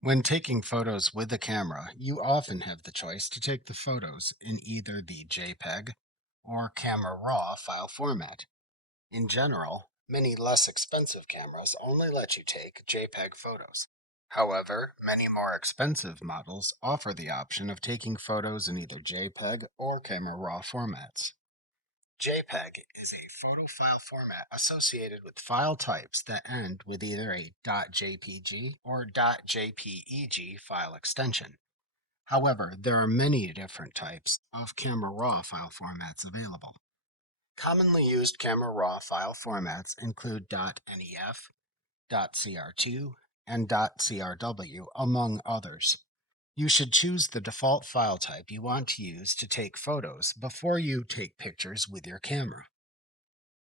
When taking photos with a camera, you often have the choice to take the photos in either the JPEG or Camera RAW file format. In general, many less expensive cameras only let you take JPEG photos. However, many more expensive models offer the option of taking photos in either JPEG or Camera RAW formats. JPEG is a photo file format associated with file types that end with either a .jpg or .jpeg file extension. However, there are many different types of Camera RAW file formats available. Commonly used Camera RAW file formats include .nef, .cr2, and .crw, among others. You should choose the default file type you want to use to take photos before you take pictures with your camera.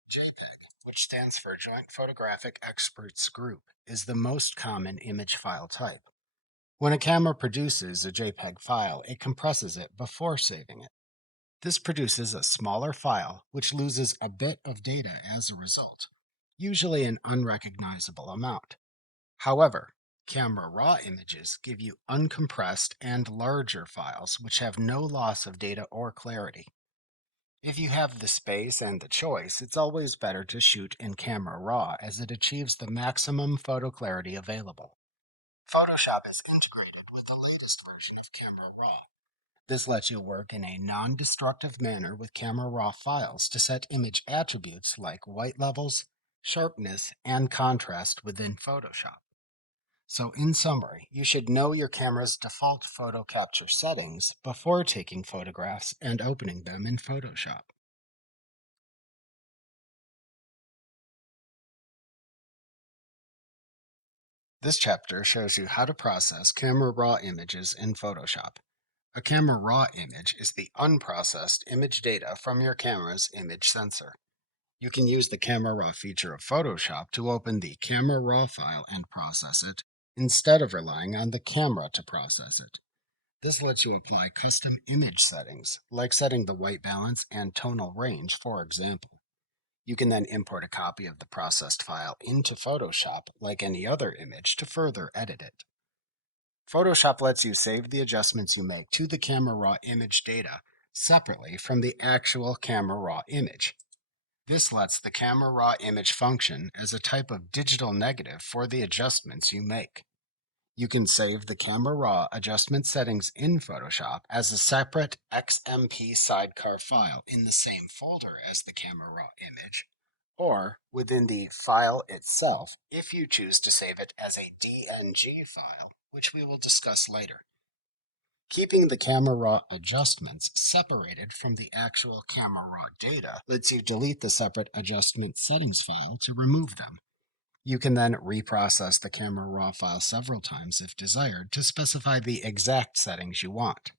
JPEG, which stands for Joint Photographic Experts Group, is the most common image file type. When a camera produces a JPEG file, it compresses it before saving it. This produces a smaller file, which loses a bit of data as a result, usually an unrecognizable amount. However, Camera RAW images give you uncompressed and larger files which have no loss of data or clarity. If you have the space and the choice, it's always better to shoot in Camera RAW as it achieves the maximum photo clarity available. Photoshop is integrated with the latest version of Camera RAW. This lets you work in a non-destructive manner with Camera RAW files to set image attributes like white levels, sharpness, and contrast within Photoshop. So in summary, you should know your camera's default photo capture settings before taking photographs and opening them in Photoshop. This chapter shows you how to process Camera RAW images in Photoshop. A Camera RAW image is the unprocessed image data from your camera's image sensor. You can use the Camera RAW feature of Photoshop to open the Camera RAW file and process it, instead of relying on the camera to process it. This lets you apply custom image settings, like setting the white balance and tonal range, for example. You can then import a copy of the processed file into Photoshop like any other image to further edit it. Photoshop lets you save the adjustments you make to the Camera RAW image data separately from the actual Camera RAW image. This lets the Camera Raw image function as a type of digital negative for the adjustments you make. You can save the Camera Raw adjustment settings in Photoshop as a separate XMP sidecar file in the same folder as the Camera Raw image, or within the file itself if you choose to save it as a DNG file, which we will discuss later. Keeping the Camera Raw adjustments separated from the actual Camera Raw data lets you delete the separate adjustment settings file to remove them. You can then reprocess the Camera Raw file several times if desired to specify the exact settings you want.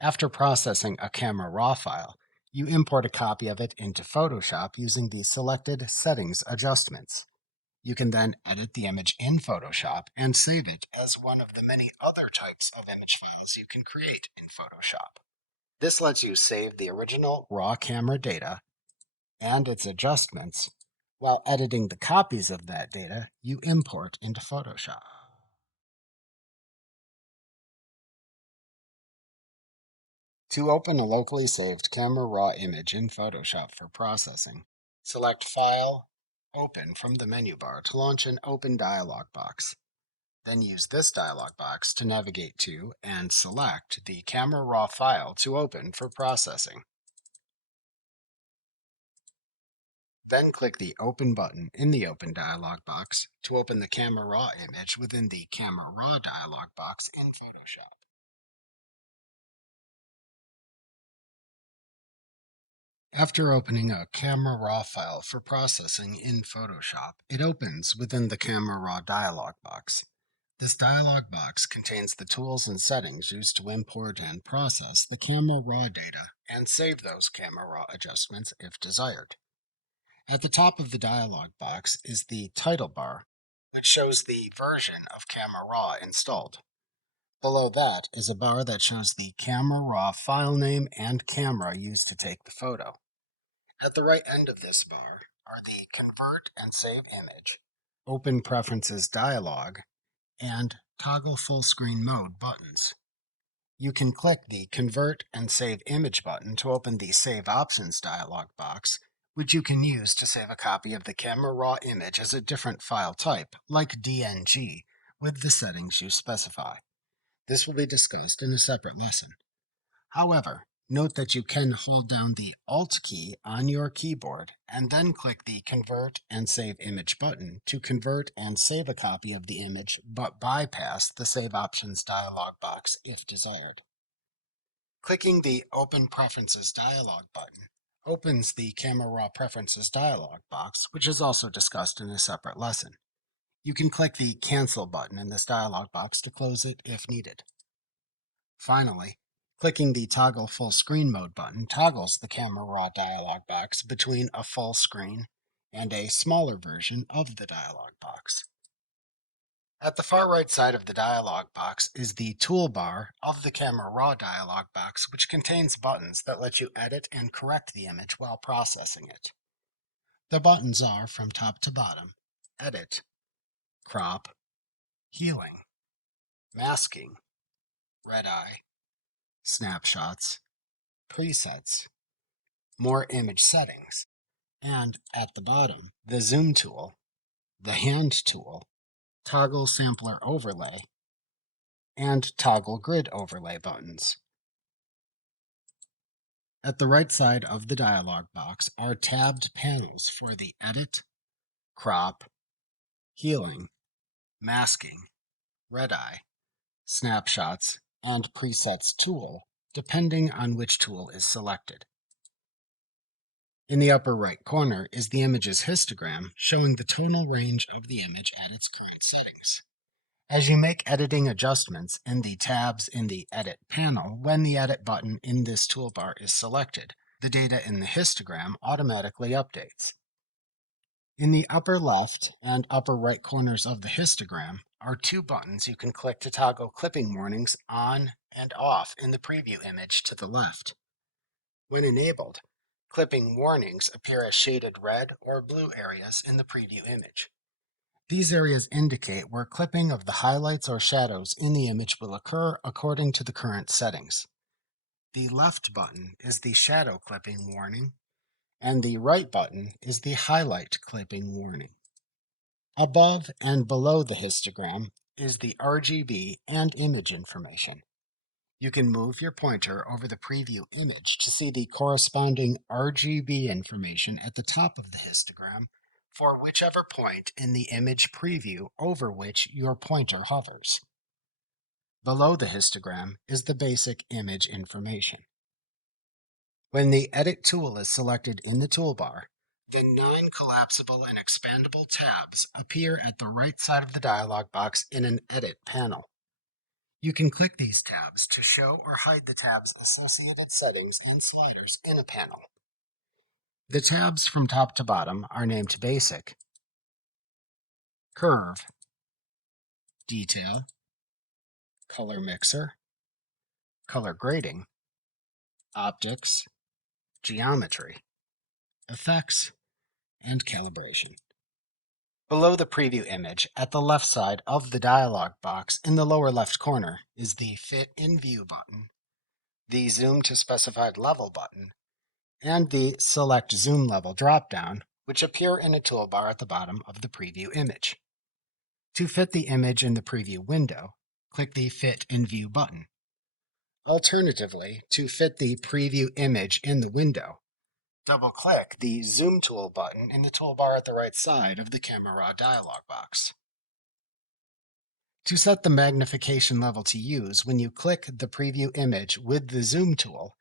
After processing a Camera Raw file, you import a copy of it into Photoshop using the selected settings adjustments. You can then edit the image in Photoshop and save it as one of the many other types of image files you can create in Photoshop. This lets you save the original raw camera data and its adjustments while editing the copies of that data you import into Photoshop. To open a locally saved Camera Raw image in Photoshop for processing, select File, Open from the menu bar to launch an open dialog box. Then use this dialog box to navigate to and select the Camera Raw file to open for processing. Then click the Open button in the Open dialog box to open the Camera Raw image within the Camera Raw dialog box in Photoshop. After opening a Camera Raw file for processing in Photoshop, it opens within the Camera Raw dialog box. This dialog box contains the tools and settings used to import and process the Camera Raw data and save those Camera Raw adjustments if desired. At the top of the dialog box is the title bar, which shows the version of Camera Raw installed. Below that is a bar that shows the Camera Raw file name and camera used to take the photo. At the right end of this bar are the Convert and Save Image, Open Preferences dialog, and Toggle Full Screen Mode buttons. You can click the Convert and Save Image button to open the Save Options dialog box, which you can use to save a copy of the camera raw image as a different file type, like DNG, with the settings you specify. This will be discussed in a separate lesson. However, note that you can hold down the Alt key on your keyboard and then click the Convert and Save Image button to convert and save a copy of the image, but bypass the Save Options dialog box if desired. Clicking the Open Preferences dialog button opens the Camera Raw Preferences dialog box, which is also discussed in a separate lesson. You can click the Cancel button in this dialog box to close it if needed. Finally, clicking the Toggle Full Screen Mode button toggles the Camera Raw dialog box between a full screen and a smaller version of the dialog box. At the far right side of the dialog box is the toolbar of the Camera Raw dialog box, which contains buttons that let you edit and correct the image while processing it. The buttons are, from top to bottom, Edit, Crop, Healing, Masking, Red Eye, Snapshots, Presets, More Image Settings, and at the bottom, the Zoom tool, the Hand tool, Toggle Sampler Overlay, and Toggle Grid Overlay buttons. At the right side of the dialog box are tabbed panels for the Edit, Crop, Healing, Masking, Red Eye, Snapshots, and Presets tool, depending on which tool is selected. In the upper right corner is the image's histogram showing the tonal range of the image at its current settings. As you make editing adjustments in the tabs in the Edit panel, when the Edit button in this toolbar is selected, the data in the histogram automatically updates. In the upper left and upper right corners of the histogram are two buttons you can click to toggle clipping warnings on and off in the preview image to the left. When enabled, clipping warnings appear as shaded red or blue areas in the preview image. These areas indicate where clipping of the highlights or shadows in the image will occur according to the current settings. The left button is the shadow clipping warning, and the right button is the highlight clipping warning. Above and below the histogram is the RGB and image information. You can move your pointer over the preview image to see the corresponding RGB information at the top of the histogram for whichever point in the image preview over which your pointer hovers. Below the histogram is the basic image information. When the Edit tool is selected in the toolbar, the non-collapsible and expandable tabs appear at the right side of the dialog box in an Edit panel. You can click these tabs to show or hide the tab's associated settings and sliders in a panel. The tabs from top to bottom are named Basic, Curve, Detail, Color Mixer, Color Grading, Optics, Geometry, Effects, and Calibration. Below the preview image, at the left side of the dialog box in the lower left corner, is the Fit in View button, the Zoom to Specified Level button, and the Select Zoom Level dropdown, which appear in a toolbar at the bottom of the preview image. To fit the image in the preview window, click the Fit in View button. Alternatively, to fit the preview image in the window, double-click the Zoom Tool button in the toolbar at the right side of the Camera Raw dialog box. To set the magnification level to use when you click the preview image with the Zoom tool,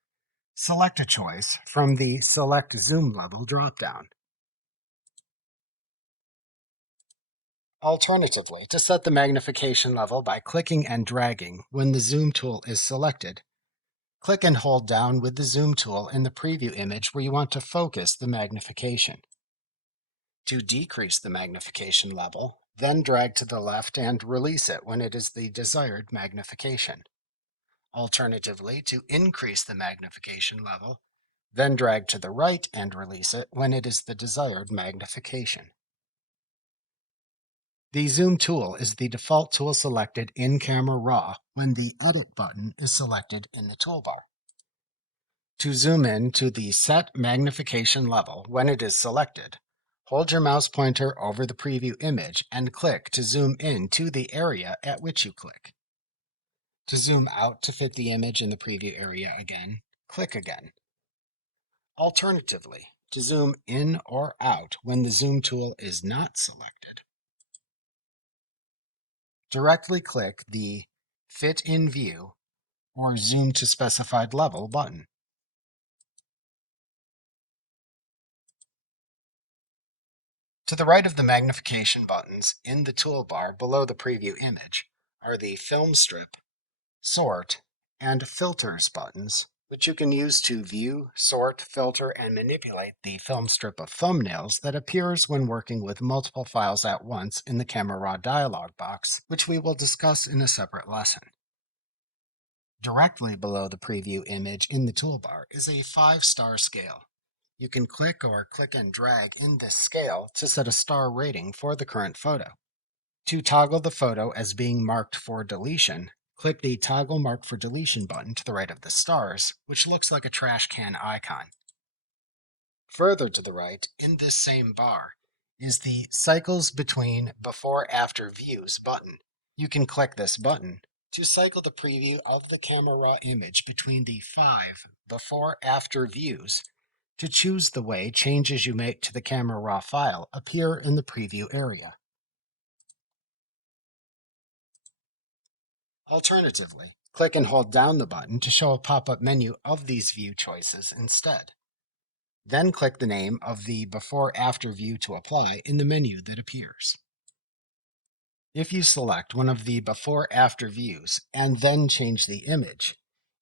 select a choice from the Select Zoom Level dropdown. Alternatively, to set the magnification level by clicking and dragging when the Zoom tool is selected, click and hold down with the Zoom tool in the preview image where you want to focus the magnification. To decrease the magnification level, then drag to the left and release it when it is the desired magnification. Alternatively, to increase the magnification level, then drag to the right and release it when it is the desired magnification. The Zoom tool is the default tool selected in Camera Raw when the Edit button is selected in the toolbar. To zoom in to the set magnification level when it is selected, hold your mouse pointer over the preview image and click to zoom in to the area at which you click. To zoom out to fit the image in the preview area again, click again. Alternatively, to zoom in or out when the zoom tool is not selected, directly click the Fit in View or Zoom to Specified Level button. To the right of the magnification buttons in the toolbar below the preview image are the Film Strip, Sort, and Filters buttons, which you can use to view, sort, filter, and manipulate the film strip of thumbnails that appears when working with multiple files at once in the Camera Raw dialog box, which we will discuss in a separate lesson. Directly below the preview image in the toolbar is a 5-star scale. You can click or click and drag in this scale to set a star rating for the current photo. To toggle the photo as being marked for deletion, click the Toggle Mark for Deletion button to the right of the stars, which looks like a trash can icon. Further to the right, in this same bar, is the Cycles Between Before-After Views button. You can click this button to cycle the preview of the Camera Raw image between the 5 before-after views to choose the way changes you make to the Camera Raw file appear in the preview area. Alternatively, click and hold down the button to show a pop-up menu of these view choices instead. Then click the name of the before-after view to apply in the menu that appears. If you select one of the before-after views and then change the image,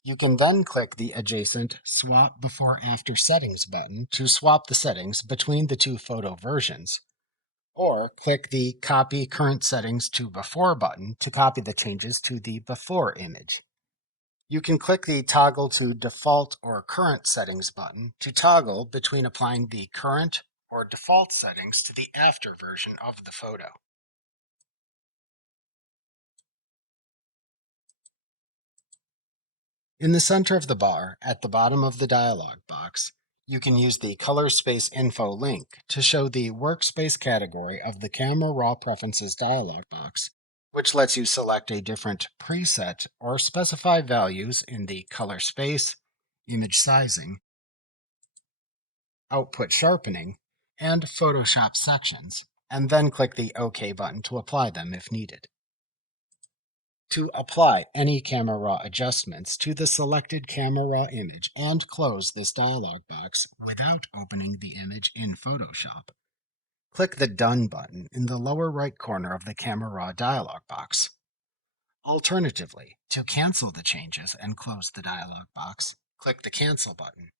you can then click the adjacent Swap Before-After Settings button to swap the settings between the two photo versions, or click the Copy Current Settings to Before button to copy the changes to the before image. You can click the Toggle to Default or Current Settings button to toggle between applying the current or default settings to the after version of the photo. In the center of the bar, at the bottom of the dialog box, you can use the Color Space Info link to show the Workspace category of the Camera Raw Preferences dialog box, which lets you select a different preset or specify values in the color space, image sizing, output sharpening, and Photoshop sections, and then click the OK button to apply them if needed. To apply any Camera Raw adjustments to the selected Camera Raw image and close this dialog box without opening the image in Photoshop, click the Done button in the lower right corner of the Camera Raw dialog box. Alternatively, to cancel the changes and close the dialog box, click the Cancel button.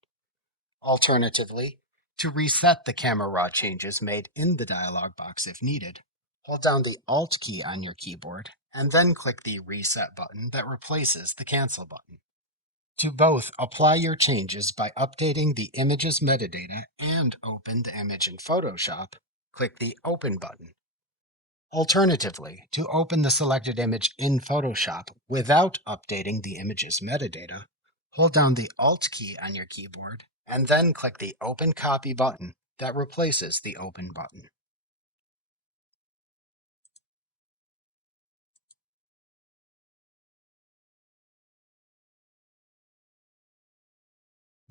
Alternatively, to reset the Camera Raw changes made in the dialog box if needed, hold down the Alt key on your keyboard and then click the Reset button that replaces the Cancel button. To both apply your changes by updating the image's metadata and open the image in Photoshop, click the Open button. Alternatively, to open the selected image in Photoshop without updating the image's metadata, hold down the Alt key on your keyboard and then click the Open Copy button that replaces the Open button.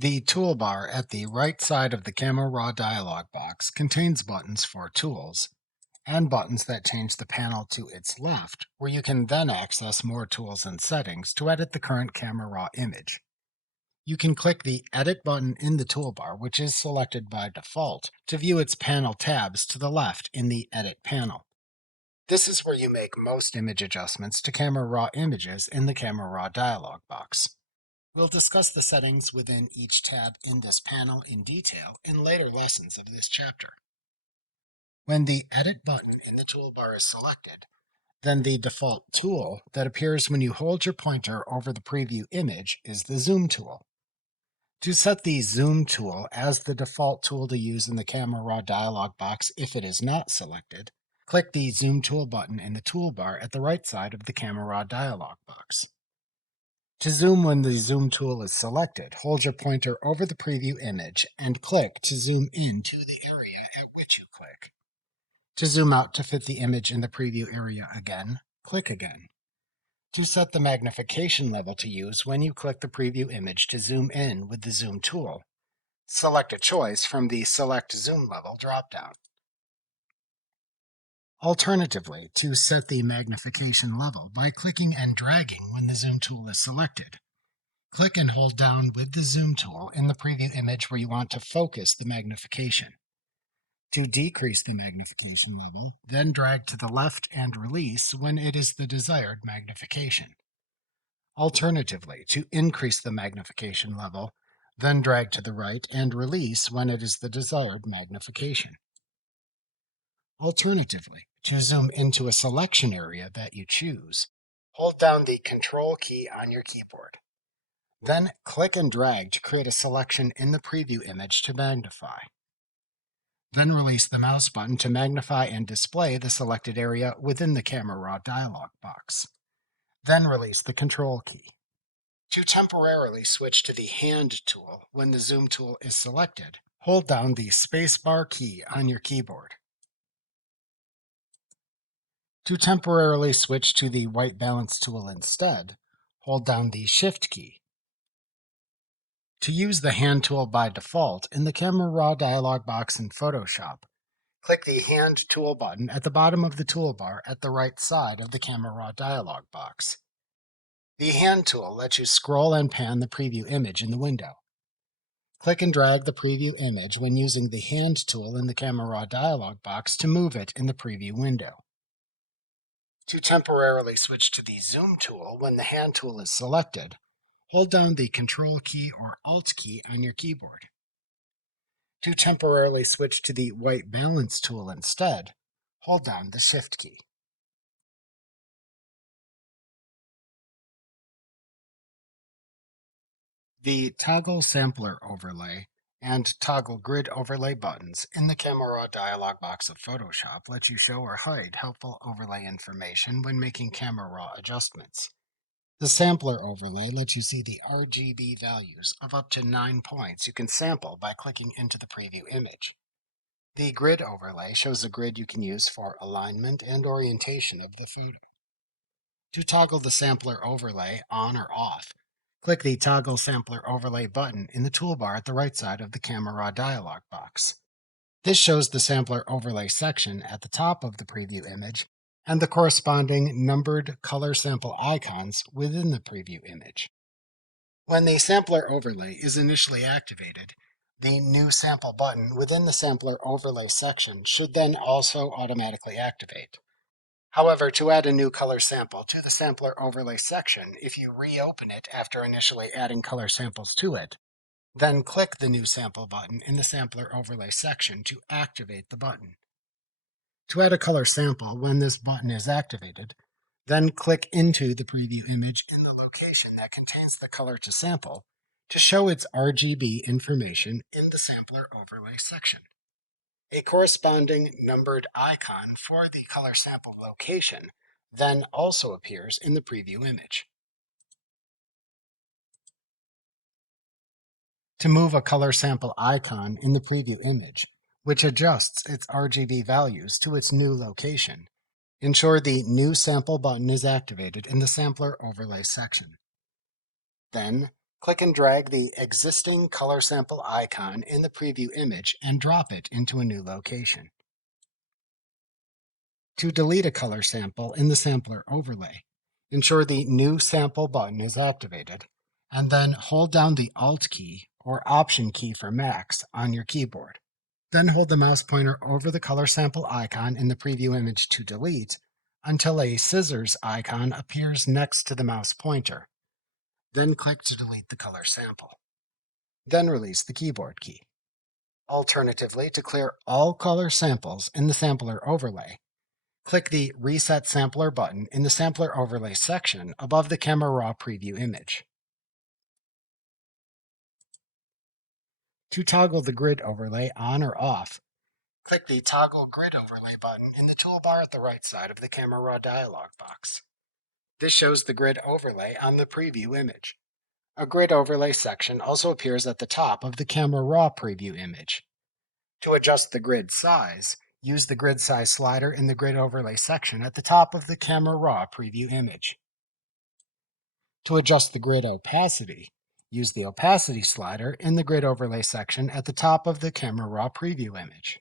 The toolbar at the right side of the Camera Raw dialog box contains buttons for tools and buttons that change the panel to its left, where you can then access more tools and settings to edit the current Camera Raw image. You can click the Edit button in the toolbar, which is selected by default, to view its panel tabs to the left in the Edit panel. This is where you make most image adjustments to Camera Raw images in the Camera Raw dialog box. We'll discuss the settings within each tab in this panel in detail in later lessons of this chapter. When the Edit button in the toolbar is selected, then the default tool that appears when you hold your pointer over the preview image is the Zoom tool. To set the Zoom tool as the default tool to use in the Camera Raw dialog box if it is not selected, Click the Zoom Tool button in the toolbar at the right side of the Camera Raw dialog box. To zoom when the Zoom tool is selected, hold your pointer over the preview image and click to zoom in to the area at which you click. To zoom out to fit the image in the preview area again, click again. To set the magnification level to use when you click the preview image to zoom in with the Zoom tool, select a choice from the Select Zoom Level dropdown. Alternatively, to set the magnification level by clicking and dragging when the Zoom tool is selected, click and hold down with the Zoom tool in the preview image where you want to focus the magnification. To decrease the magnification level, then drag to the left and release when it is the desired magnification. Alternatively, to increase the magnification level, then drag to the right and release when it is the desired magnification. Alternatively, to zoom into a selection area that you choose, hold down the Control key on your keyboard. Then click and drag to create a selection in the preview image to magnify. Then release the mouse button to magnify and display the selected area within the Camera Raw dialog box. Then release the Control key. To temporarily switch to the Hand tool when the Zoom tool is selected, hold down the Spacebar key on your keyboard. To temporarily switch to the White Balance tool instead, hold down the Shift key. To use the Hand tool by default in the Camera Raw dialog box in Photoshop, click the Hand tool button at the bottom of the toolbar at the right side of the Camera Raw dialog box. The Hand tool lets you scroll and pan the preview image in the window. Click and drag the preview image when using the Hand tool in the Camera Raw dialog box to move it in the preview window. To temporarily switch to the Zoom tool when the Hand tool is selected, hold down the Control key or Alt key on your keyboard. To temporarily switch to the White Balance tool instead, hold down the Shift key. The Toggle Sampler Overlay and Toggle Grid Overlay buttons in the Camera Raw dialog box of Photoshop let you show or hide helpful overlay information when making Camera Raw adjustments. The Sampler Overlay lets you see the RGB values of up to 9 points you can sample by clicking into the preview image. The Grid Overlay shows a grid you can use for alignment and orientation of the photo. To toggle the Sampler Overlay on or off, click the Toggle Sampler Overlay button in the toolbar at the right side of the Camera Raw dialog box. This shows the Sampler Overlay section at the top of the preview image and the corresponding numbered color sample icons within the preview image. When the Sampler Overlay is initially activated, the New Sample button within the Sampler Overlay section should then also automatically activate. However, to add a new color sample to the Sampler Overlay section, if you reopen it after initially adding color samples to it, then click the New Sample button in the Sampler Overlay section to activate the button. To add a color sample when this button is activated, then click into the preview image in the location that contains the color to sample to show its RGB information in the Sampler Overlay section. A corresponding numbered icon for the color sample location then also appears in the preview image. To move a color sample icon in the preview image, which adjusts its RGB values to its new location, ensure the New Sample button is activated in the Sampler Overlay section. Then, click and drag the existing color sample icon in the preview image and drop it into a new location. To delete a color sample in the Sampler Overlay, ensure the New Sample button is activated, and then hold down the Alt key or Option key for Macs on your keyboard. Then hold the mouse pointer over the color sample icon in the preview image to delete until a scissors icon appears next to the mouse pointer. Then click to delete the color sample. Then release the keyboard key. Alternatively, to clear all color samples in the Sampler Overlay, click the Reset Sampler button in the Sampler Overlay section above the Camera Raw preview image. To toggle the Grid Overlay on or off, Click the Toggle Grid Overlay button in the toolbar at the right side of the Camera Raw dialog box. This shows the grid overlay on the preview image. A grid overlay section also appears at the top of the Camera Raw preview image. To adjust the grid size, use the grid size slider in the grid overlay section at the top of the Camera Raw preview image. To adjust the grid opacity, use the opacity slider in the grid overlay section at the top of the Camera Raw preview image.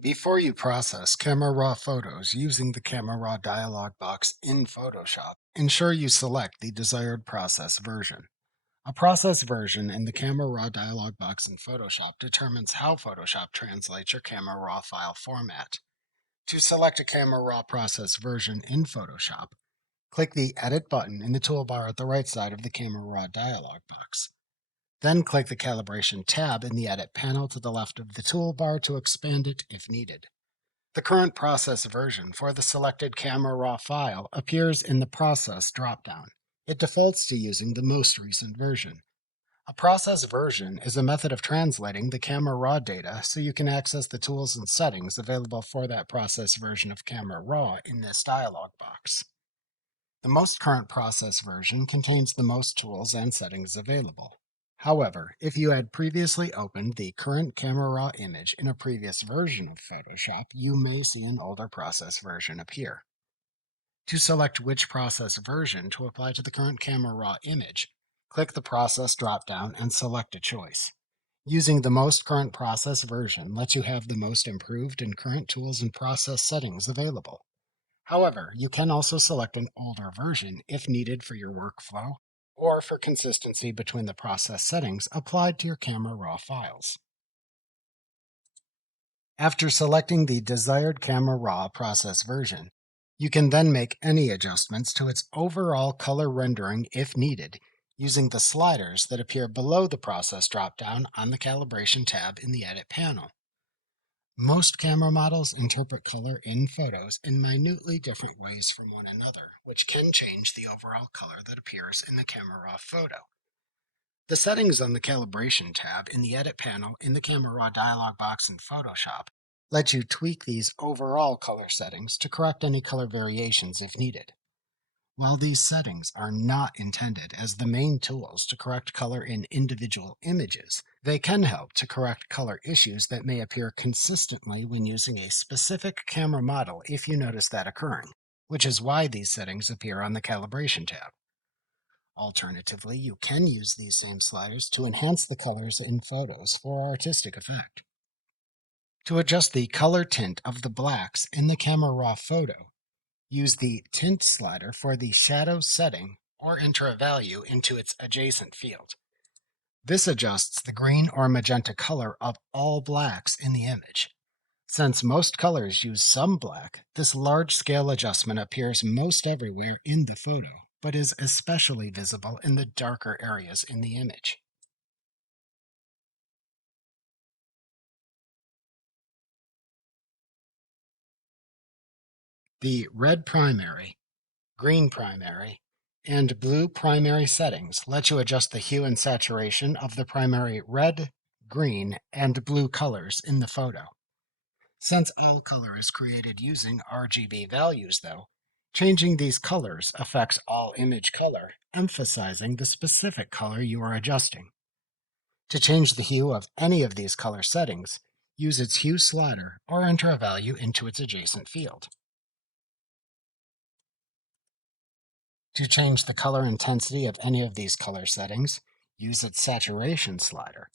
Before you process Camera Raw photos using the Camera Raw dialog box in Photoshop, ensure you select the desired process version. A process version in the Camera Raw dialog box in Photoshop determines how Photoshop translates your Camera Raw file format. To select a Camera Raw process version in Photoshop, click the Edit button in the toolbar at the right side of the Camera Raw dialog box. Then click the Calibration tab in the Edit panel to the left of the toolbar to expand it if needed. The current process version for the selected Camera Raw file appears in the Process dropdown. It defaults to using the most recent version. A process version is a method of translating the Camera Raw data so you can access the tools and settings available for that process version of Camera Raw in this dialog box. The most current process version contains the most tools and settings available. However, if you had previously opened the current Camera Raw image in a previous version of Photoshop, you may see an older process version appear. To select which process version to apply to the current Camera Raw image, click the Process drop-down and select a choice. Using the most current process version lets you have the most improved and current tools and process settings available. However, you can also select an older version if needed for your workflow or for consistency between the process settings applied to your Camera Raw files. After selecting the desired Camera Raw process version, you can then make any adjustments to its overall color rendering if needed, using the sliders that appear below the Process dropdown on the Calibration tab in the Edit panel. Most camera models interpret color in photos in minutely different ways from one another, which can change the overall color that appears in the Camera Raw photo. The settings on the Calibration tab in the Edit panel in the Camera Raw dialog box in Photoshop let you tweak these overall color settings to correct any color variations if needed. While these settings are not intended as the main tools to correct color in individual images, they can help to correct color issues that may appear consistently when using a specific camera model if you notice that occurring, which is why these settings appear on the Calibration tab. Alternatively, you can use these same sliders to enhance the colors in photos for artistic effect. To adjust the color tint of the blacks in the Camera Raw photo, use the Tint slider for the shadow setting or enter a value into its adjacent field. This adjusts the green or magenta color of all blacks in the image. Since most colors use some black, this large-scale adjustment appears most everywhere in the photo, but is especially visible in the darker areas in the image. The red primary, green primary, and blue primary settings let you adjust the hue and saturation of the primary red, green, and blue colors in the photo. Since all color is created using RGB values, though, changing these colors affects all image color, emphasizing the specific color you are adjusting. To change the hue of any of these color settings, use its Hue slider or enter a value into its adjacent field. To change the color intensity of any of these color settings, use its Saturation slider.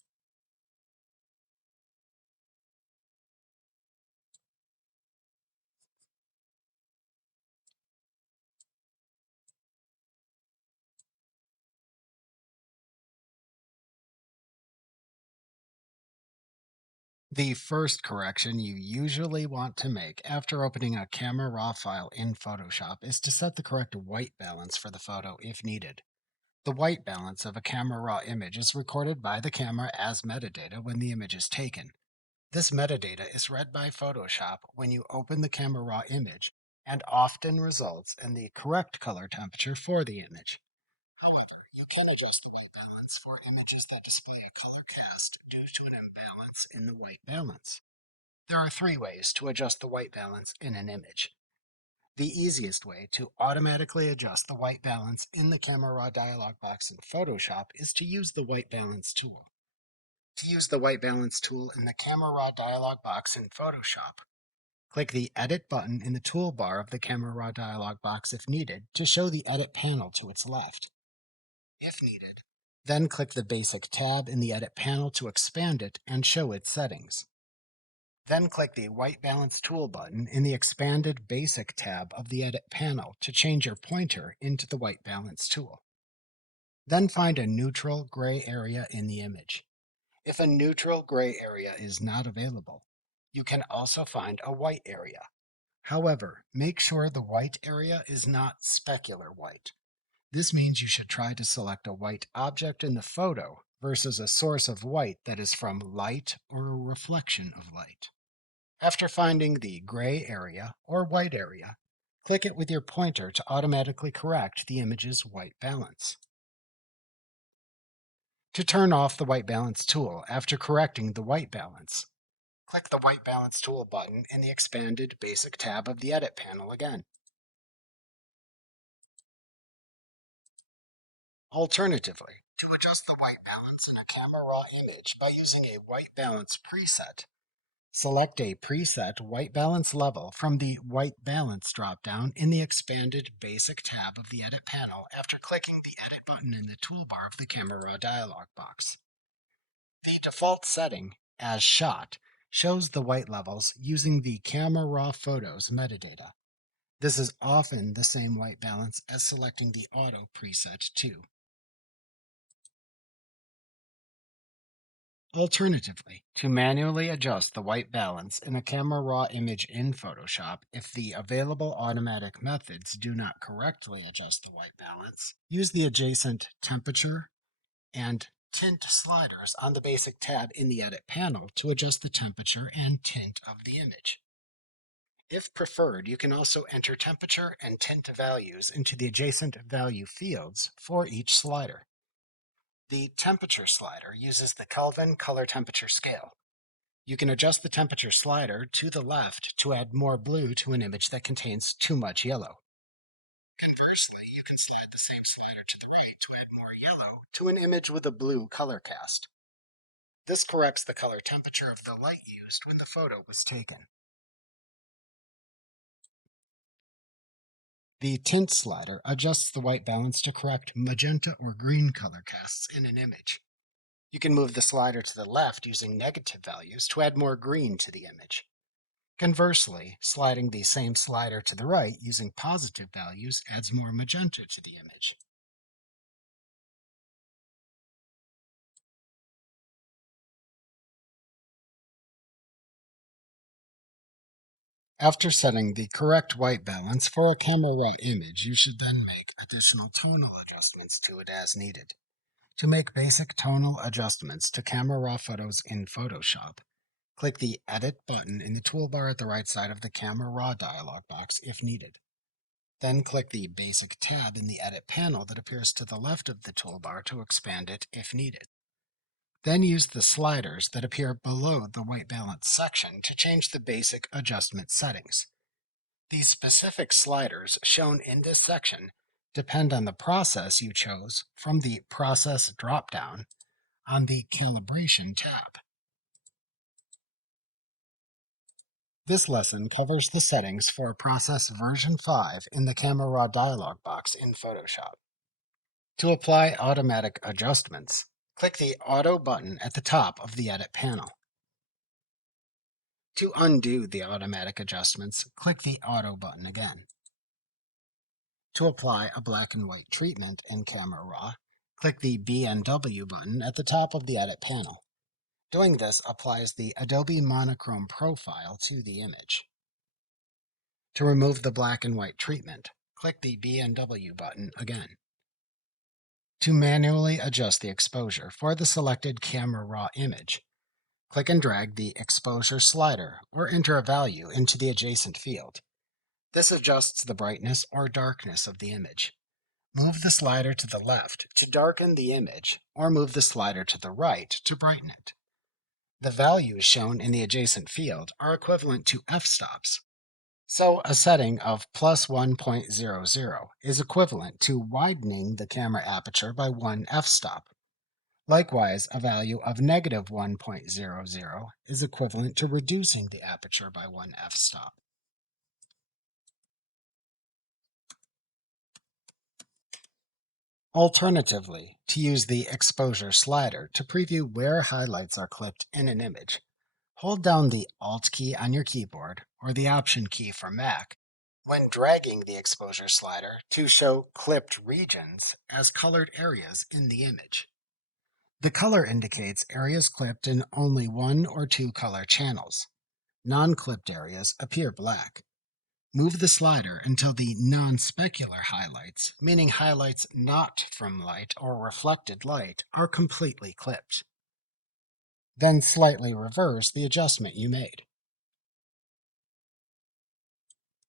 The first correction you usually want to make after opening a Camera Raw file in Photoshop is to set the correct white balance for the photo if needed. The white balance of a Camera Raw image is recorded by the camera as metadata when the image is taken. This metadata is read by Photoshop when you open the Camera Raw image and often results in the correct color temperature for the image. However, you can adjust the white balance for images that display a color cast due to an imbalance in the white balance. There are three ways to adjust the white balance in an image. The easiest way to automatically adjust the white balance in the Camera Raw dialog box in Photoshop is to use the white balance tool. To use the white balance tool in the Camera Raw dialog box in Photoshop, click the Edit button in the toolbar of the Camera Raw dialog box if needed to show the Edit panel to its left. If needed, then click the Basic tab in the Edit panel to expand it and show its settings. Then click the White Balance Tool button in the expanded Basic tab of the Edit panel to change your pointer into the White Balance tool. Then find a neutral gray area in the image. If a neutral gray area is not available, you can also find a white area. However, make sure the white area is not specular white. This means you should try to select a white object in the photo versus a source of white that is from light or a reflection of light. After finding the gray area or white area, click it with your pointer to automatically correct the image's white balance. To turn off the white balance tool after correcting the white balance, click the White Balance Tool button in the expanded Basic tab of the Edit panel again. Alternatively, to adjust the white balance in a Camera Raw image by using a white balance preset, select a preset white balance level from the White Balance dropdown in the expanded Basic tab of the Edit panel after clicking the Edit button in the toolbar of the Camera Raw dialog box. The default setting, as shot, shows the white levels using the Camera Raw Photos metadata. This is often the same white balance as selecting the Auto preset too. Alternatively, to manually adjust the white balance in a Camera Raw image in Photoshop if the available automatic methods do not correctly adjust the white balance, use the adjacent temperature and tint sliders on the Basic tab in the Edit panel to adjust the temperature and tint of the image. If preferred, you can also enter temperature and tint values into the adjacent value fields for each slider. The temperature slider uses the Kelvin color temperature scale. You can adjust the temperature slider to the left to add more blue to an image that contains too much yellow. Conversely, you can slide the same slider to the right to add more yellow to an image with a blue color cast. This corrects the color temperature of the light used when the photo was taken. The tint slider adjusts the white balance to correct magenta or green color casts in an image. You can move the slider to the left using negative values to add more green to the image. Conversely, sliding the same slider to the right using positive values adds more magenta to the image. After setting the correct white balance for a Camera Raw image, you should then make additional tonal adjustments to it as needed. To make basic tonal adjustments to Camera Raw photos in Photoshop, click the Edit button in the toolbar at the right side of the Camera Raw dialog box if needed. Then click the Basic tab in the Edit panel that appears to the left of the toolbar to expand it if needed. Then use the sliders that appear below the white balance section to change the basic adjustment settings. These specific sliders shown in this section depend on the process you chose from the Process dropdown on the Calibration tab. This lesson covers the settings for Process version 5 in the Camera Raw dialog box in Photoshop. To apply automatic adjustments, click the Auto button at the top of the Edit panel. To undo the automatic adjustments, click the Auto button again. To apply a black and white treatment in Camera Raw, click the BNW button at the top of the Edit panel. Doing this applies the Adobe monochrome profile to the image. To remove the black and white treatment, click the BNW button again. To manually adjust the exposure for the selected Camera Raw image, click and drag the exposure slider or enter a value into the adjacent field. This adjusts the brightness or darkness of the image. Move the slider to the left to darken the image, or move the slider to the right to brighten it. The values shown in the adjacent field are equivalent to f-stops. So a setting of plus 1.00 is equivalent to widening the camera aperture by 1 f-stop. Likewise, a value of negative 1.00 is equivalent to reducing the aperture by 1 f-stop. Alternatively, to use the exposure slider to preview where highlights are clipped in an image, hold down the Alt key on your keyboard or the Option key for Mac when dragging the exposure slider to show clipped regions as colored areas in the image. The color indicates areas clipped in only one or two color channels. Non-clipped areas appear black. Move the slider until the non-specular highlights, meaning highlights not from light or reflected light, are completely clipped. Then slightly reverse the adjustment you made.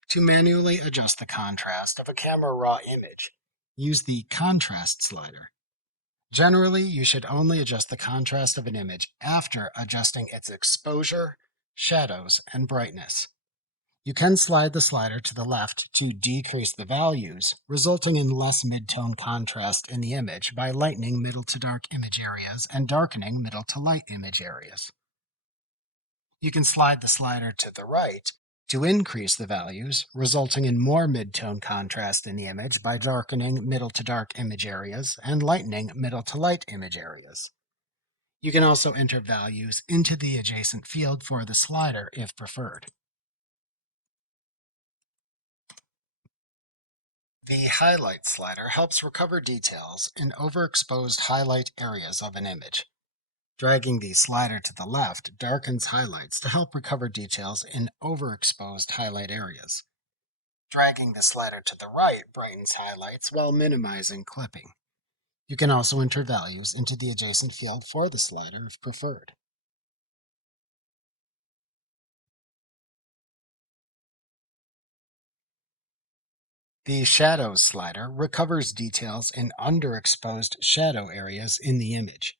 To manually adjust the contrast of a camera raw image, use the Contrast slider. Generally, you should only adjust the contrast of an image after adjusting its exposure, shadows, and brightness. You can slide the slider to the left to decrease the values, resulting in less mid-tone contrast in the image by lightening middle to dark image areas and darkening middle to light image areas. You can slide the slider to the right to increase the values, resulting in more mid-tone contrast in the image by darkening middle to dark image areas and lightening middle to light image areas. You can also enter values into the adjacent field for the slider if preferred. The Highlight slider helps recover details in overexposed highlight areas of an image. Dragging the slider to the left darkens highlights to help recover details in overexposed highlight areas. Dragging the slider to the right brightens highlights while minimizing clipping. You can also enter values into the adjacent field for the slider if preferred. The Shadows slider recovers details in underexposed shadow areas in the image.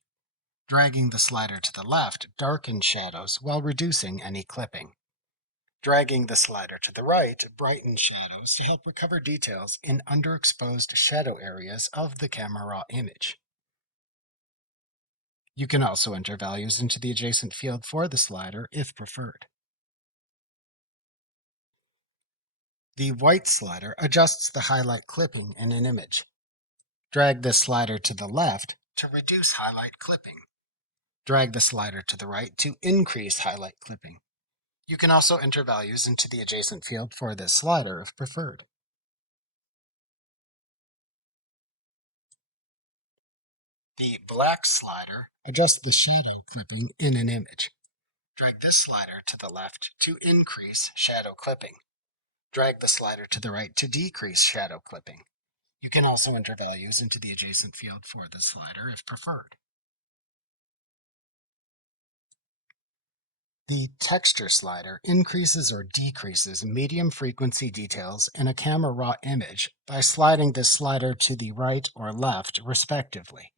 Dragging the slider to the left darkens shadows while reducing any clipping. Dragging the slider to the right brightens shadows to help recover details in underexposed shadow areas of the camera raw image. You can also enter values into the adjacent field for the slider if preferred. The White slider adjusts the highlight clipping in an image. Drag the slider to the left to reduce highlight clipping. Drag the slider to the right to increase highlight clipping. You can also enter values into the adjacent field for this slider if preferred. The Black slider adjusts the shadow clipping in an image. Drag this slider to the left to increase shadow clipping. Drag the slider to the right to decrease shadow clipping. You can also enter values into the adjacent field for the slider if preferred. The Texture slider increases or decreases medium frequency details in a camera raw image by sliding this slider to the right or left, respectively.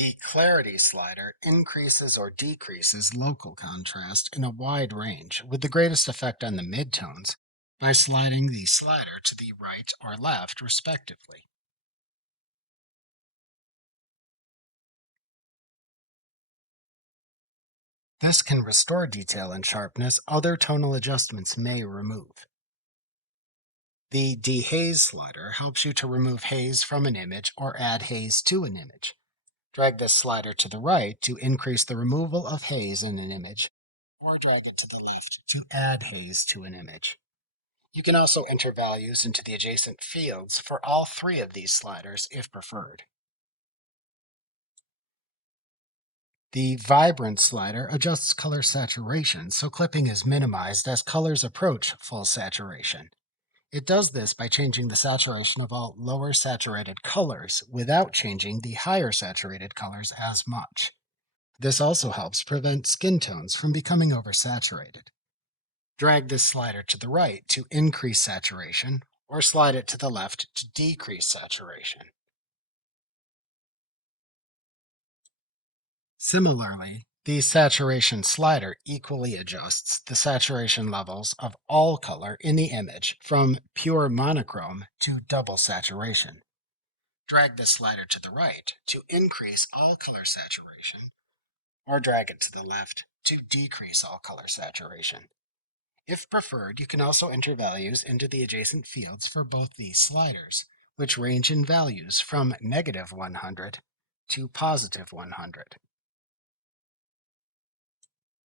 The Clarity slider increases or decreases local contrast in a wide range, with the greatest effect on the midtones, by sliding the slider to the right or left, respectively. This can restore detail and sharpness other tonal adjustments may remove. The Dehaze slider helps you to remove haze from an image or add haze to an image. Drag this slider to the right to increase the removal of haze in an image, or drag it to the left to add haze to an image. You can also enter values into the adjacent fields for all three of these sliders if preferred. The Vibrant slider adjusts color saturation so clipping is minimized as colors approach full saturation. It does this by changing the saturation of all lower saturated colors without changing the higher saturated colors as much. This also helps prevent skin tones from becoming oversaturated. Drag this slider to the right to increase saturation, or slide it to the left to decrease saturation. Similarly, the saturation slider equally adjusts the saturation levels of all color in the image from pure monochrome to double saturation. Drag the slider to the right to increase all color saturation, or drag it to the left to decrease all color saturation. If preferred, you can also enter values into the adjacent fields for both these sliders, which range in values from -100 to +100.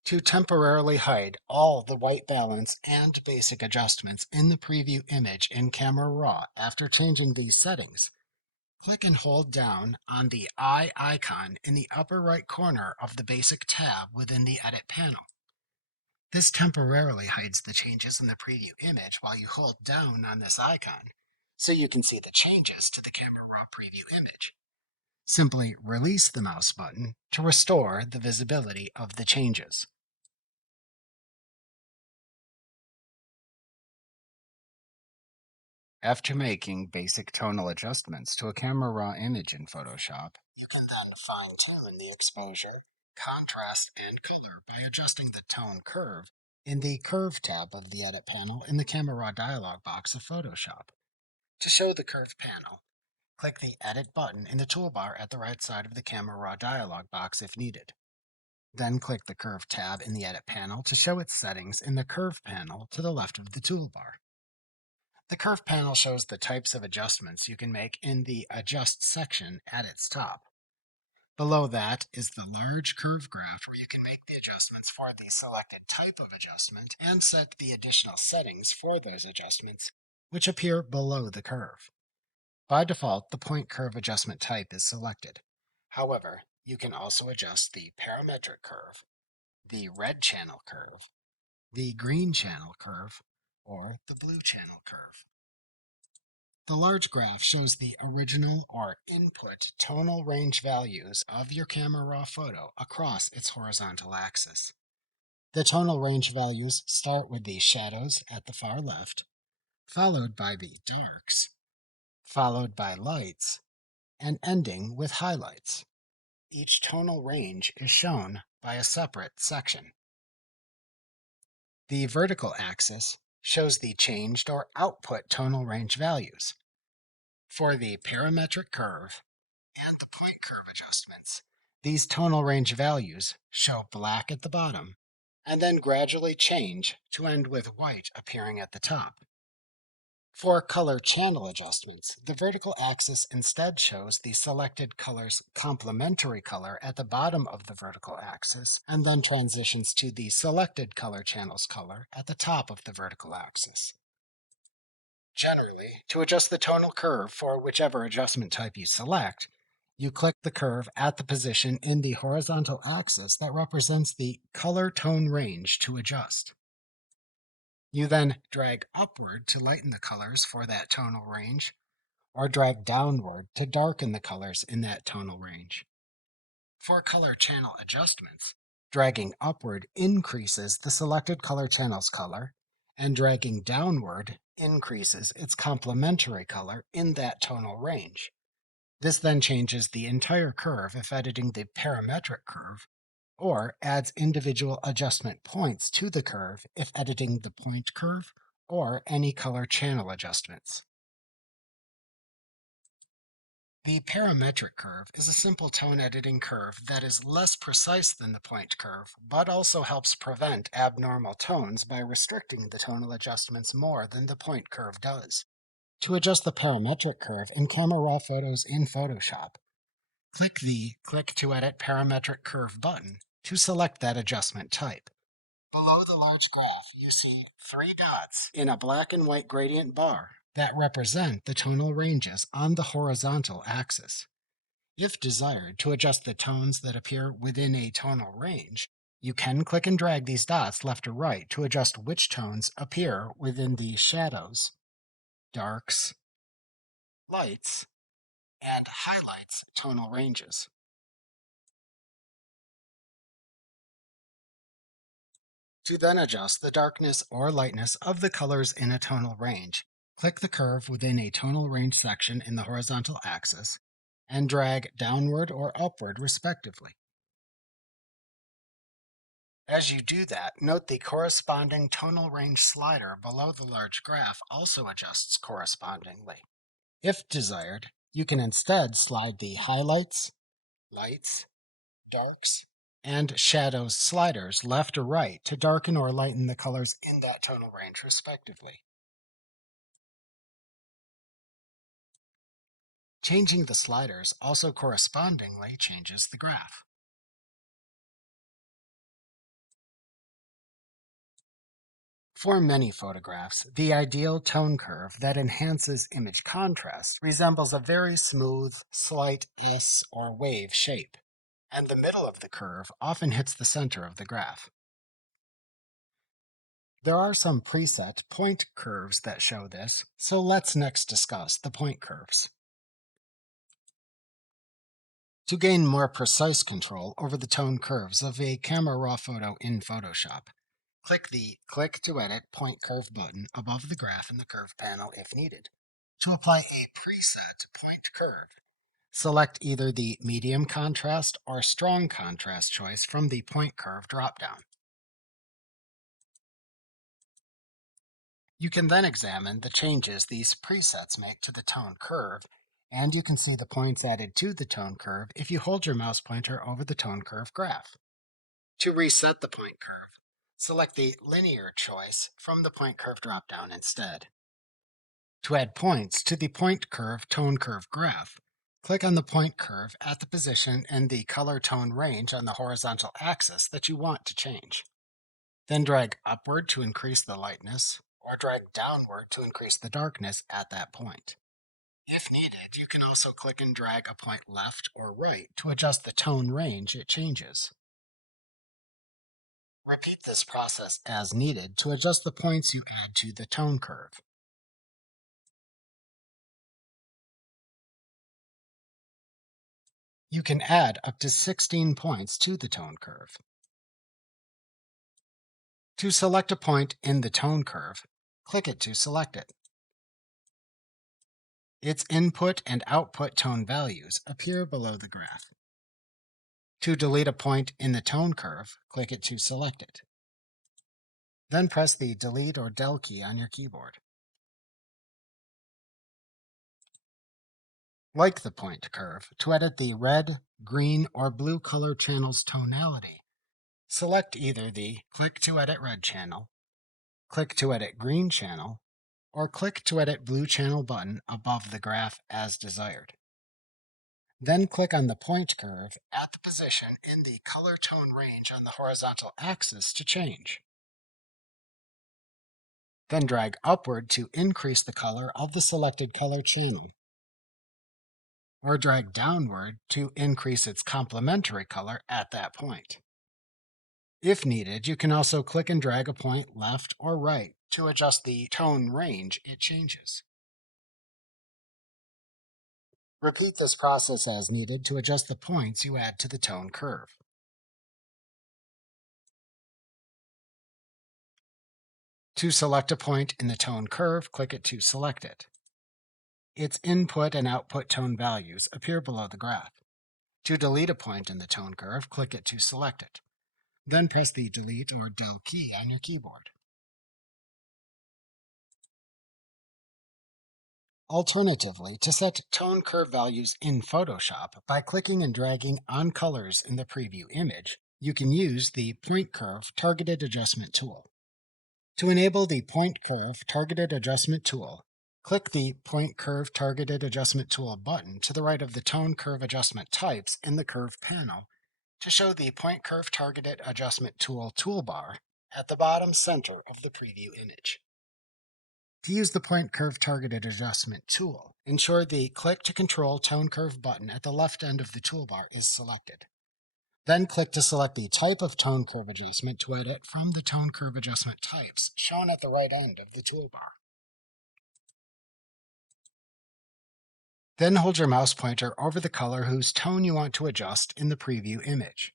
To temporarily hide all the white balance and basic adjustments in the preview image in Camera Raw after changing these settings, click and hold down on the eye icon in the upper right corner of the Basic tab within the Edit panel. This temporarily hides the changes in the preview image while you hold down on this icon, so you can see the changes to the Camera Raw preview image. Simply release the mouse button to restore the visibility of the changes. After making basic tonal adjustments to a Camera Raw image in Photoshop, you can then fine-tune the exposure, contrast, and color by adjusting the tone curve in the Curve tab of the Edit panel in the Camera Raw dialog box of Photoshop. To show the Curve panel, click the Edit button in the toolbar at the right side of the Camera Raw dialog box if needed. Then click the Curve tab in the Edit panel to show its settings in the Curve panel to the left of the toolbar. The Curve panel shows the types of adjustments you can make in the Adjust section at its top. Below that is the large curve graph where you can make the adjustments for the selected type of adjustment and set the additional settings for those adjustments, which appear below the curve. By default, the point curve adjustment type is selected. However, you can also adjust the parametric curve, the red channel curve, the green channel curve, or the blue channel curve. The large graph shows the original or input tonal range values of your Camera Raw photo across its horizontal axis. The tonal range values start with the shadows at the far left, followed by the darks, followed by lights, and ending with highlights. Each tonal range is shown by a separate section. The vertical axis shows the changed or output tonal range values. For the parametric curve and the point curve adjustments, these tonal range values show black at the bottom and then gradually change to end with white appearing at the top. For color channel adjustments, the vertical axis instead shows the selected color's complementary color at the bottom of the vertical axis and then transitions to the selected color channel's color at the top of the vertical axis. Generally, to adjust the tonal curve for whichever adjustment type you select, you click the curve at the position in the horizontal axis that represents the color tone range to adjust. You then drag upward to lighten the colors for that tonal range, or drag downward to darken the colors in that tonal range. For color channel adjustments, dragging upward increases the selected color channel's color, and dragging downward increases its complementary color in that tonal range. This then changes the entire curve if editing the parametric curve, or adds individual adjustment points to the curve if editing the point curve or any color channel adjustments. The parametric curve is a simple tone editing curve that is less precise than the point curve, but also helps prevent abnormal tones by restricting the tonal adjustments more than the point curve does. To adjust the parametric curve in Camera Raw photos in Photoshop, click the Click to Edit Parametric Curve button to select that adjustment type. Below the large graph, you see 3 dots in a black and white gradient bar that represent the tonal ranges on the horizontal axis. If desired to adjust the tones that appear within a tonal range, you can click and drag these dots left or right to adjust which tones appear within the shadows, darks, lights, and highlights tonal ranges. To then adjust the darkness or lightness of the colors in a tonal range, click the curve within a tonal range section in the horizontal axis and drag downward or upward respectively. As you do that, note the corresponding tonal range slider below the large graph also adjusts correspondingly. If desired, you can instead slide the highlights, lights, darks, and shadows sliders left or right to darken or lighten the colors in that tonal range respectively. Changing the sliders also correspondingly changes the graph. For many photographs, the ideal tone curve that enhances image contrast resembles a very smooth, slight S or wave shape, and the middle of the curve often hits the center of the graph. There are some preset point curves that show this, so let's next discuss the point curves. To gain more precise control over the tone curves of a camera raw photo in Photoshop, click the Click to Edit Point Curve button above the graph in the Curve panel if needed. To apply a preset point curve, select either the Medium Contrast or Strong Contrast choice from the Point Curve dropdown. You can then examine the changes these presets make to the tone curve, and you can see the points added to the tone curve if you hold your mouse pointer over the tone curve graph. To reset the point curve, select the Linear choice from the Point Curve dropdown instead. To add points to the point curve tone curve graph, click on the point curve at the position in the color tone range on the horizontal axis that you want to change. Then drag upward to increase the lightness, or drag downward to increase the darkness at that point. If needed, you can also click and drag a point left or right to adjust the tone range it changes. Repeat this process as needed to adjust the points you add to the tone curve. You can add up to 16 points to the tone curve. To select a point in the tone curve, click it to select it. Its input and output tone values appear below the graph. To delete a point in the tone curve, click it to select it. Then press the Delete or Del key on your keyboard. Like the point curve, to edit the red, green, or blue color channel's tonality, select either the Click to Edit Red channel, Click to Edit Green channel, or Click to Edit Blue channel button above the graph as desired. Then click on the point curve at the position in the color tone range on the horizontal axis to change. Then drag upward to increase the color of the selected color channel, or drag downward to increase its complementary color at that point. If needed, you can also click and drag a point left or right to adjust the tone range it changes. Repeat this process as needed to adjust the points you add to the tone curve. To select a point in the tone curve, click it to select it. Its input and output tone values appear below the graph. To delete a point in the tone curve, click it to select it. Then press the Delete or Del key on your keyboard. Alternatively, to set tone curve values in Photoshop by clicking and dragging on colors in the preview image, you can use the Point Curve Targeted Adjustment tool. To enable the Point Curve Targeted Adjustment tool, click the Point Curve Targeted Adjustment tool button to the right of the Tone Curve Adjustment types in the Curve panel to show the Point Curve Targeted Adjustment tool toolbar at the bottom center of the preview image. To use the Point Curve Targeted Adjustment tool, ensure the Click to Control Tone Curve button at the left end of the toolbar is selected. Then click to select the type of tone curve adjustment to edit from the tone curve adjustment types shown at the right end of the toolbar. Then hold your mouse pointer over the color whose tone you want to adjust in the preview image.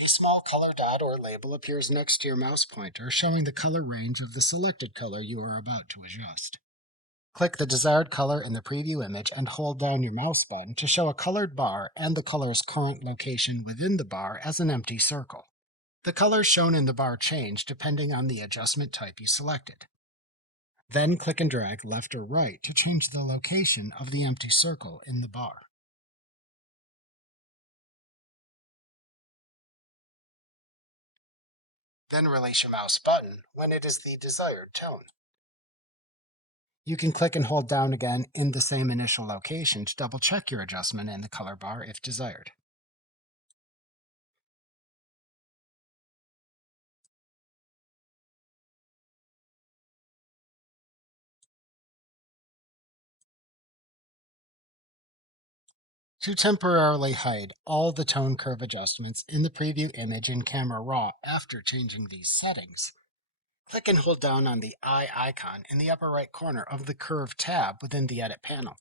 A small color dot or label appears next to your mouse pointer, showing the color range of the selected color you are about to adjust. Click the desired color in the preview image and hold down your mouse button to show a colored bar and the color's current location within the bar as an empty circle. The colors shown in the bar change depending on the adjustment type you selected. Then click and drag left or right to change the location of the empty circle in the bar. Then release your mouse button when it is the desired tone. You can click and hold down again in the same initial location to double check your adjustment in the color bar if desired. To temporarily hide all the tone curve adjustments in the preview image in Camera Raw after changing these settings, click and hold down on the eye icon in the upper right corner of the Curve tab within the Edit panel.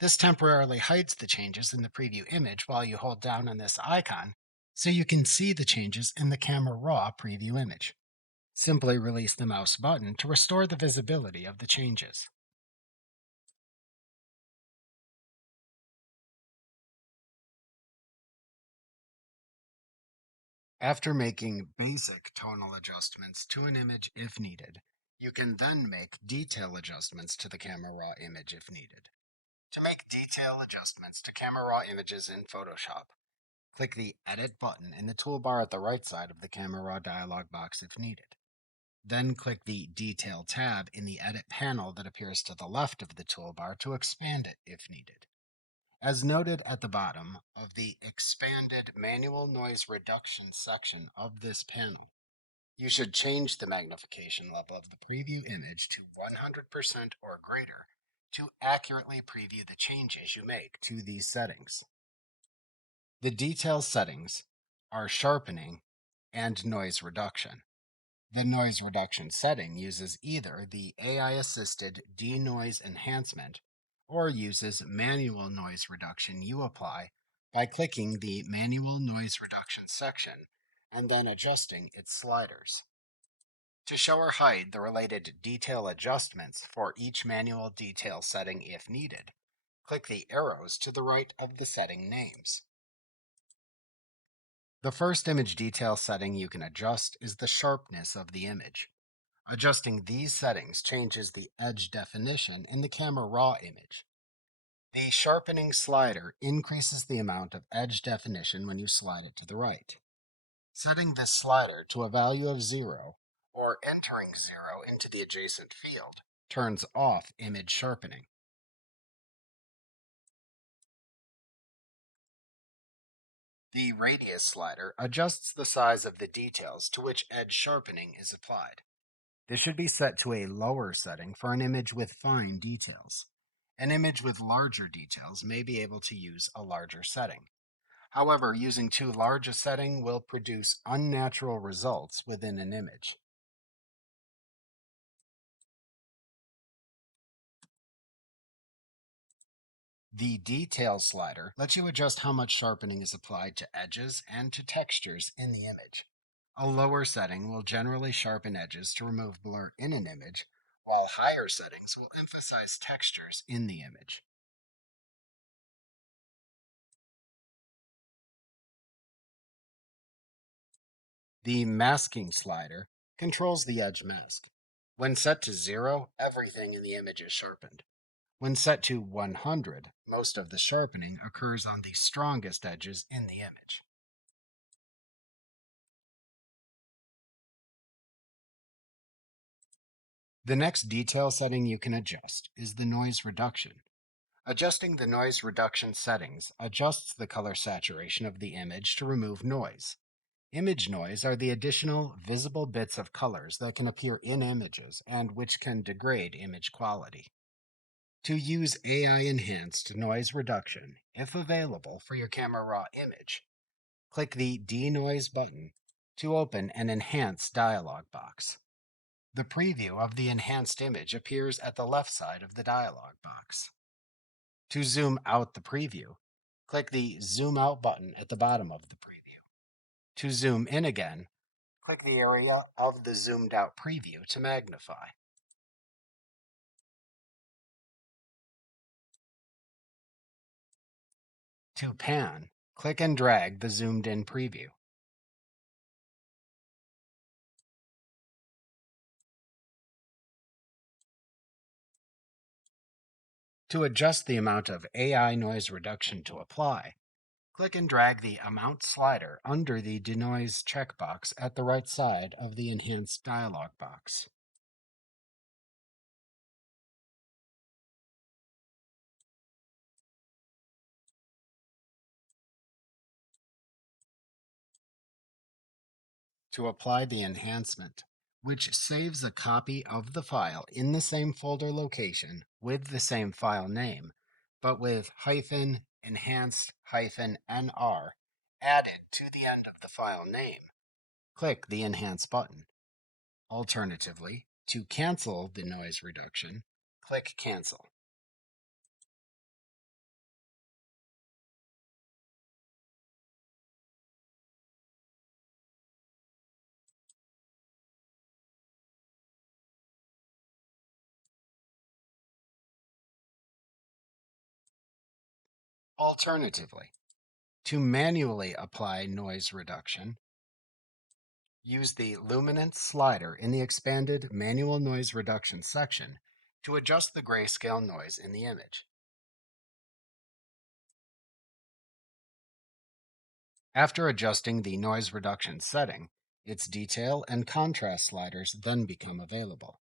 This temporarily hides the changes in the preview image while you hold down on this icon, so you can see the changes in the Camera Raw preview image. Simply release the mouse button to restore the visibility of the changes. After making basic tonal adjustments to an image if needed, you can then make detail adjustments to the Camera Raw image if needed. To make detail adjustments to Camera Raw images in Photoshop, click the Edit button in the toolbar at the right side of the Camera Raw dialog box if needed. Then click the Detail tab in the Edit panel that appears to the left of the toolbar to expand it if needed. As noted at the bottom of the Expanded Manual Noise Reduction section of this panel, you should change the magnification level of the preview image to 100% or greater to accurately preview the changes you make to these settings. The detail settings are sharpening and noise reduction. The noise reduction setting uses either the AI-assisted denoise enhancement or uses manual noise reduction you apply by clicking the Manual Noise Reduction section and then adjusting its sliders. To show or hide the related detail adjustments for each manual detail setting if needed, click the arrows to the right of the setting names. The first image detail setting you can adjust is the sharpness of the image. Adjusting these settings changes the edge definition in the Camera Raw image. The sharpening slider increases the amount of edge definition when you slide it to the right. Setting this slider to a value of 0 or entering 0 into the adjacent field turns off image sharpening. The radius slider adjusts the size of the details to which edge sharpening is applied. This should be set to a lower setting for an image with fine details. An image with larger details may be able to use a larger setting. However, using too large a setting will produce unnatural results within an image. The Detail slider lets you adjust how much sharpening is applied to edges and to textures in the image. A lower setting will generally sharpen edges to remove blur in an image, while higher settings will emphasize textures in the image. The Masking slider controls the edge mask. When set to 0, everything in the image is sharpened. When set to 100, most of the sharpening occurs on the strongest edges in the image. The next detail setting you can adjust is the noise reduction. Adjusting the noise reduction settings adjusts the color saturation of the image to remove noise. Image noise are the additional visible bits of colors that can appear in images and which can degrade image quality. To use AI enhanced noise reduction, if available for your Camera Raw image, click the Denoise button to open an Enhance dialog box. The preview of the enhanced image appears at the left side of the dialog box. To zoom out the preview, click the Zoom Out button at the bottom of the preview. To zoom in again, click the area of the zoomed out preview to magnify. To pan, click and drag the zoomed in preview. To adjust the amount of AI noise reduction to apply, click and drag the Amount slider under the Denoise checkbox at the right side of the Enhanced dialog box. To apply the enhancement, which saves a copy of the file in the same folder location with the same file name, but with -enhanced-nr added to the end of the file name. Click the Enhance button. Alternatively, to cancel the noise reduction, click Cancel. Alternatively, to manually apply noise reduction, use the Luminance slider in the expanded Manual Noise Reduction section to adjust the grayscale noise in the image. After adjusting the noise reduction setting, its detail and contrast sliders then become available.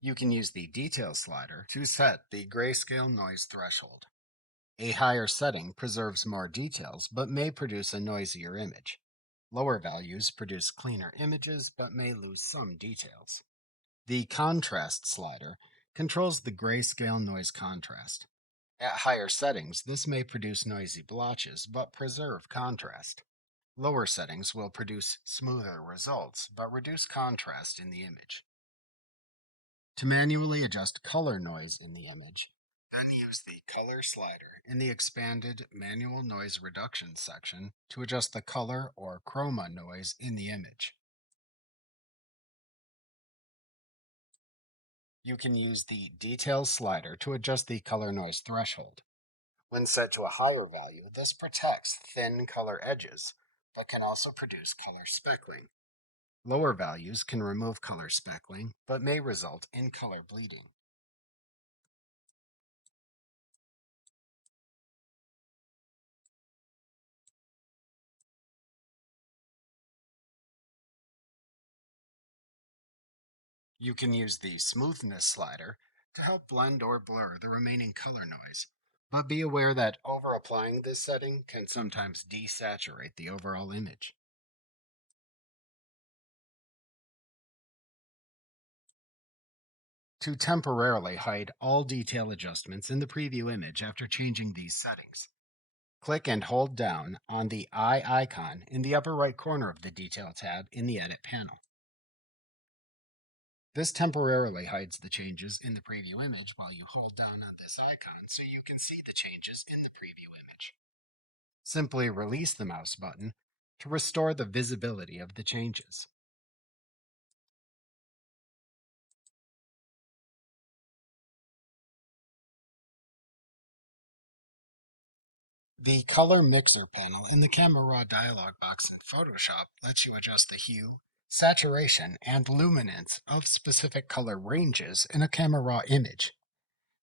You can use the Detail slider to set the grayscale noise threshold. A higher setting preserves more details but may produce a noisier image. Lower values produce cleaner images but may lose some details. The Contrast slider controls the grayscale noise contrast. At higher settings, this may produce noisy blotches but preserve contrast. Lower settings will produce smoother results but reduce contrast in the image. To manually adjust color noise in the image, then use the Color slider in the expanded Manual Noise Reduction section to adjust the color or chroma noise in the image. You can use the Detail slider to adjust the color noise threshold. When set to a higher value, this protects thin color edges, but can also produce color speckling. Lower values can remove color speckling, but may result in color bleeding. You can use the Smoothness slider to help blend or blur the remaining color noise, but be aware that over-applying this setting can sometimes desaturate the overall image. To temporarily hide all detail adjustments in the preview image after changing these settings, click and hold down on the eye icon in the upper right corner of the Detail tab in the Edit panel. This temporarily hides the changes in the preview image while you hold down on this icon so you can see the changes in the preview image. Simply release the mouse button to restore the visibility of the changes. The Color Mixer panel in the Camera Raw dialog box in Photoshop lets you adjust the hue, saturation, and luminance of specific color ranges in a Camera Raw image.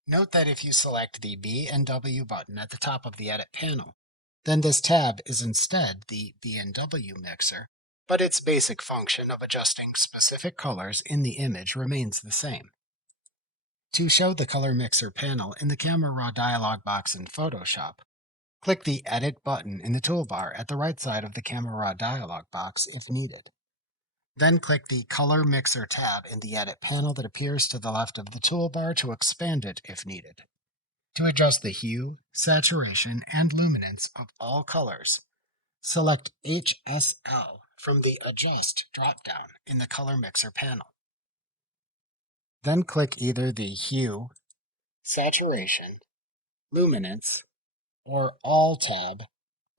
Note that if you select the B and W button at the top of the Edit panel, then this tab is instead the B&W mixer, but its basic function of adjusting specific colors in the image remains the same. To show the Color Mixer panel in the Camera Raw dialog box in Photoshop, click the Edit button in the toolbar at the right side of the Camera Raw dialog box if needed. Then click the Color Mixer tab in the Edit panel that appears to the left of the toolbar to expand it if needed. To adjust the hue, saturation, and luminance of all colors, select HSL from the Adjust dropdown in the Color Mixer panel. Then click either the Hue, Saturation, Luminance, or All tab,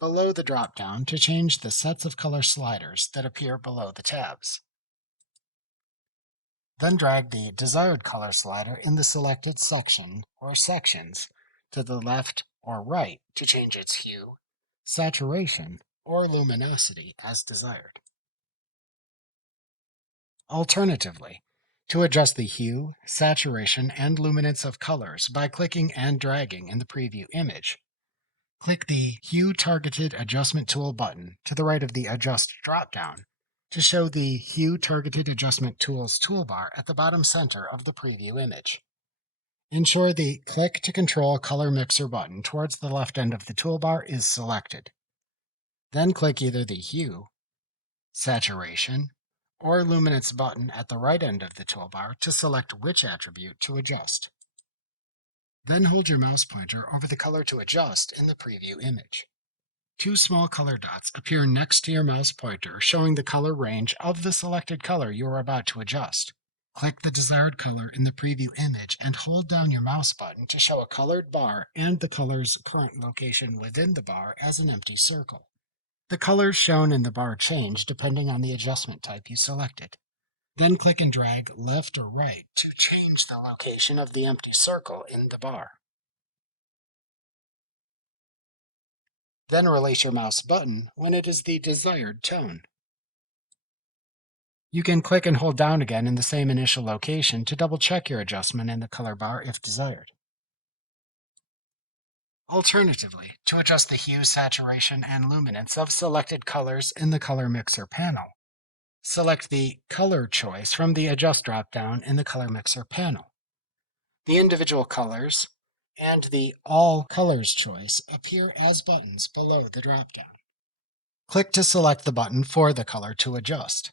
below the drop-down to change the sets of color sliders that appear below the tabs. Then drag the desired color slider in the selected section or sections to the left or right to change its hue, saturation, or luminosity as desired. Alternatively, to adjust the hue, saturation, and luminance of colors by clicking and dragging in the preview image, click the Hue Targeted Adjustment Tool button to the right of the Adjust dropdown to show the Hue Targeted Adjustment Tools toolbar at the bottom center of the preview image. Ensure the Click to Control Color Mixer button towards the left end of the toolbar is selected. Then click either the Hue, Saturation, or Luminance button at the right end of the toolbar to select which attribute to adjust. Then hold your mouse pointer over the color to adjust in the preview image. Two small color dots appear next to your mouse pointer showing the color range of the selected color you are about to adjust. Click the desired color in the preview image and hold down your mouse button to show a colored bar and the color's current location within the bar as an empty circle. The colors shown in the bar change depending on the adjustment type you selected. Then click and drag left or right to change the location of the empty circle in the bar. Then release your mouse button when it is the desired tone. You can click and hold down again in the same initial location to double-check your adjustment in the color bar if desired. Alternatively, to adjust the hue, saturation, and luminance of selected colors in the Color Mixer panel, select the Color choice from the Adjust drop-down in the Color Mixer panel. The individual colors and the All Colors choice appear as buttons below the drop-down. Click to select the button for the color to adjust.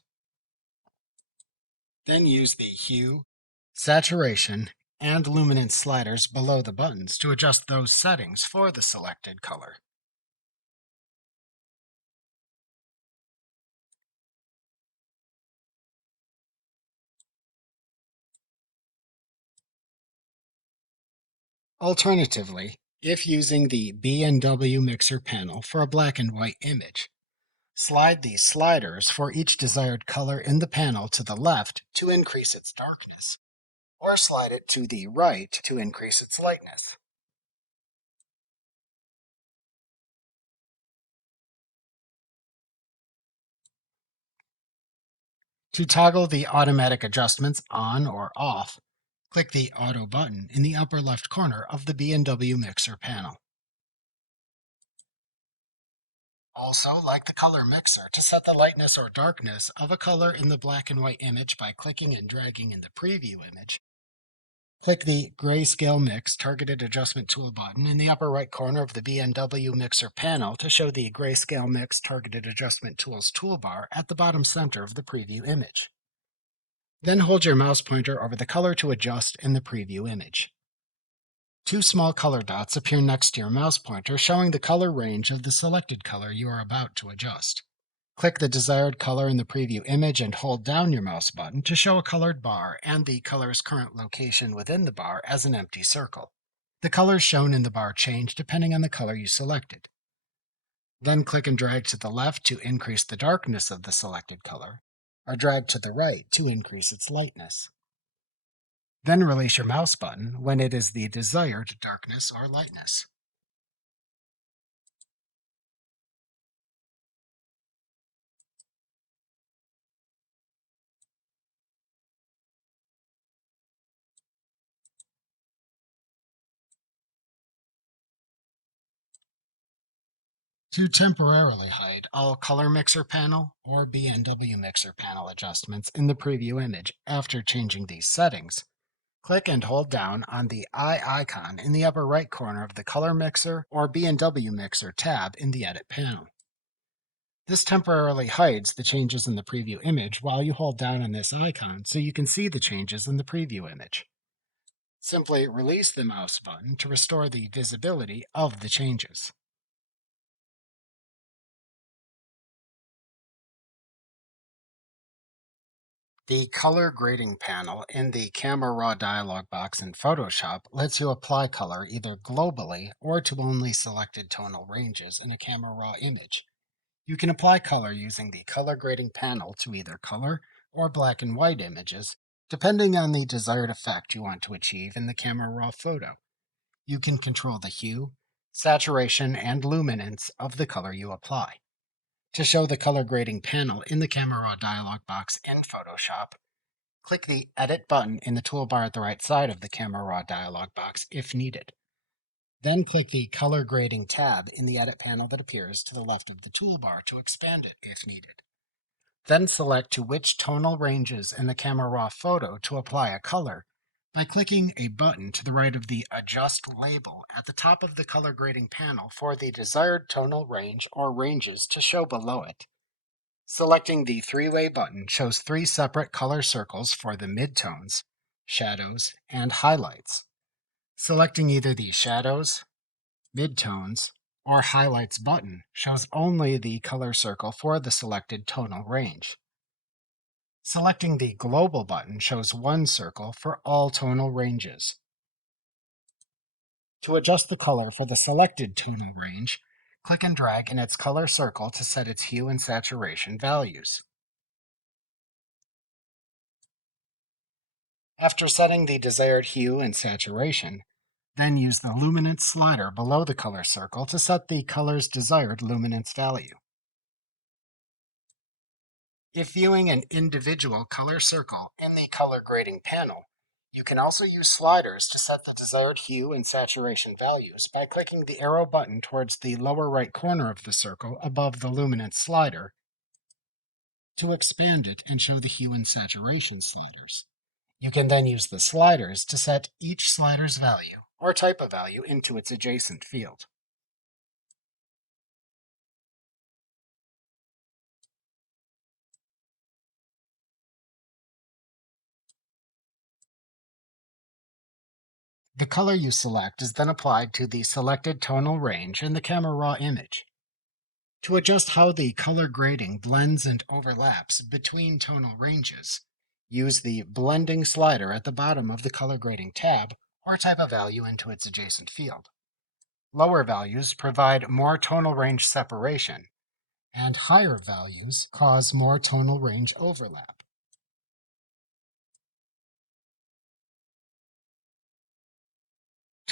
Then use the Hue, Saturation, and Luminance sliders below the buttons to adjust those settings for the selected color. Alternatively, if using the B&W Mixer panel for a black and white image, slide the sliders for each desired color in the panel to the left to increase its darkness, or slide it to the right to increase its lightness. To toggle the automatic adjustments on or off, click the Auto button in the upper left corner of the B&W Mixer panel. Also, like the Color Mixer, to set the lightness or darkness of a color in the black and white image by clicking and dragging in the preview image, click the Grayscale Mix Targeted Adjustment Tool button in the upper right corner of the B&W Mixer panel to show the Grayscale Mix Targeted Adjustment Tools toolbar at the bottom center of the preview image. Then hold your mouse pointer over the color to adjust in the preview image. Two small color dots appear next to your mouse pointer showing the color range of the selected color you are about to adjust. Click the desired color in the preview image and hold down your mouse button to show a colored bar and the color's current location within the bar as an empty circle. The colors shown in the bar change depending on the color you selected. Then click and drag to the left to increase the darkness of the selected color, or drag to the right to increase its lightness. Then release your mouse button when it is the desired darkness or lightness. To temporarily hide all Color Mixer panel or B&W Mixer panel adjustments in the preview image after changing these settings, click and hold down on the eye icon in the upper right corner of the Color Mixer or B&W Mixer tab in the Edit panel. This temporarily hides the changes in the preview image while you hold down on this icon so you can see the changes in the preview image. Simply release the mouse button to restore the visibility of the changes. The color grading panel in the Camera Raw dialog box in Photoshop lets you apply color either globally or to only selected tonal ranges in a Camera Raw image. You can apply color using the color grading panel to either color or black and white images, depending on the desired effect you want to achieve in the Camera Raw photo. You can control the hue, saturation, and luminance of the color you apply. To show the color grading panel in the Camera Raw dialog box in Photoshop, click the Edit button in the toolbar at the right side of the Camera Raw dialog box if needed. Then click the Color Grading tab in the Edit panel that appears to the left of the toolbar to expand it if needed. Then select to which tonal ranges in the Camera Raw photo to apply a color by clicking a button to the right of the Adjust label at the top of the color grading panel for the desired tonal range or ranges to show below it. Selecting the three-way button shows three separate color circles for the midtones, shadows, and highlights. Selecting either the shadows, midtones, or highlights button shows only the color circle for the selected tonal range. Selecting the global button shows one circle for all tonal ranges. To adjust the color for the selected tonal range, click and drag in its color circle to set its hue and saturation values. After setting the desired hue and saturation, then use the luminance slider below the color circle to set the color's desired luminance value. If viewing an individual color circle in the color grading panel, you can also use sliders to set the desired hue and saturation values by clicking the arrow button towards the lower right corner of the circle above the luminance slider to expand it and show the hue and saturation sliders. You can then use the sliders to set each slider's value or type of value into its adjacent field. The color you select is then applied to the selected tonal range in the Camera Raw image. To adjust how the color grading blends and overlaps between tonal ranges, use the Blending slider at the bottom of the Color Grading tab or type a value into its adjacent field. Lower values provide more tonal range separation, and higher values cause more tonal range overlap.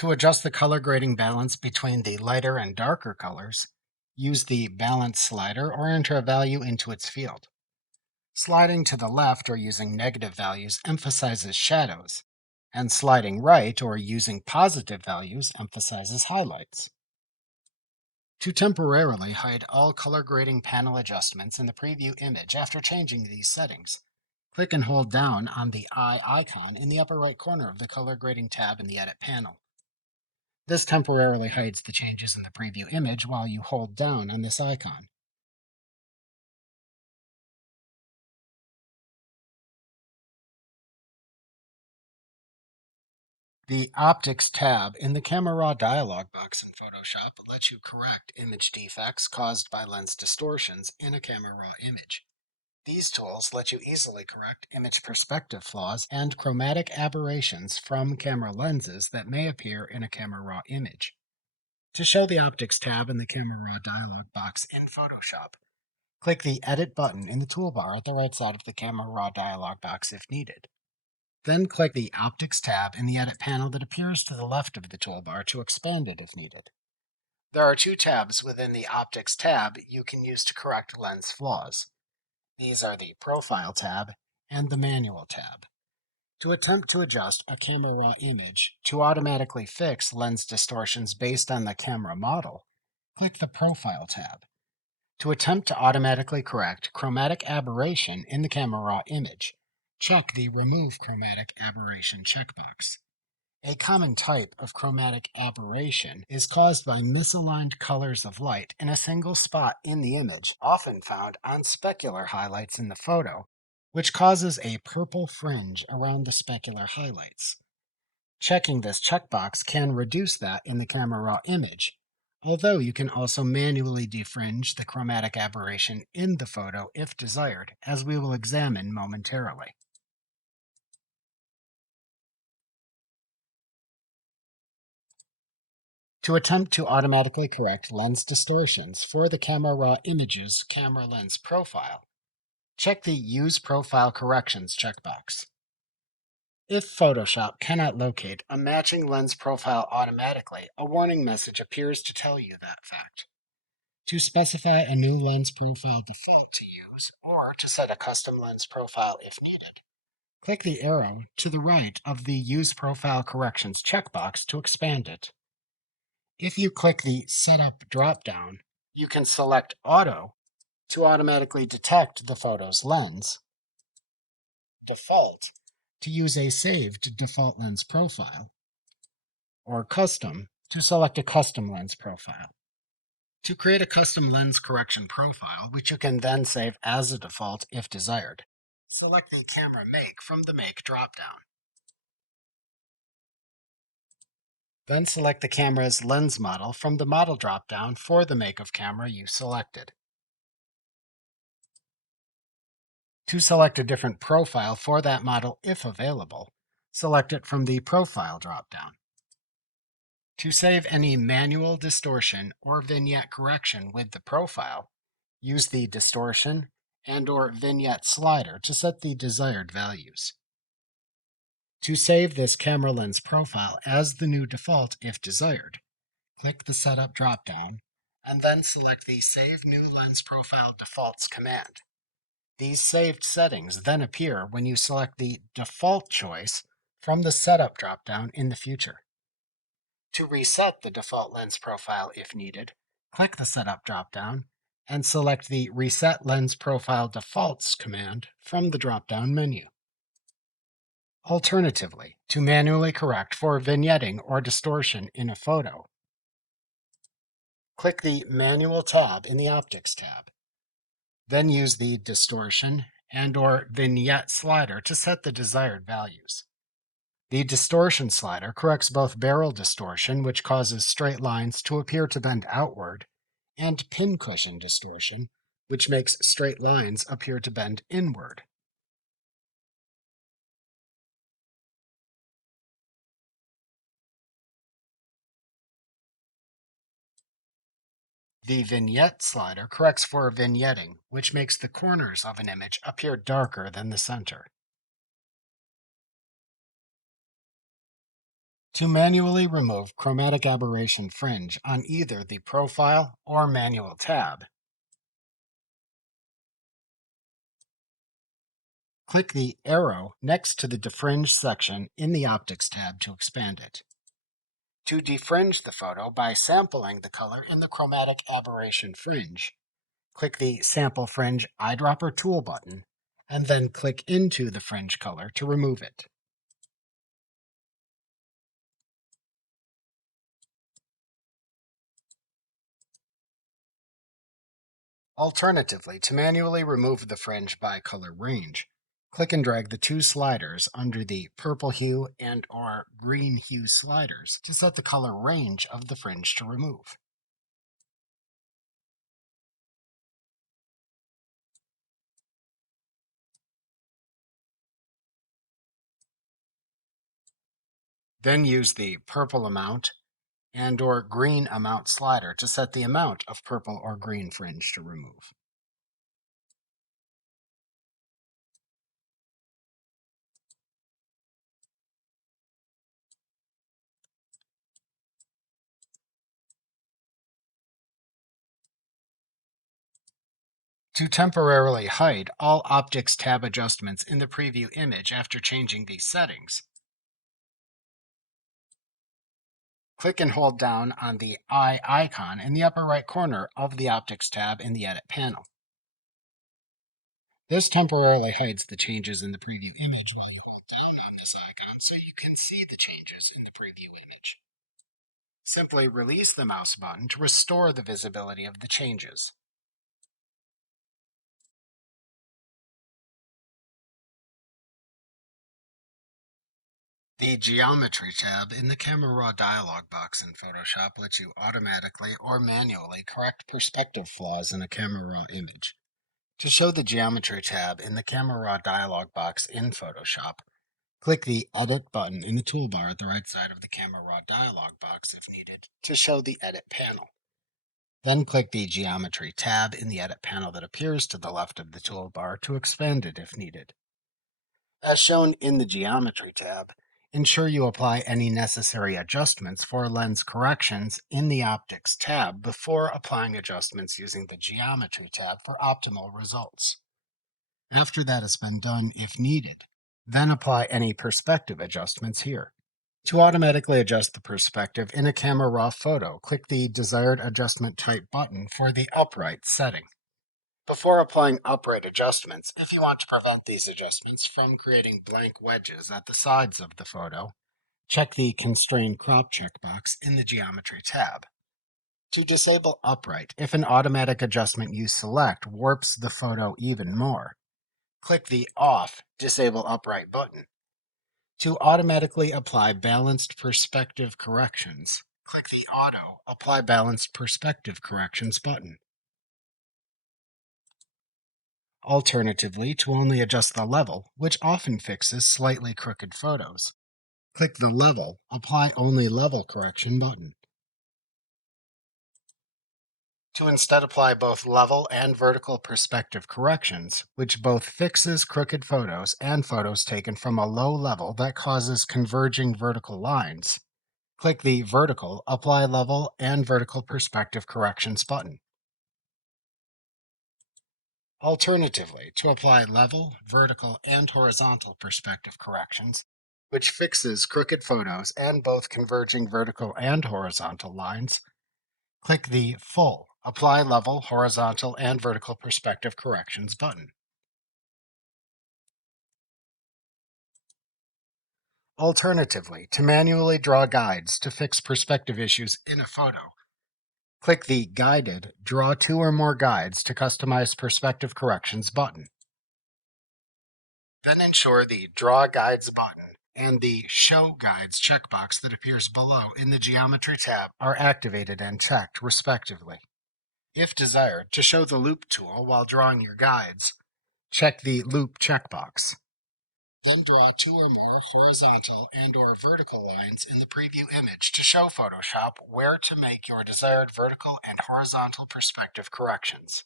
To adjust the color grading balance between the lighter and darker colors, use the Balance slider or enter a value into its field. Sliding to the left or using negative values emphasizes shadows, and sliding right or using positive values emphasizes highlights. To temporarily hide all color grading panel adjustments in the preview image after changing these settings, click and hold down on the eye icon in the upper right corner of the Color Grading tab in the Edit panel. This temporarily hides the changes in the preview image while you hold down on this icon. The Optics tab in the Camera Raw dialog box in Photoshop lets you correct image defects caused by lens distortions in a Camera Raw image. These tools let you easily correct image perspective flaws and chromatic aberrations from camera lenses that may appear in a Camera Raw image. To show the Optics tab in the Camera Raw dialog box in Photoshop, click the Edit button in the toolbar at the right side of the Camera Raw dialog box if needed. Then click the Optics tab in the Edit panel that appears to the left of the toolbar to expand it if needed. There are two tabs within the Optics tab you can use to correct lens flaws. These are the Profile tab and the Manual tab. To attempt to adjust a Camera Raw image to automatically fix lens distortions based on the camera model, click the Profile tab. To attempt to automatically correct chromatic aberration in the Camera Raw image, check the Remove Chromatic Aberration checkbox. A common type of chromatic aberration is caused by misaligned colors of light in a single spot in the image, often found on specular highlights in the photo, which causes a purple fringe around the specular highlights. Checking this checkbox can reduce that in the Camera Raw image, although you can also manually defringe the chromatic aberration in the photo if desired, as we will examine momentarily. To attempt to automatically correct lens distortions for the Camera Raw image's camera lens profile, check the Use Profile Corrections checkbox. If Photoshop cannot locate a matching lens profile automatically, a warning message appears to tell you that fact. To specify a new lens profile default to use, or to set a custom lens profile if needed, click the arrow to the right of the Use Profile Corrections checkbox to expand it. If you click the Setup drop-down, you can select Auto to automatically detect the photo's lens, Default to use a saved default lens profile, or Custom to select a custom lens profile. To create a custom lens correction profile, which you can then save as a default if desired, select the Camera Make from the Make drop-down. Then select the camera's lens model from the Model drop-down for the make of camera you selected. To select a different profile for that model if available, select it from the Profile drop-down. To save any manual distortion or vignette correction with the profile, use the Distortion and/or Vignette slider to set the desired values. To save this camera lens profile as the new default if desired, click the Setup drop-down and then select the Save New Lens Profile Defaults command. These saved settings then appear when you select the default choice from the Setup drop-down in the future. To reset the default lens profile if needed, click the Setup drop-down and select the Reset Lens Profile Defaults command from the drop-down menu. Alternatively, to manually correct for vignetting or distortion in a photo, click the Manual tab in the Optics tab. Then use the Distortion and/or Vignette slider to set the desired values. The Distortion slider corrects both barrel distortion, which causes straight lines to appear to bend outward, and pincushion distortion, which makes straight lines appear to bend inward. The Vignette slider corrects for vignetting, which makes the corners of an image appear darker than the center. To manually remove chromatic aberration fringe on either the Profile or Manual tab, click the arrow next to the Defringe section in the Optics tab to expand it. To defringe the photo by sampling the color in the chromatic aberration fringe, click the Sample Fringe Eyedropper tool button, and then click into the fringe color to remove it. Alternatively, to manually remove the fringe by color range, click and drag the two sliders under the purple hue and/or green hue sliders to set the color range of the fringe to remove. Then use the purple amount and/or green amount slider to set the amount of purple or green fringe to remove. To temporarily hide all Optics tab adjustments in the preview image after changing these settings, click and hold down on the eye icon in the upper right corner of the Optics tab in the Edit panel. This temporarily hides the changes in the preview image while you hold down on this icon so you can see the changes in the preview image. Simply release the mouse button to restore the visibility of the changes. The Geometry tab in the Camera Raw dialog box in Photoshop lets you automatically or manually correct perspective flaws in a Camera Raw image. To show the Geometry tab in the Camera Raw dialog box in Photoshop, Click the Edit button in the toolbar at the right side of the Camera Raw dialog box if needed to show the Edit panel. Then click the Geometry tab in the Edit panel that appears to the left of the toolbar to expand it if needed. As shown in the Geometry tab, ensure you apply any necessary adjustments for lens corrections in the Optics tab before applying adjustments using the Geometry tab for optimal results. After that has been done, if needed, then apply any perspective adjustments here. To automatically adjust the perspective in a Camera Raw photo, click the desired adjustment type button for the upright setting. Before applying upright adjustments, if you want to prevent these adjustments from creating blank wedges at the sides of the photo, check the Constrain Crop checkbox in the Geometry tab. To disable upright, if an automatic adjustment you select warps the photo even more, click the Off Disable Upright button. To automatically apply balanced perspective corrections, click the Auto Apply Balanced Perspective Corrections button. Alternatively, to only adjust the level, which often fixes slightly crooked photos, click the Level Apply Only Level Correction button. To instead apply both level and vertical perspective corrections, which both fixes crooked photos and photos taken from a low level that causes converging vertical lines, click the Vertical Apply Level and Vertical Perspective Corrections button. Alternatively, to apply level, vertical, and horizontal perspective corrections, which fixes crooked photos and both converging vertical and horizontal lines, click the Full Apply Level, Horizontal, and Vertical Perspective Corrections button. Alternatively, to manually draw guides to fix perspective issues in a photo, click the Guided Draw Two or More Guides to Customize Perspective Corrections button. Then ensure the Draw Guides button and the Show Guides checkbox that appears below in the Geometry tab are activated and checked, respectively. If desired, to show the Loop tool while drawing your guides, check the Loop checkbox. Then draw two or more horizontal and/or vertical lines in the preview image to show Photoshop where to make your desired vertical and horizontal perspective corrections.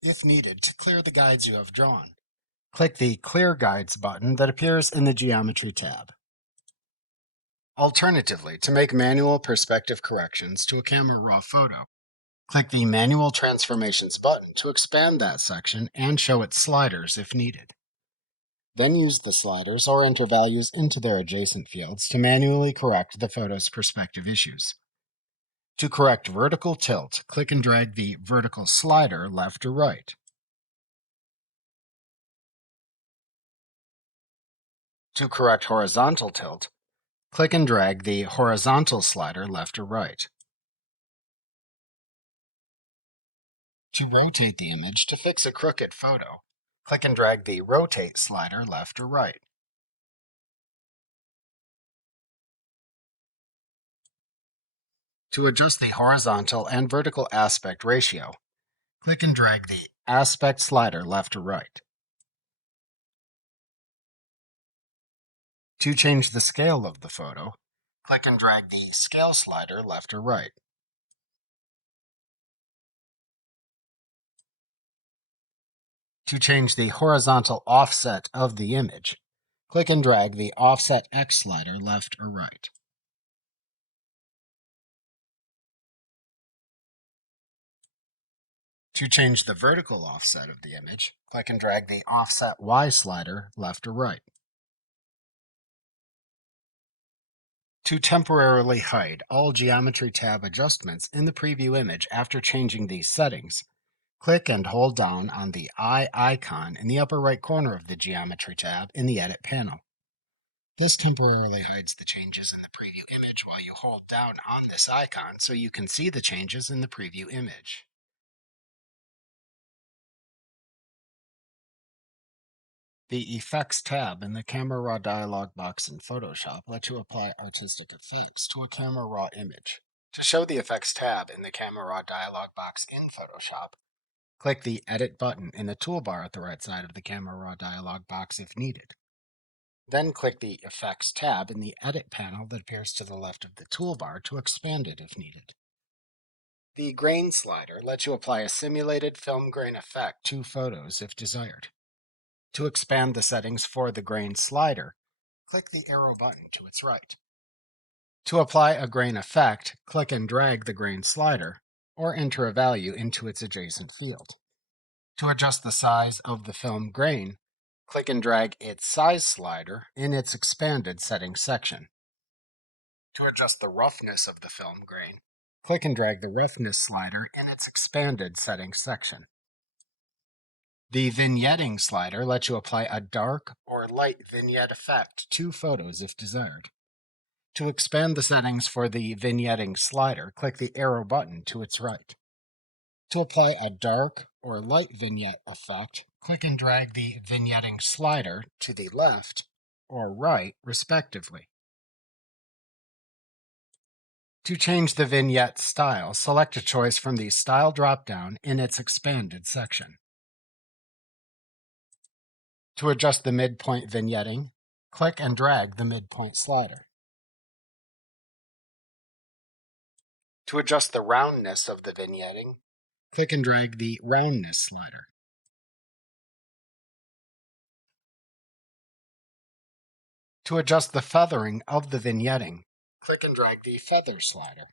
If needed, to clear the guides you have drawn, click the Clear Guides button that appears in the Geometry tab. Alternatively, to make manual perspective corrections to a Camera Raw photo, click the Manual Transformations button to expand that section and show its sliders if needed. Then use the sliders or enter values into their adjacent fields to manually correct the photo's perspective issues. To correct vertical tilt, click and drag the vertical slider left or right. To correct horizontal tilt, click and drag the horizontal slider left or right. To rotate the image to fix a crooked photo, click and drag the rotate slider left or right. To adjust the horizontal and vertical aspect ratio, click and drag the aspect slider left or right. To change the scale of the photo, click and drag the scale slider left or right. To change the horizontal offset of the image, click and drag the Offset X slider left or right. To change the vertical offset of the image, click and drag the Offset Y slider left or right. To temporarily hide all Geometry tab adjustments in the preview image after changing these settings, click and hold down on the eye icon in the upper right corner of the Geometry tab in the Edit panel. This temporarily hides the changes in the preview image while you hold down on this icon so you can see the changes in the preview image. The Effects tab in the Camera Raw dialog box in Photoshop lets you apply artistic effects to a Camera Raw image. To show the Effects tab in the Camera Raw dialog box in Photoshop, click the Edit button in the toolbar at the right side of the Camera Raw dialog box if needed. Then click the Effects tab in the Edit panel that appears to the left of the toolbar to expand it if needed. The Grain slider lets you apply a simulated film grain effect to photos if desired. To expand the settings for the grain slider, click the arrow button to its right. To apply a grain effect, click and drag the grain slider, or enter a value into its adjacent field. To adjust the size of the film grain, click and drag its size slider in its expanded settings section. To adjust the roughness of the film grain, click and drag the roughness slider in its expanded settings section. The vignetting slider lets you apply a dark or light vignette effect to photos if desired. To expand the settings for the vignetting slider, click the arrow button to its right. To apply a dark or light vignette effect, click and drag the vignetting slider to the left or right, respectively. To change the vignette style, select a choice from the Style drop-down in its expanded section. To adjust the midpoint vignetting, click and drag the midpoint slider. To adjust the roundness of the vignetting, click and drag the roundness slider. To adjust the feathering of the vignetting, click and drag the feather slider.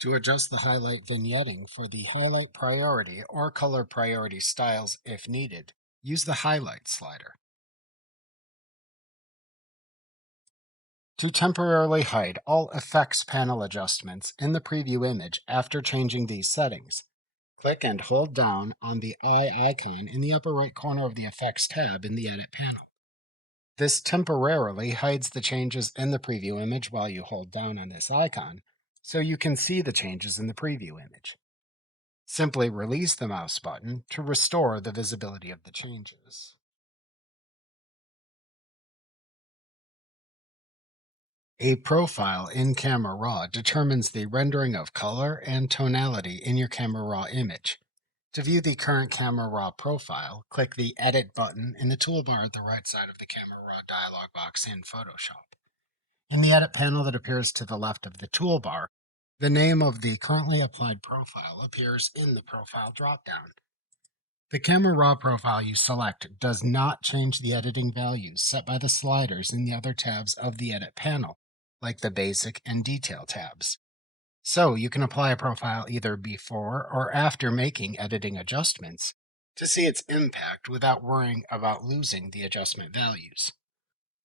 To adjust the highlight vignetting for the highlight priority or color priority styles if needed, use the highlight slider. To temporarily hide all effects panel adjustments in the preview image after changing these settings, click and hold down on the eye icon in the upper right corner of the Effects tab in the Edit panel. This temporarily hides the changes in the preview image while you hold down on this icon, so you can see the changes in the preview image. Simply release the mouse button to restore the visibility of the changes. A profile in Camera Raw determines the rendering of color and tonality in your Camera Raw image. To view the current Camera Raw profile, click the Edit button in the toolbar at the right side of the Camera Raw dialog box in Photoshop. In the Edit panel that appears to the left of the toolbar, the name of the currently applied profile appears in the Profile dropdown. The Camera Raw profile you select does not change the editing values set by the sliders in the other tabs of the Edit panel, like the Basic and Detail tabs. So you can apply a profile either before or after making editing adjustments to see its impact without worrying about losing the adjustment values.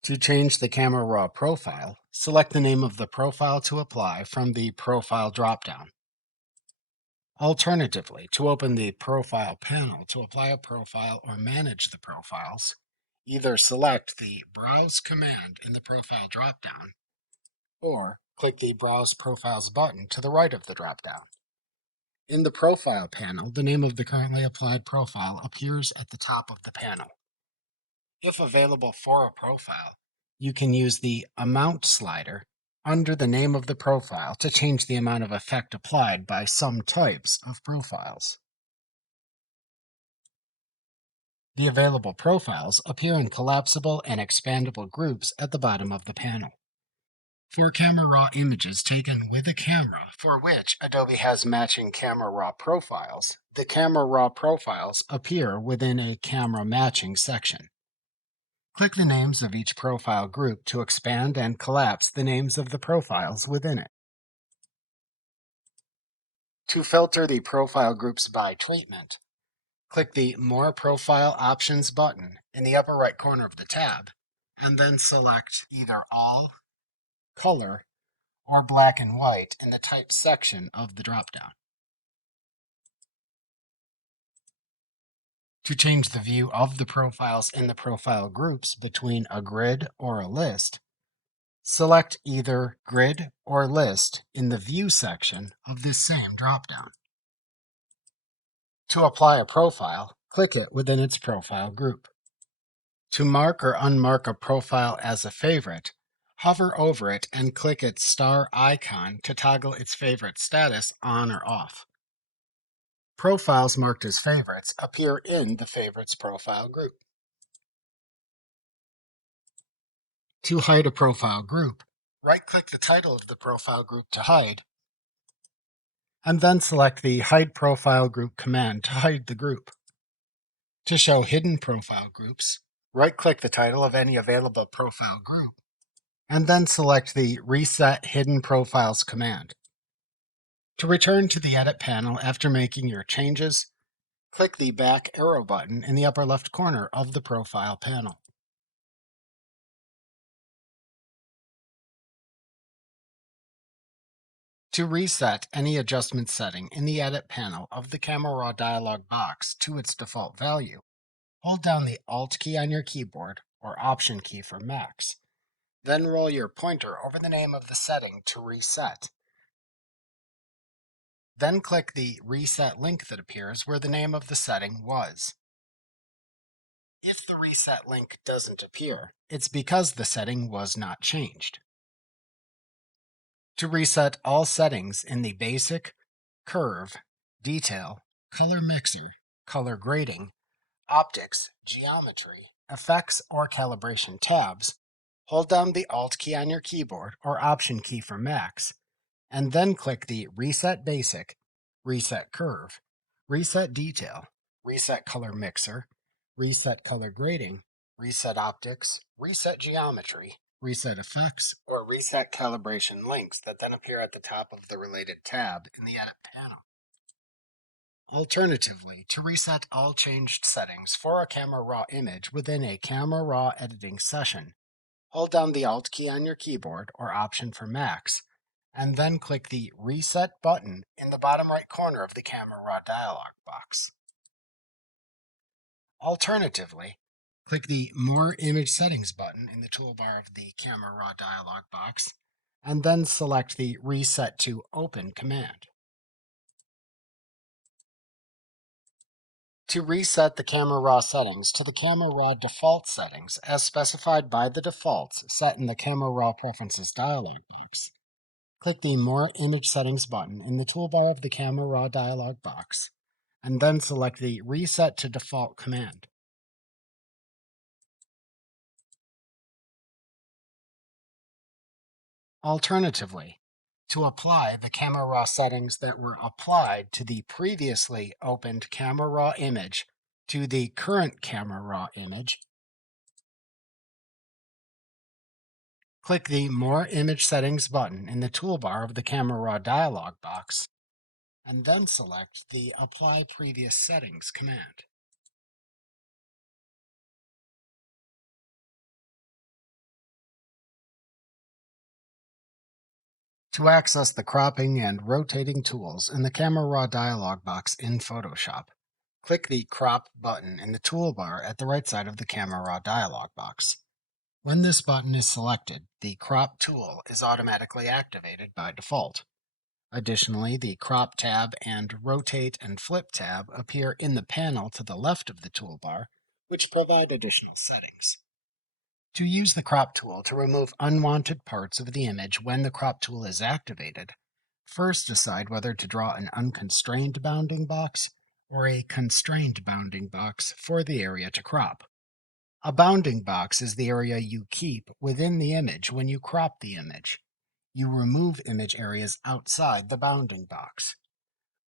To change the Camera Raw profile, select the name of the profile to apply from the Profile dropdown. Alternatively, to open the Profile panel to apply a profile or manage the profiles, either select the Browse command in the Profile dropdown, or click the Browse Profiles button to the right of the dropdown. In the Profile panel, the name of the currently applied profile appears at the top of the panel. If available for a profile, you can use the Amount slider under the name of the profile to change the amount of effect applied by some types of profiles. The available profiles appear in collapsible and expandable groups at the bottom of the panel. For Camera Raw images taken with a camera for which Adobe has matching Camera Raw profiles, the Camera Raw profiles appear within a Camera Matching section. Click the names of each profile group to expand and collapse the names of the profiles within it. To filter the profile groups by treatment, click the More Profile Options button in the upper right corner of the tab, and then select either All, Color, or Black and White in the Type section of the dropdown. To change the view of the profiles in the profile groups between a grid or a list, select either Grid or List in the View section of this same dropdown. To apply a profile, click it within its profile group. To mark or unmark a profile as a favorite, hover over it and click its star icon to toggle its favorite status on or off. Profiles marked as favorites appear in the Favorites profile group. To hide a profile group, right-click the title of the profile group to hide, and then select the Hide Profile Group command to hide the group. To show hidden profile groups, right-click the title of any available profile group, and then select the Reset Hidden Profiles command. To return to the Edit panel after making your changes, click the back arrow button in the upper left corner of the Profile panel. To reset any adjustment setting in the Edit panel of the Camera Raw dialog box to its default value, hold down the Alt key on your keyboard or Option key for Macs. Then roll your pointer over the name of the setting to reset. Then click the Reset link that appears where the name of the setting was. If the reset link doesn't appear, it's because the setting was not changed. To reset all settings in the Basic, Curve, Detail, Color Mixer, Color Grading, Optics, Geometry, Effects, or Calibration tabs, hold down the Alt key on your keyboard or Option key for Macs, and then click the Reset Basic, Reset Curve, Reset Detail, Reset Color Mixer, Reset Color Grading, Reset Optics, Reset Geometry, Reset Effects, or Reset Calibration links that then appear at the top of the related tab in the Edit panel. Alternatively, to reset all changed settings for a Camera Raw image within a Camera Raw editing session, hold down the Alt key on your keyboard or Option for Macs, and then click the Reset button in the bottom right corner of the Camera Raw dialog box. Alternatively, click the More Image Settings button in the toolbar of the Camera Raw dialog box, and then select the Reset to Open command. To reset the Camera Raw settings to the Camera Raw default settings as specified by the defaults set in the Camera Raw Preferences dialog box, click the More Image Settings button in the toolbar of the Camera Raw dialog box, and then select the Reset to Default command. Alternatively, to apply the Camera Raw settings that were applied to the previously opened Camera Raw image to the current Camera Raw image, click the More Image Settings button in the toolbar of the Camera Raw dialog box, and then select the Apply Previous Settings command. To access the cropping and rotating tools in the Camera Raw dialog box in Photoshop, click the Crop button in the toolbar at the right side of the Camera Raw dialog box. When this button is selected, the Crop tool is automatically activated by default. Additionally, the Crop tab and Rotate and Flip tab appear in the panel to the left of the toolbar, which provide additional settings. To use the Crop tool to remove unwanted parts of the image when the Crop tool is activated, first decide whether to draw an unconstrained bounding box or a constrained bounding box for the area to crop. A bounding box is the area you keep within the image when you crop the image. You remove image areas outside the bounding box.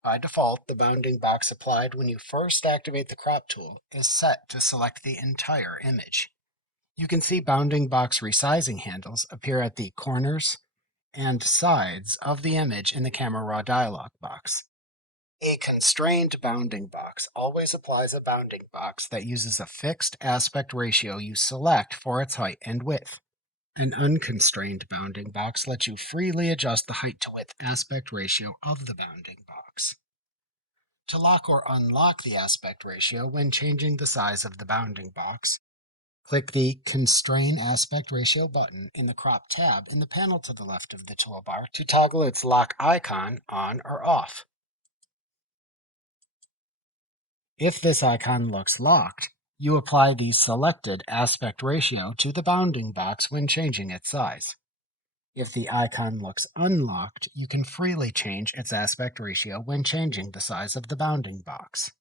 By default, the bounding box applied when you first activate the Crop tool is set to select the entire image. You can see bounding box resizing handles appear at the corners and sides of the image in the Camera Raw dialog box. A constrained bounding box always applies a bounding box that uses a fixed aspect ratio you select for its height and width. An unconstrained bounding box lets you freely adjust the height to width aspect ratio of the bounding box. To lock or unlock the aspect ratio when changing the size of the bounding box, click the Constrain Aspect Ratio button in the Crop tab in the panel to the left of the toolbar to toggle its lock icon on or off. If this icon looks locked, you apply the selected aspect ratio to the bounding box when changing its size. If the icon looks unlocked, you can freely change its aspect ratio when changing the size of the bounding box.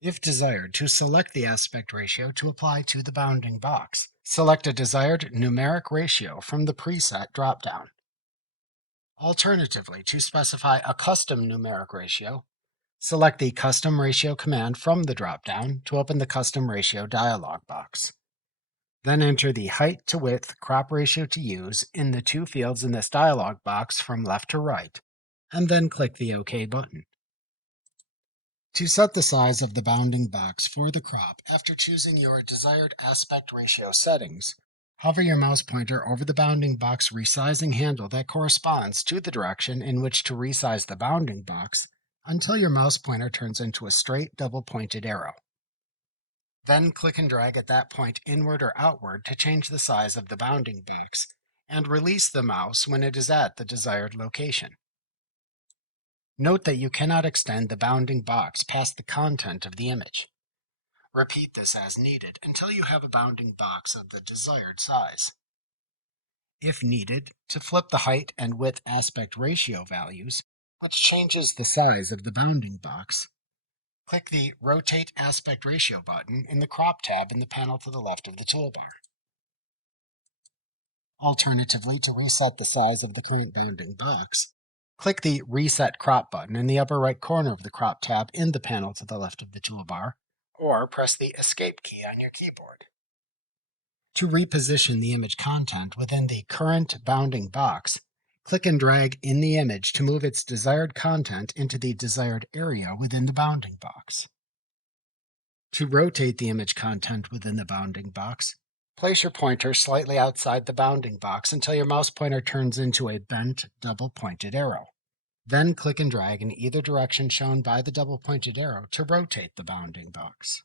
If desired, to select the aspect ratio to apply to the bounding box, select a desired numeric ratio from the preset dropdown. Alternatively, to specify a custom numeric ratio, select the Custom Ratio command from the dropdown to open the Custom Ratio dialog box. Then enter the height to width crop ratio to use in the two fields in this dialog box from left to right, and then click the OK button. To set the size of the bounding box for the crop after choosing your desired aspect ratio settings, hover your mouse pointer over the bounding box resizing handle that corresponds to the direction in which to resize the bounding box until your mouse pointer turns into a straight double-pointed arrow. Then click and drag at that point inward or outward to change the size of the bounding box, and release the mouse when it is at the desired location. Note that you cannot extend the bounding box past the content of the image. Repeat this as needed until you have a bounding box of the desired size. If needed, to flip the height and width aspect ratio values, which changes the size of the bounding box, click the Rotate Aspect Ratio button in the Crop tab in the panel to the left of the toolbar. Alternatively, to reset the size of the current bounding box, click the Reset Crop button in the upper right corner of the Crop tab in the panel to the left of the toolbar, or press the Escape key on your keyboard. To reposition the image content within the current bounding box, click and drag in the image to move its desired content into the desired area within the bounding box. To rotate the image content within the bounding box, place your pointer slightly outside the bounding box until your mouse pointer turns into a bent, double-pointed arrow. Then click and drag in either direction shown by the double-pointed arrow to rotate the bounding box.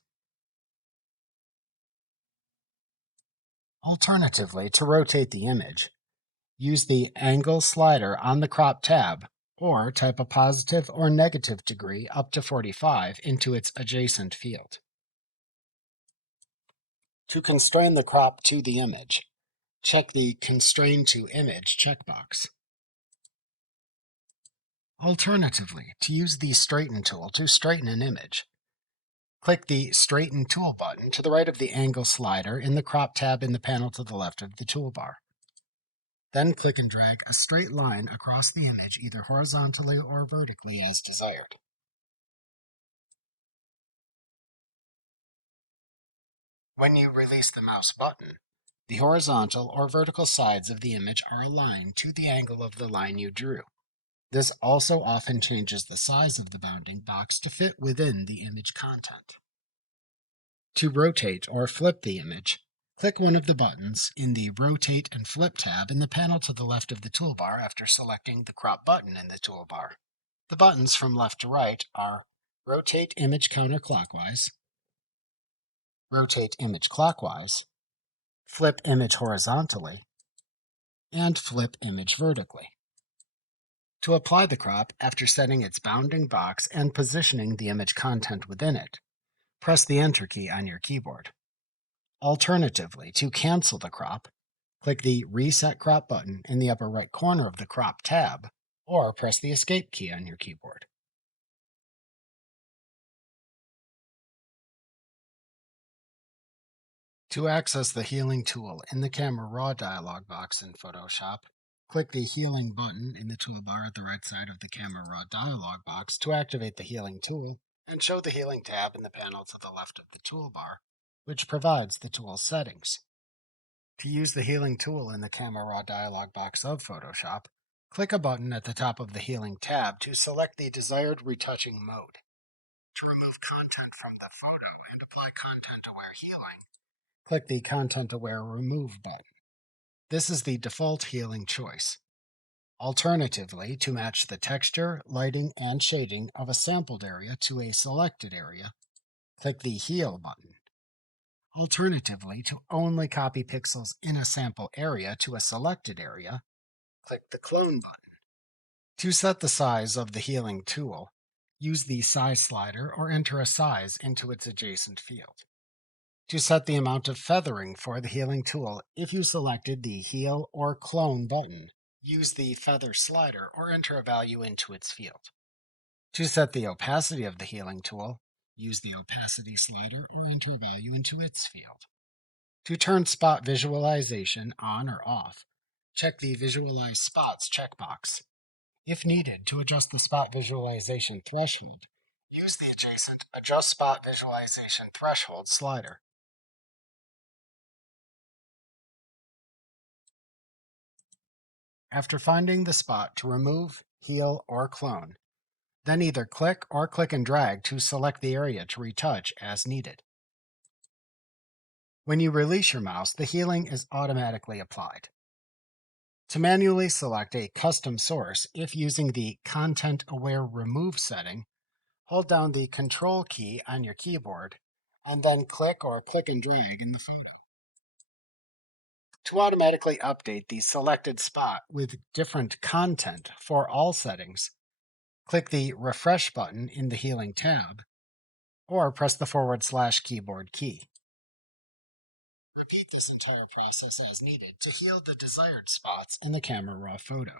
Alternatively, to rotate the image, use the Angle slider on the Crop tab, or type a positive or negative degree up to 45 into its adjacent field. To constrain the crop to the image, check the Constrain to Image checkbox. Alternatively, to use the Straighten tool to straighten an image, click the Straighten Tool button to the right of the Angle slider in the Crop tab in the panel to the left of the toolbar. Then click and drag a straight line across the image either horizontally or vertically as desired. When you release the mouse button, the horizontal or vertical sides of the image are aligned to the angle of the line you drew. This also often changes the size of the bounding box to fit within the image content. To rotate or flip the image, click one of the buttons in the Rotate and Flip tab in the panel to the left of the toolbar after selecting the Crop button in the toolbar. The buttons from left to right are Rotate Image Counterclockwise, Rotate Image Clockwise, Flip Image Horizontally, and Flip Image Vertically. To apply the crop after setting its bounding box and positioning the image content within it, press the Enter key on your keyboard. Alternatively, to cancel the crop, click the Reset Crop button in the upper right corner of the Crop tab, or press the Escape key on your keyboard. To access the Healing tool in the Camera Raw dialog box in Photoshop, click the Healing button in the toolbar at the right side of the Camera Raw dialog box to activate the Healing tool, and show the Healing tab in the panel to the left of the toolbar, which provides the tool's settings. To use the Healing tool in the Camera Raw dialog box of Photoshop, click a button at the top of the Healing tab to select the desired retouching mode. To remove content from the photo and apply content-aware healing, click the Content-Aware Remove button. This is the default healing choice. Alternatively, to match the texture, lighting, and shading of a sampled area to a selected area, click the Heal button. Alternatively, to only copy pixels in a sample area to a selected area, click the Clone button. To set the size of the Healing tool, use the size slider or enter a size into its adjacent field. To set the amount of feathering for the healing tool, if you selected the Heal or Clone button, use the Feather slider or enter a value into its field. To set the opacity of the healing tool, use the Opacity slider or enter a value into its field. To turn spot visualization on or off, check the Visualize Spots checkbox. If needed, to adjust the spot visualization threshold, use the adjacent Adjust Spot Visualization Threshold slider. After finding the spot to remove, heal, or clone, then either click or click and drag to select the area to retouch as needed. When you release your mouse, the healing is automatically applied. To manually select a custom source, if using the Content Aware Remove setting, hold down the Control key on your keyboard and then click or click and drag in the photo. To automatically update the selected spot with different content for all settings, click the Refresh button in the Healing tab or press the / keyboard key. Repeat this entire process as needed to heal the desired spots in the Camera Raw photo.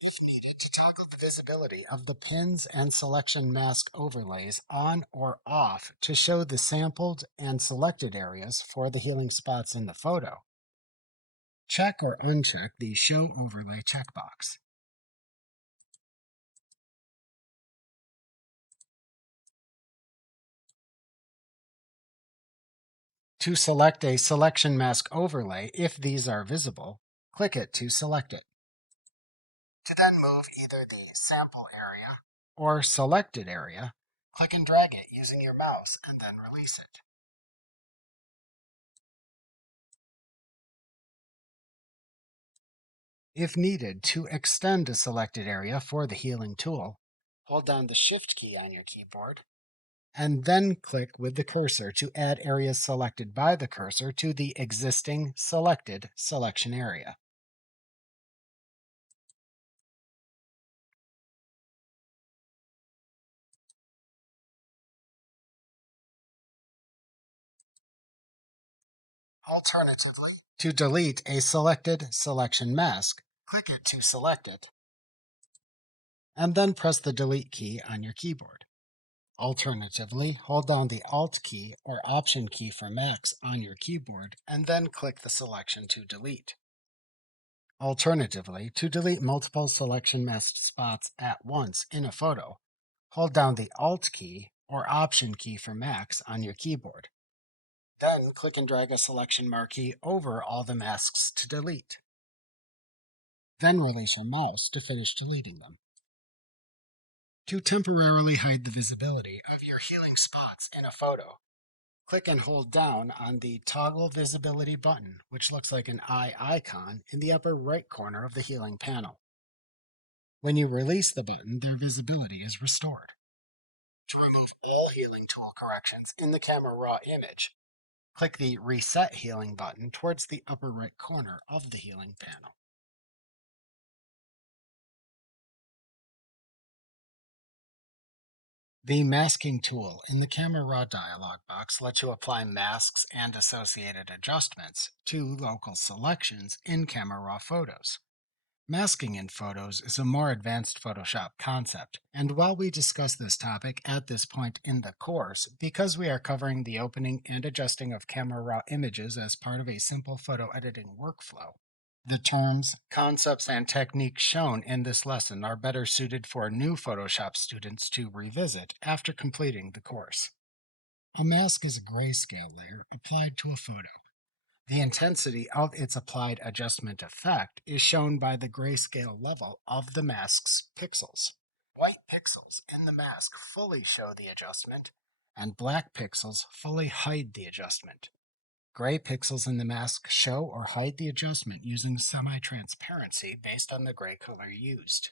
If needed, to toggle the visibility of the pins and selection mask overlays on or off to show the sampled and selected areas for the healing spots in the photo, check or uncheck the Show Overlay checkbox. To select a selection mask overlay, if these are visible, click it to select it. To then move either the sample area or selected area, click and drag it using your mouse and then release it. If needed, to extend a selected area for the healing tool, hold down the Shift key on your keyboard and then click with the cursor to add areas selected by the cursor to the existing selected selection area. Alternatively, to delete a selected selection mask, click it to select it, and then press the Delete key on your keyboard. Alternatively, hold down the Alt key or Option key for Macs on your keyboard, and then click the selection to delete. Alternatively, to delete multiple selection masked spots at once in a photo, hold down the Alt key or Option key for Macs on your keyboard. Then click and drag a selection marquee over all the masks to delete. Then release your mouse to finish deleting them. To temporarily hide the visibility of your healing spots in a photo, click and hold down on the Toggle Visibility button, which looks like an eye icon in the upper right corner of the healing panel. When you release the button, their visibility is restored. To remove all healing tool corrections in the Camera Raw image, click the Reset Healing button towards the upper right corner of the healing panel. The Masking tool in the Camera Raw dialog box lets you apply masks and associated adjustments to local selections in Camera Raw photos. Masking in photos is a more advanced Photoshop concept, and while we discuss this topic at this point in the course, because we are covering the opening and adjusting of Camera Raw images as part of a simple photo editing workflow, the terms, concepts, and techniques shown in this lesson are better suited for new Photoshop students to revisit after completing the course. A mask is a grayscale layer applied to a photo. The intensity of its applied adjustment effect is shown by the grayscale level of the mask's pixels. White pixels in the mask fully show the adjustment, and black pixels fully hide the adjustment. Gray pixels in the mask show or hide the adjustment using semi-transparency based on the gray color used.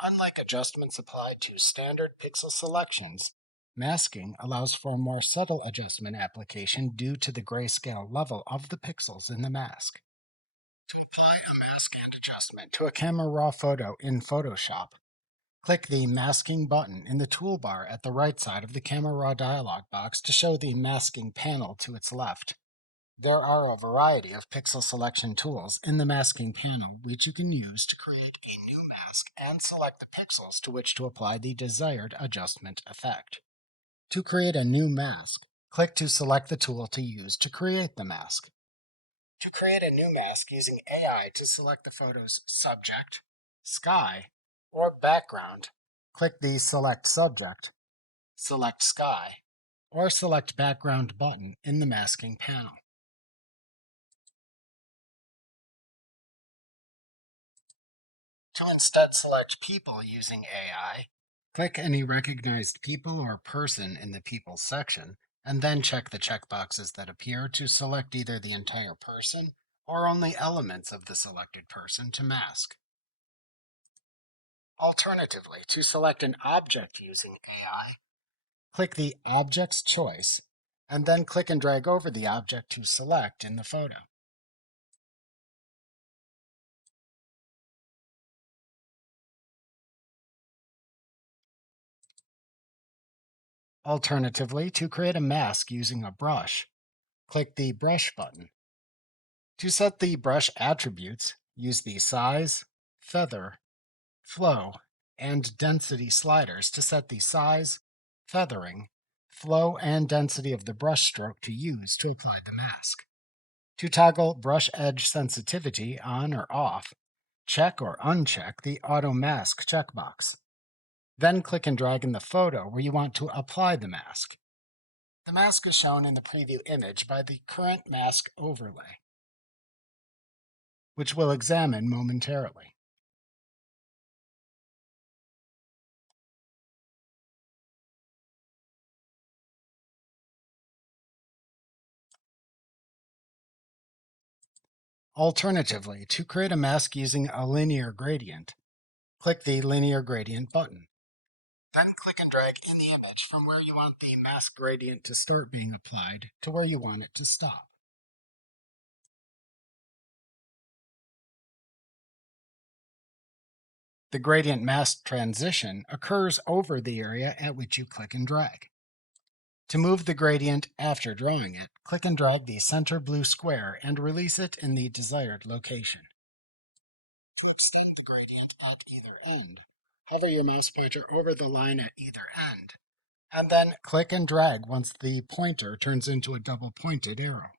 Unlike adjustments applied to standard pixel selections, masking allows for a more subtle adjustment application due to the grayscale level of the pixels in the mask. To apply a mask and adjustment to a Camera Raw photo in Photoshop, Click the Masking button in the toolbar at the right side of the Camera Raw dialog box to show the masking panel to its left. There are a variety of pixel selection tools in the masking panel which you can use to create a new mask and select the pixels to which to apply the desired adjustment effect. To create a new mask, click to select the tool to use to create the mask. To create a new mask using AI to select the photo's subject, sky, or background, click the Select Subject, Select Sky, or Select Background button in the masking panel. To instead select people using AI, click any recognized people or person in the People section, and then check the checkboxes that appear to select either the entire person or only elements of the selected person to mask. Alternatively, to select an object using AI, click the Object's choice, and then click and drag over the object to select in the photo. Alternatively, to create a mask using a brush, click the Brush button. To set the brush attributes, use the Size, Feather, Flow, and Density sliders to set the size, feathering, flow, and density of the brush stroke to use to apply the mask. To toggle brush edge sensitivity on or off, check or uncheck the Auto Mask checkbox. Then click and drag in the photo where you want to apply the mask. The mask is shown in the preview image by the current mask overlay, which we'll examine momentarily. Alternatively, to create a mask using a linear gradient, click the Linear Gradient button. Then click and drag in the image from where you want the mask gradient to start being applied to where you want it to stop. The gradient mask transition occurs over the area at which you click and drag. To move the gradient after drawing it, click and drag the center blue square and release it in the desired location. To extend the gradient at either end, hover your mouse pointer over the line at either end, and then click and drag once the pointer turns into a double-pointed arrow.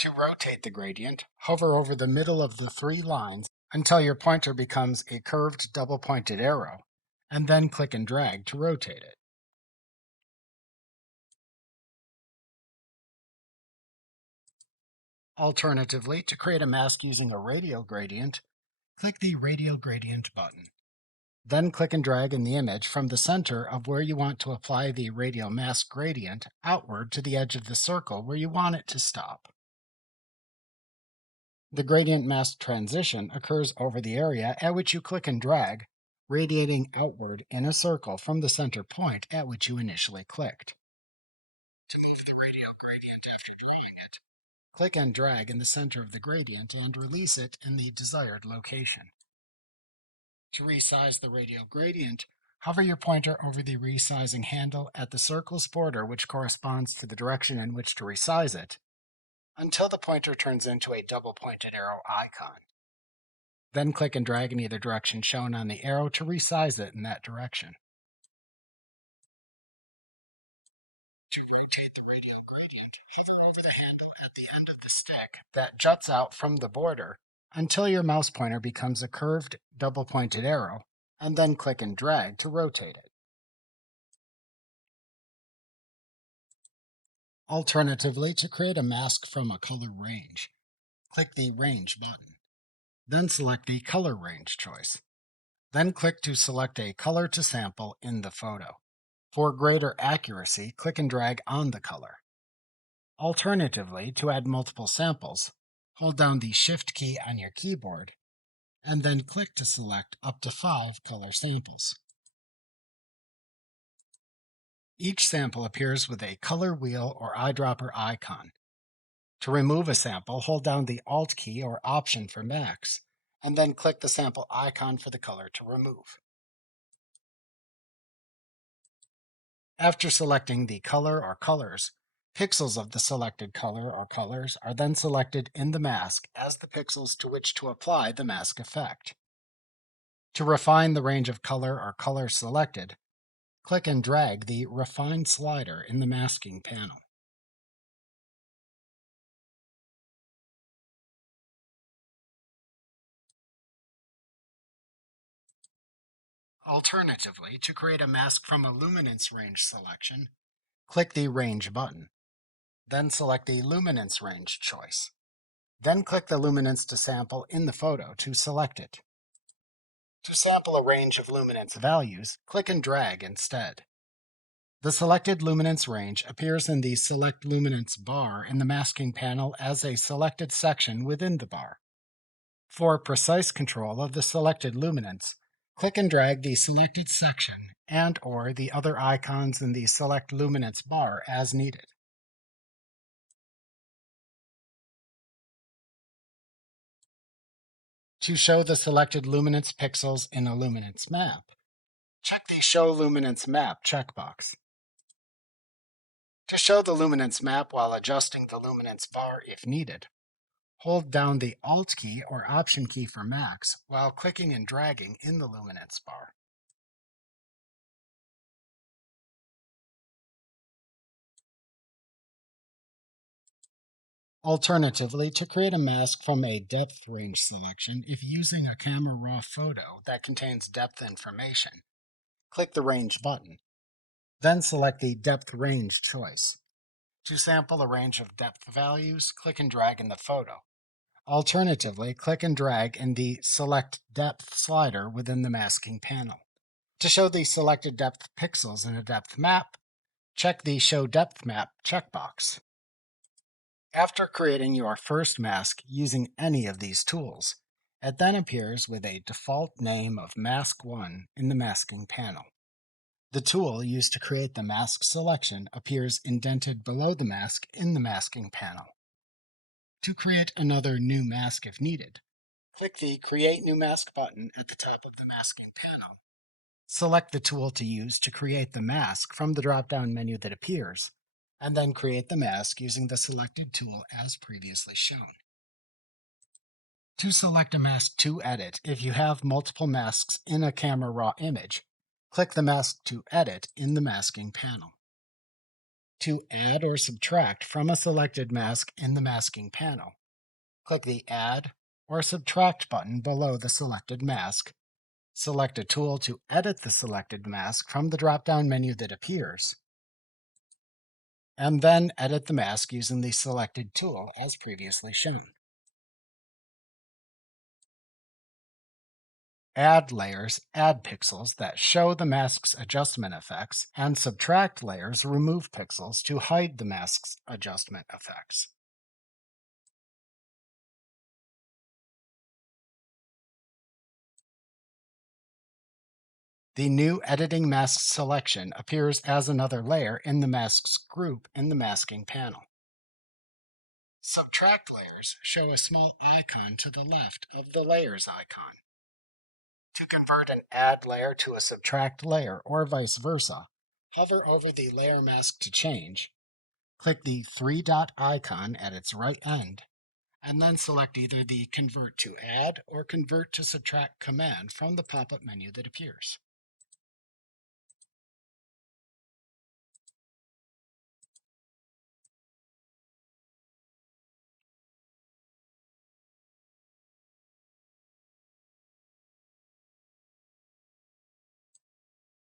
To rotate the gradient, hover over the middle of the three lines until your pointer becomes a curved double-pointed arrow, and then click and drag to rotate it. Alternatively, to create a mask using a radial gradient, click the Radial Gradient button. Then click and drag in the image from the center of where you want to apply the radial mask gradient outward to the edge of the circle where you want it to stop. The gradient mask transition occurs over the area at which you click and drag, radiating outward in a circle from the center point at which you initially clicked. To move the radial gradient after drawing it, click and drag in the center of the gradient and release it in the desired location. To resize the radial gradient, hover your pointer over the resizing handle at the circle's border which corresponds to the direction in which to resize it, until the pointer turns into a double-pointed arrow icon. Then click and drag in either direction shown on the arrow to resize it in that direction. To rotate the radial gradient, hover over the handle at the end of the stick that juts out from the border until your mouse pointer becomes a curved double-pointed arrow, and then click and drag to rotate it. Alternatively, to create a mask from a color range, click the Range button. Then select the Color Range choice. Then click to select a color to sample in the photo. For greater accuracy, click and drag on the color. Alternatively, to add multiple samples, hold down the Shift key on your keyboard, and then click to select up to 5 color samples. Each sample appears with a color wheel or eyedropper icon. To remove a sample, hold down the Alt key or Option for Max, and then click the sample icon for the color to remove. After selecting the color or colors, pixels of the selected color or colors are then selected in the mask as the pixels to which to apply the mask effect. To refine the range of color or colors selected, click and drag the Refine slider in the masking panel. Alternatively, to create a mask from a luminance range selection, click the Range button. Then select the Luminance Range choice. Then click the luminance to sample in the photo to select it. To sample a range of luminance values, click and drag instead. The selected luminance range appears in the Select Luminance bar in the masking panel as a selected section within the bar. For precise control of the selected luminance, click and drag the selected section and/or the other icons in the Select Luminance bar as needed. To show the selected luminance pixels in a luminance map, check the Show Luminance Map checkbox. To show the luminance map while adjusting the luminance bar if needed, hold down the Alt key or Option key for max while clicking and dragging in the luminance bar. Alternatively, to create a mask from a depth range selection, if using a camera raw photo that contains depth information, click the Range button. Then select the Depth Range choice. To sample a range of depth values, click and drag in the photo. Alternatively, click and drag in the Select Depth slider within the masking panel. To show the selected depth pixels in a depth map, check the Show Depth Map checkbox. After creating your first mask using any of these tools, it then appears with a default name of Mask 1 in the masking panel. The tool used to create the mask selection appears indented below the mask in the masking panel. To create another new mask if needed, click the Create New Mask button at the top of the masking panel. Select the tool to use to create the mask from the drop-down menu that appears, and then create the mask using the selected tool as previously shown. To select a mask to edit, if you have multiple masks in a camera raw image, click the Mask to Edit in the masking panel. To add or subtract from a selected mask in the masking panel, click the Add or Subtract button below the selected mask. Select a tool to edit the selected mask from the drop-down menu that appears, and then edit the mask using the selected tool as previously shown. Add layers add pixels that show the mask's adjustment effects, and subtract layers remove pixels to hide the mask's adjustment effects. The new Editing Mask selection appears as another layer in the masks group in the masking panel. Subtract layers show a small icon to the left of the layers icon. To convert an add layer to a subtract layer or vice versa, hover over the layer mask to change, click the three-dot icon at its right end, and then select either the Convert to Add or Convert to Subtract command from the pop-up menu that appears.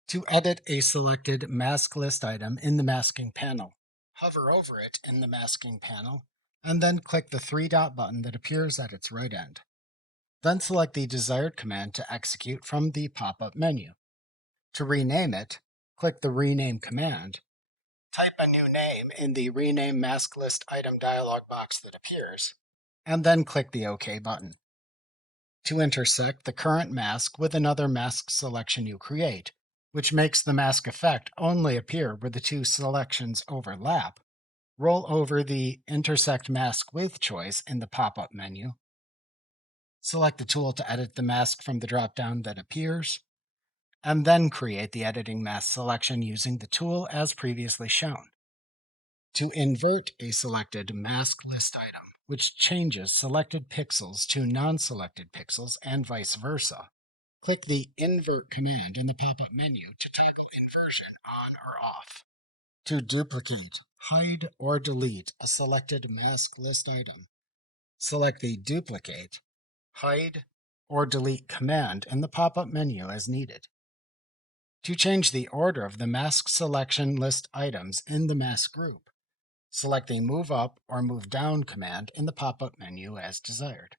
To edit a selected mask list item in the masking panel, hover over it in the masking panel, and then click the three-dot button that appears at its right end. Then select the desired command to execute from the pop-up menu. To rename it, click the Rename command, type a new name in the Rename Mask List Item dialog box that appears, and then click the OK button. To intersect the current mask with another mask selection you create, which makes the mask effect only appear where the two selections overlap, roll over the Intersect Mask With choice in the pop-up menu, Select the tool to edit the mask from the drop-down that appears, and then create the editing mask selection using the tool as previously shown. To invert a selected mask list item, which changes selected pixels to non-selected pixels and vice versa, click the Invert command in the pop-up menu to toggle inversion on or off. To duplicate, hide, or delete a selected mask list item, select the Duplicate, Hide, or Delete command in the pop-up menu as needed. To change the order of the mask selection list items in the mask group, select the Move Up or Move Down command in the pop-up menu as desired.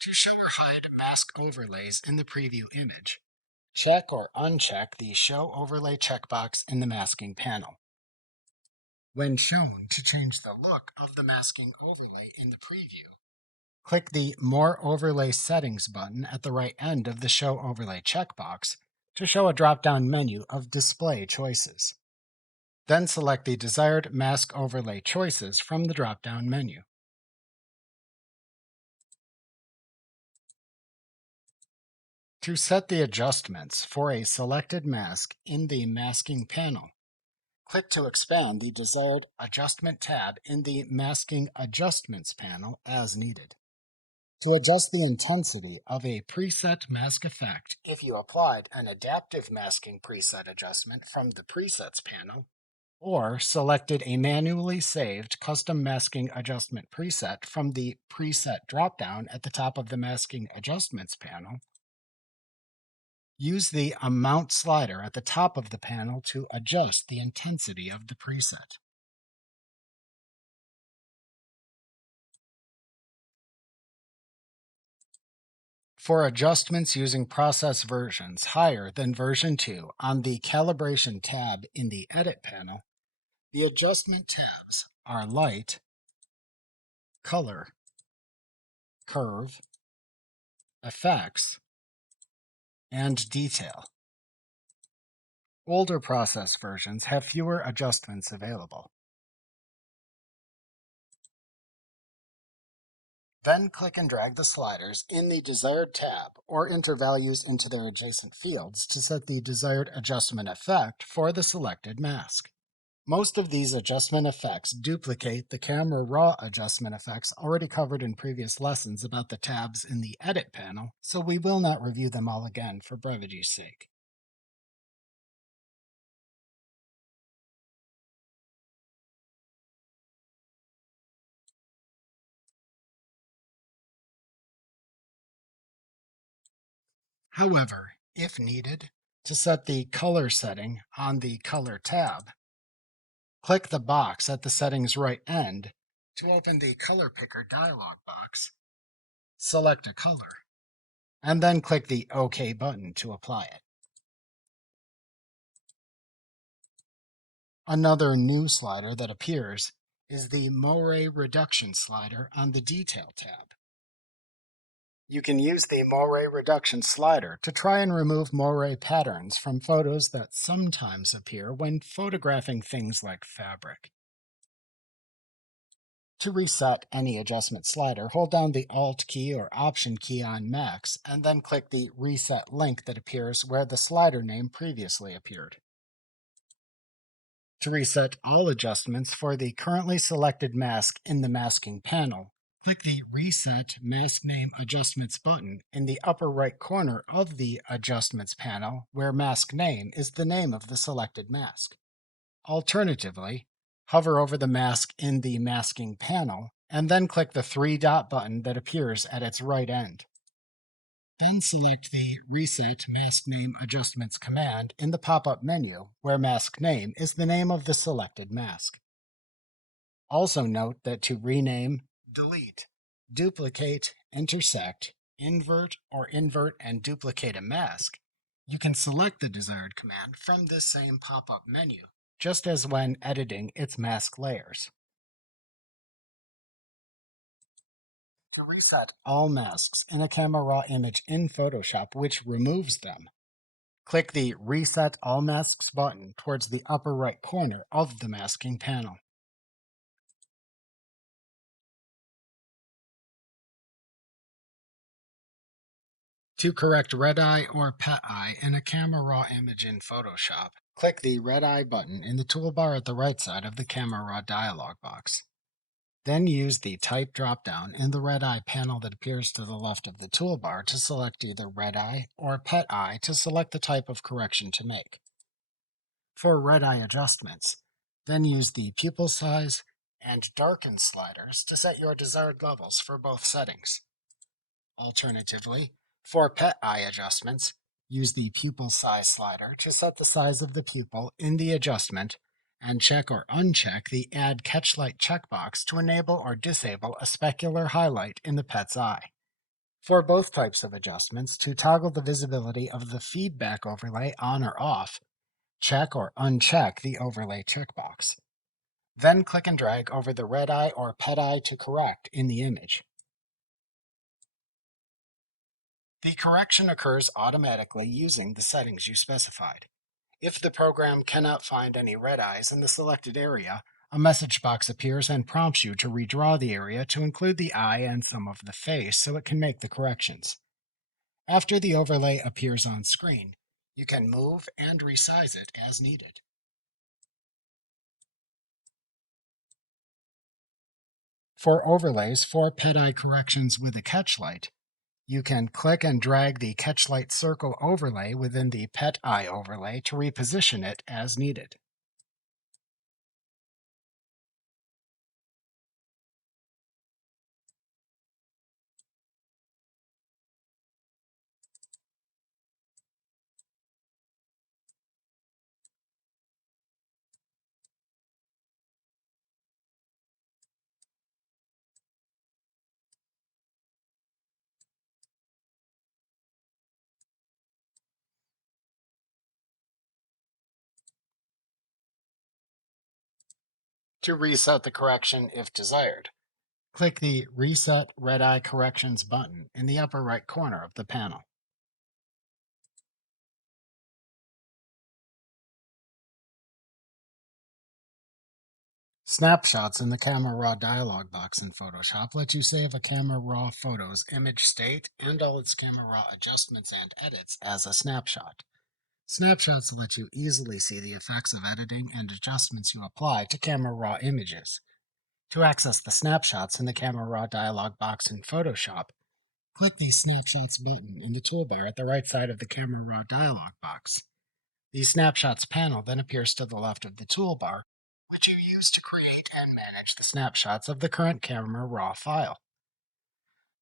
To show or hide mask overlays in the preview image, check or uncheck the Show Overlay checkbox in the masking panel. When shown to change the look of the masking overlay in the preview, click the More Overlay Settings button at the right end of the Show Overlay checkbox to show a drop-down menu of display choices. Then select the desired mask overlay choices from the drop-down menu. To set the adjustments for a selected mask in the Masking panel, click to expand the desired Adjustment tab in the Masking Adjustments panel as needed. To adjust the intensity of a preset mask effect, if you applied an adaptive masking preset adjustment from the Presets panel, or selected a manually saved custom masking adjustment preset from the Preset dropdown at the top of the Masking Adjustments panel, use the Amount slider at the top of the panel to adjust the intensity of the preset. For adjustments using process versions higher than version 2 on the Calibration tab in the Edit panel, the adjustment tabs are Light, Color, Curve, Effects, and Detail. Older process versions have fewer adjustments available. Then click and drag the sliders in the desired tab or enter values into their adjacent fields to set the desired adjustment effect for the selected mask. Most of these adjustment effects duplicate the camera raw adjustment effects already covered in previous lessons about the tabs in the Edit panel, so we will not review them all again for brevity's sake. However, if needed, to set the color setting on the Color tab, click the box at the setting's right end to open the Color Picker dialog box, select a color, and then click the OK button to apply it. Another new slider that appears is the Moire Reduction slider on the Detail tab. You can use the Moire Reduction slider to try and remove moire patterns from photos that sometimes appear when photographing things like fabric. To reset any adjustment slider, hold down the Alt key or Option key on Macs, and then click the Reset link that appears where the slider name previously appeared. To reset all adjustments for the currently selected mask in the masking panel, click the Reset Mask Name Adjustments button in the upper right corner of the Adjustments panel, where Mask Name is the name of the selected mask. Alternatively, hover over the mask in the masking panel, and then click the three-dot button that appears at its right end. Then select the Reset Mask Name Adjustments command in the pop-up menu, where Mask Name is the name of the selected mask. Also note that to rename, delete, duplicate, intersect, invert, or invert and duplicate a mask, you can select the desired command from this same pop-up menu, just as when editing its mask layers. To reset all masks in a camera raw image in Photoshop which removes them, click the Reset All Masks button towards the upper right corner of the masking panel. To correct red eye or pet eye in a camera raw image in Photoshop, click the red eye button in the toolbar at the right side of the camera raw dialog box. Then use the Type drop-down in the red eye panel that appears to the left of the toolbar to select either red eye or pet eye to select the type of correction to make. For red eye adjustments, then use the pupil size and darken sliders to set your desired levels for both settings. Alternatively, for pet eye adjustments, use the pupil size slider to set the size of the pupil in the adjustment and check or uncheck the Add Catchlight checkbox to enable or disable a specular highlight in the pet's eye. For both types of adjustments, to toggle the visibility of the feedback overlay on or off, check or uncheck the overlay checkbox. Then click and drag over the red eye or pet eye to correct in the image. The correction occurs automatically using the settings you specified. If the program cannot find any red eyes in the selected area, a message box appears and prompts you to redraw the area to include the eye and some of the face so it can make the corrections. After the overlay appears on screen, you can move and resize it as needed. For overlays for pet eye corrections with a catchlight, you can click and drag the catchlight circle overlay within the pet eye overlay to reposition it as needed. To reset the correction if desired, click the Reset Red Eye Corrections button in the upper right corner of the panel. Snapshots in the Camera Raw dialog box in Photoshop let you save a Camera Raw photo's image state and all its Camera Raw adjustments and edits as a snapshot. Snapshots let you easily see the effects of editing and adjustments you apply to Camera Raw images. To access the snapshots in the Camera Raw dialog box in Photoshop, click the Snapshots button in the toolbar at the right side of the Camera Raw dialog box. The Snapshots panel then appears to the left of the toolbar, which you use to create and manage the snapshots of the current Camera Raw file.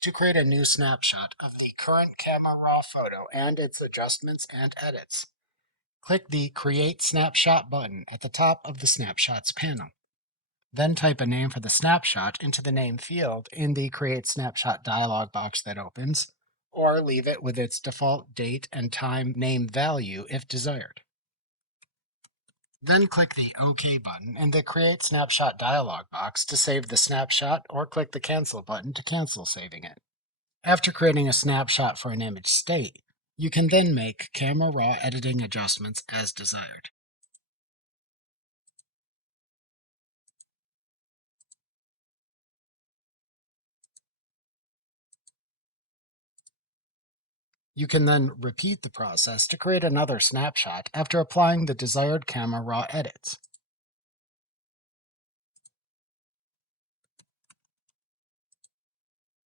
To create a new snapshot of the current Camera Raw photo and its adjustments and edits, click the Create Snapshot button at the top of the Snapshots panel. Then type a name for the snapshot into the name field in the Create Snapshot dialog box that opens, or leave it with its default date and time name value if desired. Then click the OK button in the Create Snapshot dialog box to save the snapshot, or click the Cancel button to cancel saving it. After creating a snapshot for an image state, you can then make Camera Raw editing adjustments as desired. You can then repeat the process to create another snapshot after applying the desired Camera Raw edits.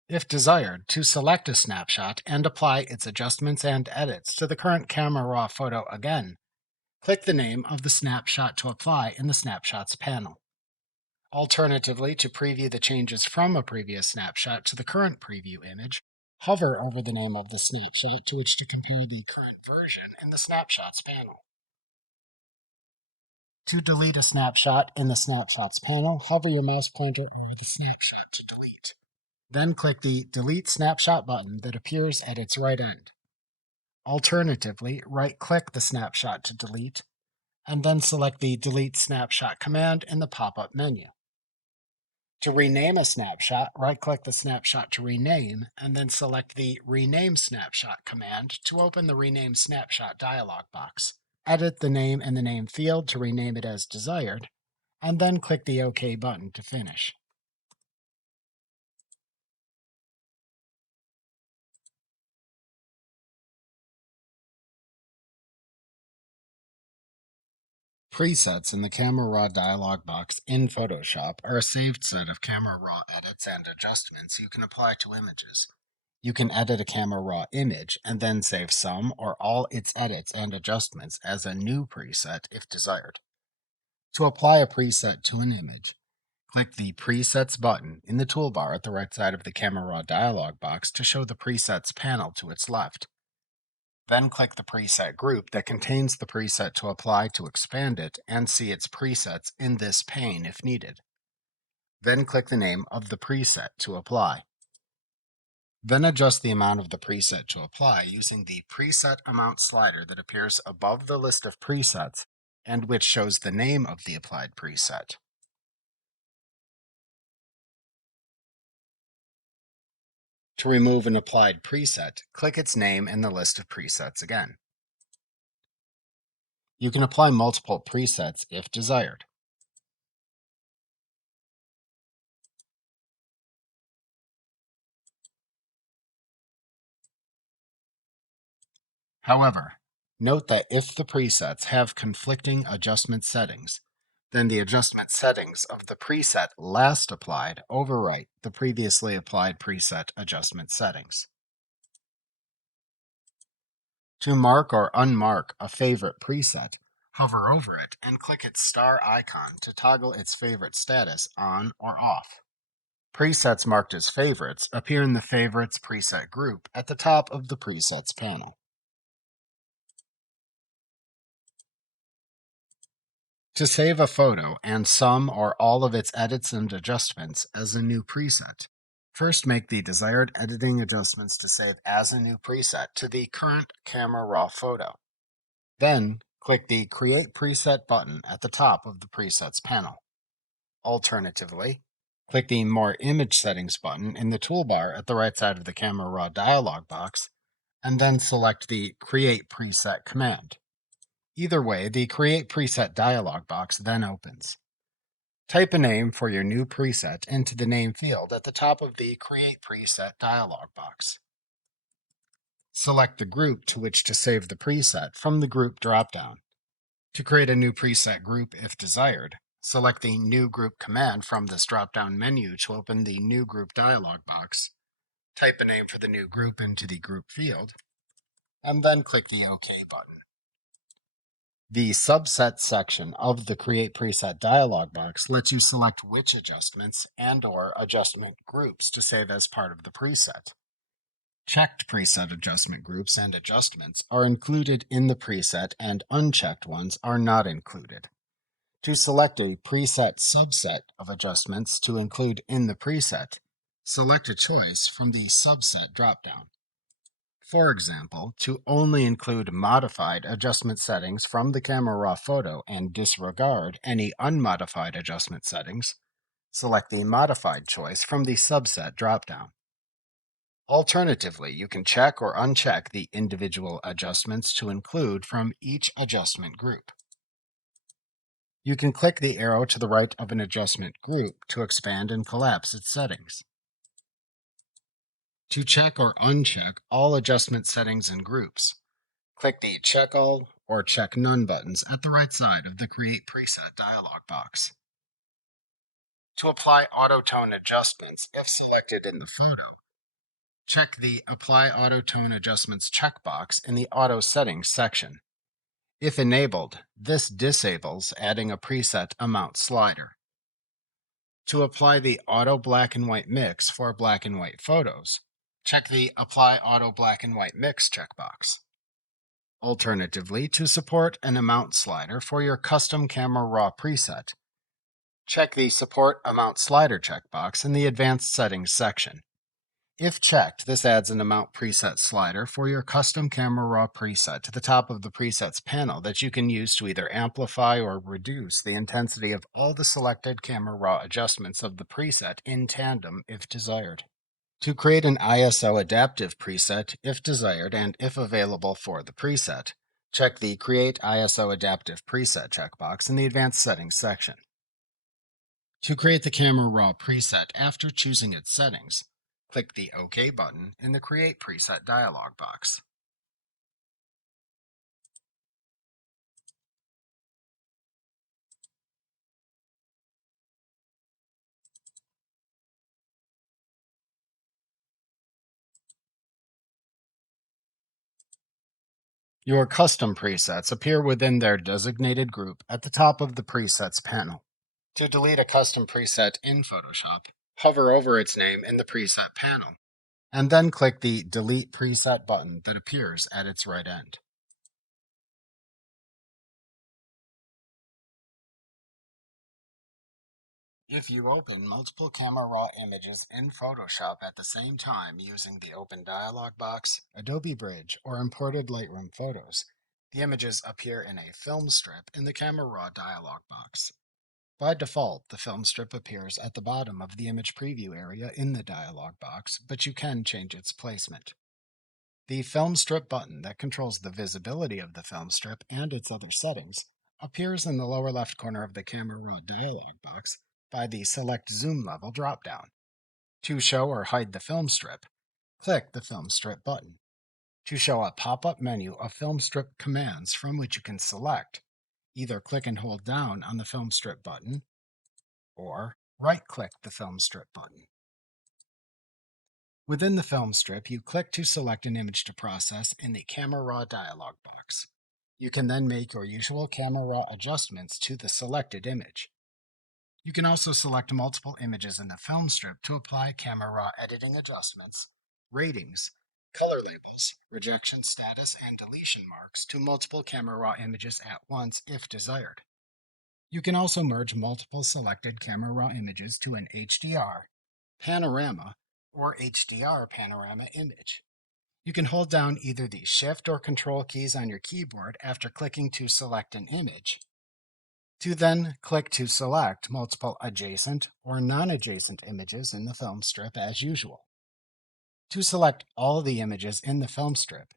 If desired, to select a snapshot and apply its adjustments and edits to the current Camera Raw photo again, click the name of the snapshot to apply in the Snapshots panel. Alternatively, to preview the changes from a previous snapshot to the current preview image, hover over the name of the snapshot to which to compare the current version in the Snapshots panel. To delete a snapshot in the Snapshots panel, hover your mouse pointer over the snapshot to delete. Then click the Delete Snapshot button that appears at its right end. Alternatively, right-click the snapshot to delete, and then select the Delete Snapshot command in the pop-up menu. To rename a snapshot, right-click the snapshot to rename, and then select the Rename Snapshot command to open the Rename Snapshot dialog box. Edit the name in the name field to rename it as desired, and then click the OK button to finish. Presets in the Camera Raw dialog box in Photoshop are a saved set of Camera Raw edits and adjustments you can apply to images. You can edit a Camera Raw image and then save some or all its edits and adjustments as a new preset if desired. To apply a preset to an image, click the Presets button in the toolbar at the right side of the Camera Raw dialog box to show the Presets panel to its left. Then click the preset group that contains the preset to apply to expand it and see its presets in this pane if needed. Then click the name of the preset to apply. Then adjust the amount of the preset to apply using the Preset Amount slider that appears above the list of presets and which shows the name of the applied preset. To remove an applied preset, click its name in the list of presets again. You can apply multiple presets if desired. However, note that if the presets have conflicting adjustment settings, then the adjustment settings of the preset last applied overwrite the previously applied preset adjustment settings. To mark or unmark a favorite preset, hover over it and click its star icon to toggle its favorite status on or off. Presets marked as favorites appear in the Favorites preset group at the top of the Presets panel. To save a photo and some or all of its edits and adjustments as a new preset, first make the desired editing adjustments to save as a new preset to the current Camera Raw photo. Then, click the Create Preset button at the top of the Presets panel. Alternatively, click the More Image Settings button in the toolbar at the right side of the Camera Raw dialog box, and then select the Create Preset command. Either way, the Create Preset dialog box then opens. Type a name for your new preset into the name field at the top of the Create Preset dialog box. Select the group to which to save the preset from the Group dropdown. To create a new preset group if desired, select the New Group command from this drop-down menu to open the New Group dialog box. Type a name for the new group into the Group field, and then click the OK button. The Subset section of the Create Preset dialog box lets you select which adjustments and/or adjustment groups to save as part of the preset. Checked preset adjustment groups and adjustments are included in the preset and unchecked ones are not included. To select a preset subset of adjustments to include in the preset, select a choice from the Subset dropdown. For example, to only include modified adjustment settings from the Camera Raw photo and disregard any unmodified adjustment settings, select the Modified choice from the Subset dropdown. Alternatively, you can check or uncheck the individual adjustments to include from each adjustment group. You can click the arrow to the right of an adjustment group to expand and collapse its settings. To check or uncheck all adjustment settings and groups, click the Check All or Check None buttons at the right side of the Create Preset dialog box. To apply auto tone adjustments, if selected in the photo, check the Apply Auto Tone Adjustments checkbox in the Auto Settings section. If enabled, this disables adding a preset amount slider. To apply the Auto Black and White Mix for black and white photos, check the Apply Auto Black and White Mix checkbox. Alternatively, to support an amount slider for your custom Camera Raw preset, check the Support Amount Slider checkbox in the Advanced Settings section. If checked, this adds an amount preset slider for your custom Camera Raw preset to the top of the presets panel that you can use to either amplify or reduce the intensity of all the selected Camera Raw adjustments of the preset in tandem if desired. To create an ISO adaptive preset if desired and if available for the preset, check the Create ISO Adaptive Preset checkbox in the Advanced Settings section. To create the Camera Raw preset after choosing its settings, click the OK button in the Create Preset dialog box. Your custom presets appear within their designated group at the top of the Presets panel. To delete a custom preset in Photoshop, hover over its name in the Preset panel, and then click the Delete Preset button that appears at its right end. If you open multiple Camera Raw images in Photoshop at the same time using the Open Dialog box, Adobe Bridge, or imported Lightroom photos, the images appear in a film strip in the Camera Raw dialog box. By default, the film strip appears at the bottom of the image preview area in the dialog box, but you can change its placement. The film strip button that controls the visibility of the film strip and its other settings appears in the lower left corner of the Camera Raw dialog box by the Select Zoom Level dropdown. To show or hide the film strip, click the Film Strip button. To show a pop-up menu of film strip commands from which you can select, either click and hold down on the Film Strip button or right-click the Film Strip button. Within the film strip, you click to select an image to process in the Camera Raw dialog box. You can then make your usual Camera Raw adjustments to the selected image. You can also select multiple images in the film strip to apply Camera Raw editing adjustments, ratings, color labels, rejection status, and deletion marks to multiple Camera Raw images at once if desired. You can also merge multiple selected Camera Raw images to an HDR, panorama, or HDR panorama image. You can hold down either the Shift or Control keys on your keyboard after clicking to select an image, to then click to select multiple adjacent or non-adjacent images in the film strip as usual. To select all the images in the film strip,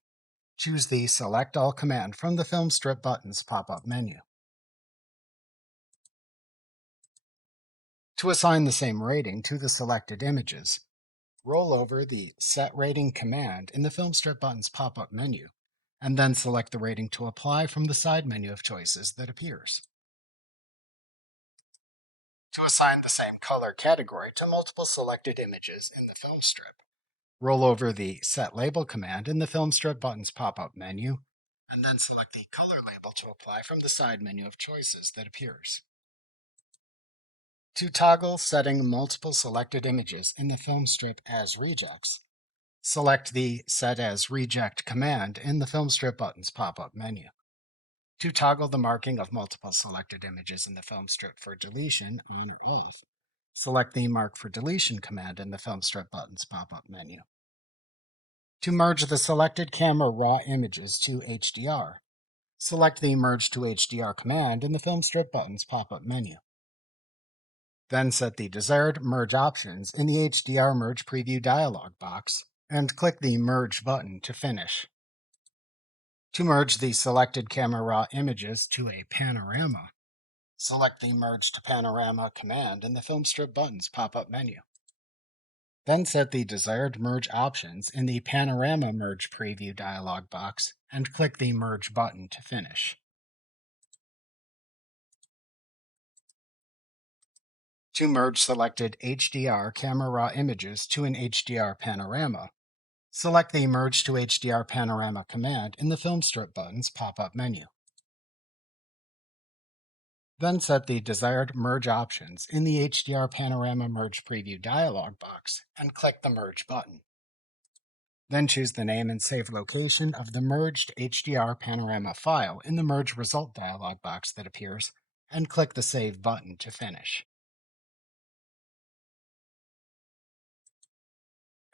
choose the Select All command from the Film Strip button's pop-up menu. To assign the same rating to the selected images, roll over the Set Rating command in the Film Strip button's pop-up menu, and then select the rating to apply from the side menu of choices that appears. To assign the same color category to multiple selected images in the film strip, roll over the Set Label command in the Film Strip button's pop-up menu, and then select the color label to apply from the side menu of choices that appears. To toggle setting multiple selected images in the film strip as rejects, select the Set as Reject command in the Film Strip button's pop-up menu. To toggle the marking of multiple selected images in the film strip for deletion on or off, select the Mark for Deletion command in the Film Strip button's pop-up menu. To merge the selected Camera Raw images to HDR, select the Merge to HDR command in the Film Strip button's pop-up menu. Then set the desired merge options in the HDR Merge Preview dialog box and click the Merge button to finish. To merge the selected Camera Raw images to a panorama, select the Merge to Panorama command in the Film Strip button's pop-up menu. Then set the desired merge options in the Panorama Merge Preview dialog box and click the Merge button to finish. To merge selected HDR Camera Raw images to an HDR panorama, select the Merge to HDR Panorama command in the Film Strip button's pop-up menu. Then set the desired merge options in the HDR Panorama Merge Preview dialog box and click the Merge button. Then choose the name and save location of the merged HDR panorama file in the Merge Result dialog box that appears, and click the Save button to finish.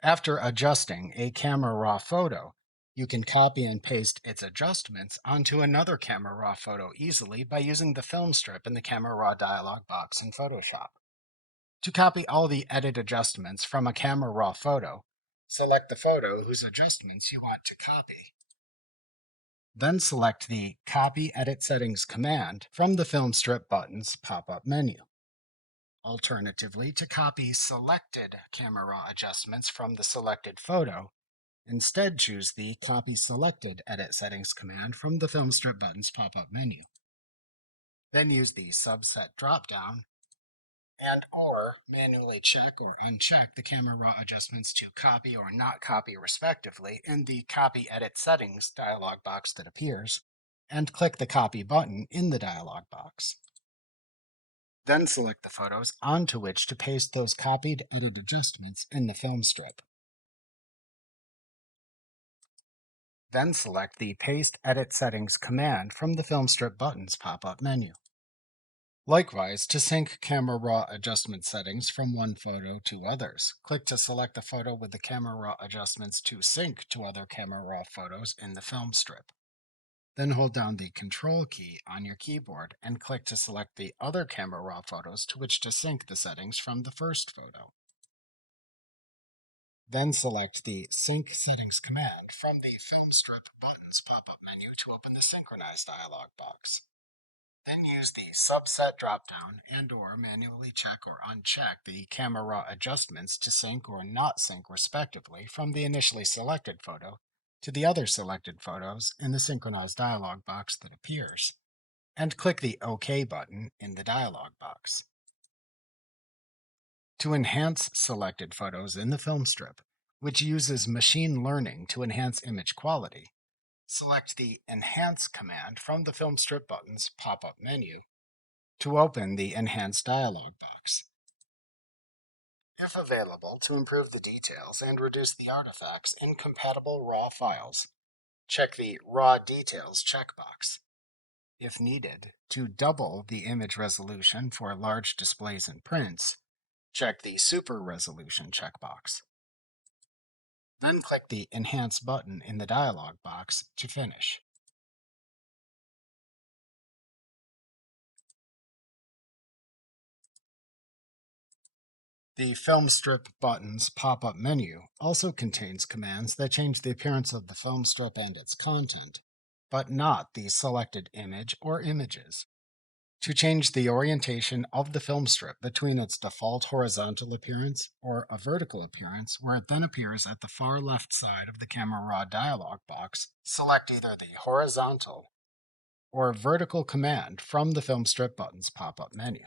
After adjusting a Camera Raw photo, you can copy and paste its adjustments onto another Camera Raw photo easily by using the film strip in the Camera Raw dialog box in Photoshop. To copy all the edit adjustments from a Camera Raw photo, select the photo whose adjustments you want to copy. Then select the Copy Edit Settings command from the Film Strip button's pop-up menu. Alternatively, to copy selected Camera Raw adjustments from the selected photo, instead choose the Copy Selected Edit Settings command from the Film Strip button's pop-up menu. Then use the Subset dropdown and or manually check or uncheck the camera raw adjustments to copy or not copy respectively in the Copy Edit Settings dialog box that appears, and click the Copy button in the dialog box. Then select the photos onto which to paste those copied edit adjustments in the film strip. Then select the Paste Edit Settings command from the film strip button's pop-up menu. Likewise, to sync camera raw adjustment settings from one photo to others, click to select the photo with the camera raw adjustments to sync to other camera raw photos in the film strip. Then hold down the Control key on your keyboard and click to select the other camera raw photos to which to sync the settings from the first photo. Then select the Sync Settings command from the film strip button's pop-up menu to open the Synchronize dialog box. Then use the Subset dropdown and/or manually check or uncheck the camera raw adjustments to sync or not sync respectively from the initially selected photo to the other selected photos in the Synchronize dialog box that appears, and click the OK button in the dialog box. To enhance selected photos in the film strip, which uses machine learning to enhance image quality, select the Enhance command from the film strip button's pop-up menu to open the Enhance dialog box. If available, to improve the details and reduce the artifacts in compatible RAW files, check the Raw Details checkbox. If needed, to double the image resolution for large displays and prints, check the Super Resolution checkbox. Then click the Enhance button in the dialog box to finish. The Film Strip button's pop-up menu also contains commands that change the appearance of the film strip and its content, but not the selected image or images. To change the orientation of the film strip between its default horizontal appearance or a vertical appearance where it then appears at the far left side of the camera raw dialog box, select either the horizontal or vertical command from the film strip button's pop-up menu.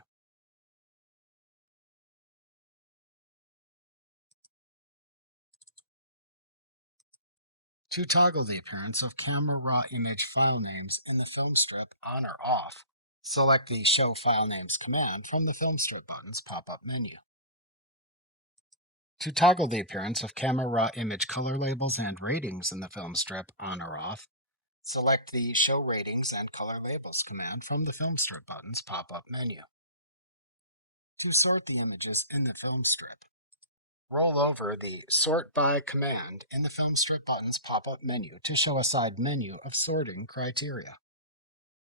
To toggle the appearance of camera raw image file names in the film strip on or off, select the Show File Names command from the film strip button's pop-up menu. To toggle the appearance of camera raw image color labels and ratings in the film strip on or off, select the Show Ratings and Color Labels command from the film strip button's pop-up menu. To sort the images in the film strip, roll over the Sort By command in the film strip button's pop-up menu to show a side menu of sorting criteria.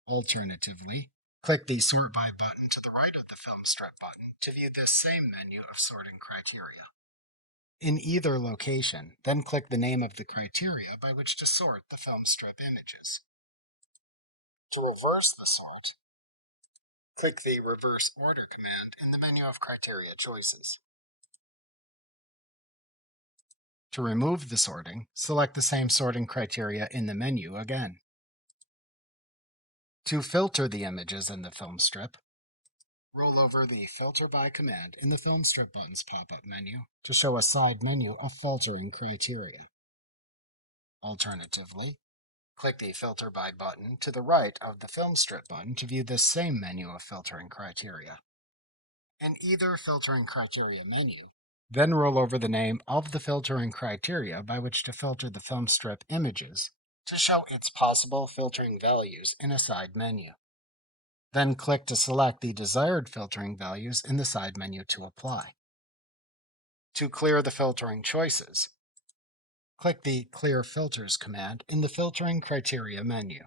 Alternatively, click the Sort By button to the right of the film strip button to view this same menu of sorting criteria. In either location, then click the name of the criteria by which to sort the film strip images. To reverse the sort, click the Reverse Order command in the menu of criteria choices. To remove the sorting, select the same sorting criteria in the menu again. To filter the images in the film strip, roll over the Filter By command in the film strip button's pop-up menu to show a side menu of filtering criteria. Alternatively, click the Filter By button to the right of the film strip button to view this same menu of filtering criteria. In either filtering criteria menu, then roll over the name of the filtering criteria by which to filter the film strip images to show its possible filtering values in a side menu. Then click to select the desired filtering values in the side menu to apply. To clear the filtering choices, click the Clear Filters command in the Filtering Criteria menu.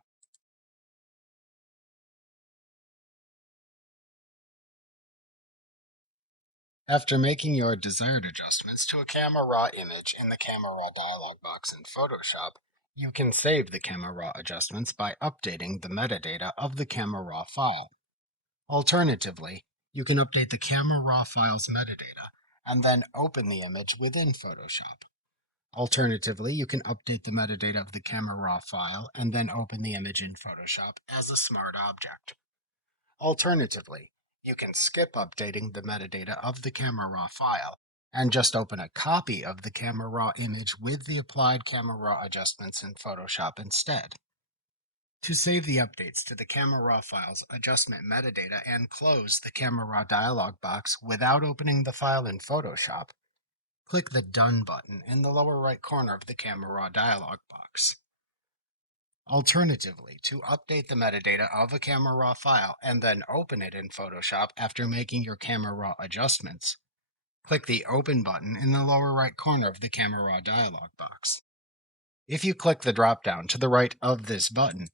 After making your desired adjustments to a camera raw image in the camera raw dialog box in Photoshop, you can save the camera raw adjustments by updating the metadata of the camera raw file. Alternatively, you can update the camera raw file's metadata and then open the image within Photoshop. Alternatively, you can update the metadata of the camera raw file and then open the image in Photoshop as a smart object. Alternatively, You can skip updating the metadata of the Camera Raw file and just open a copy of the Camera Raw image with the applied Camera Raw adjustments in Photoshop instead. To save the updates to the Camera Raw file's adjustment metadata and close the Camera Raw dialog box without opening the file in Photoshop, click the Done button in the lower right corner of the Camera Raw dialog box. Alternatively, to update the metadata of a Camera Raw file and then open it in Photoshop after making your Camera Raw adjustments, click the Open button in the lower right corner of the Camera Raw dialog box. If you click the drop-down to the right of this button,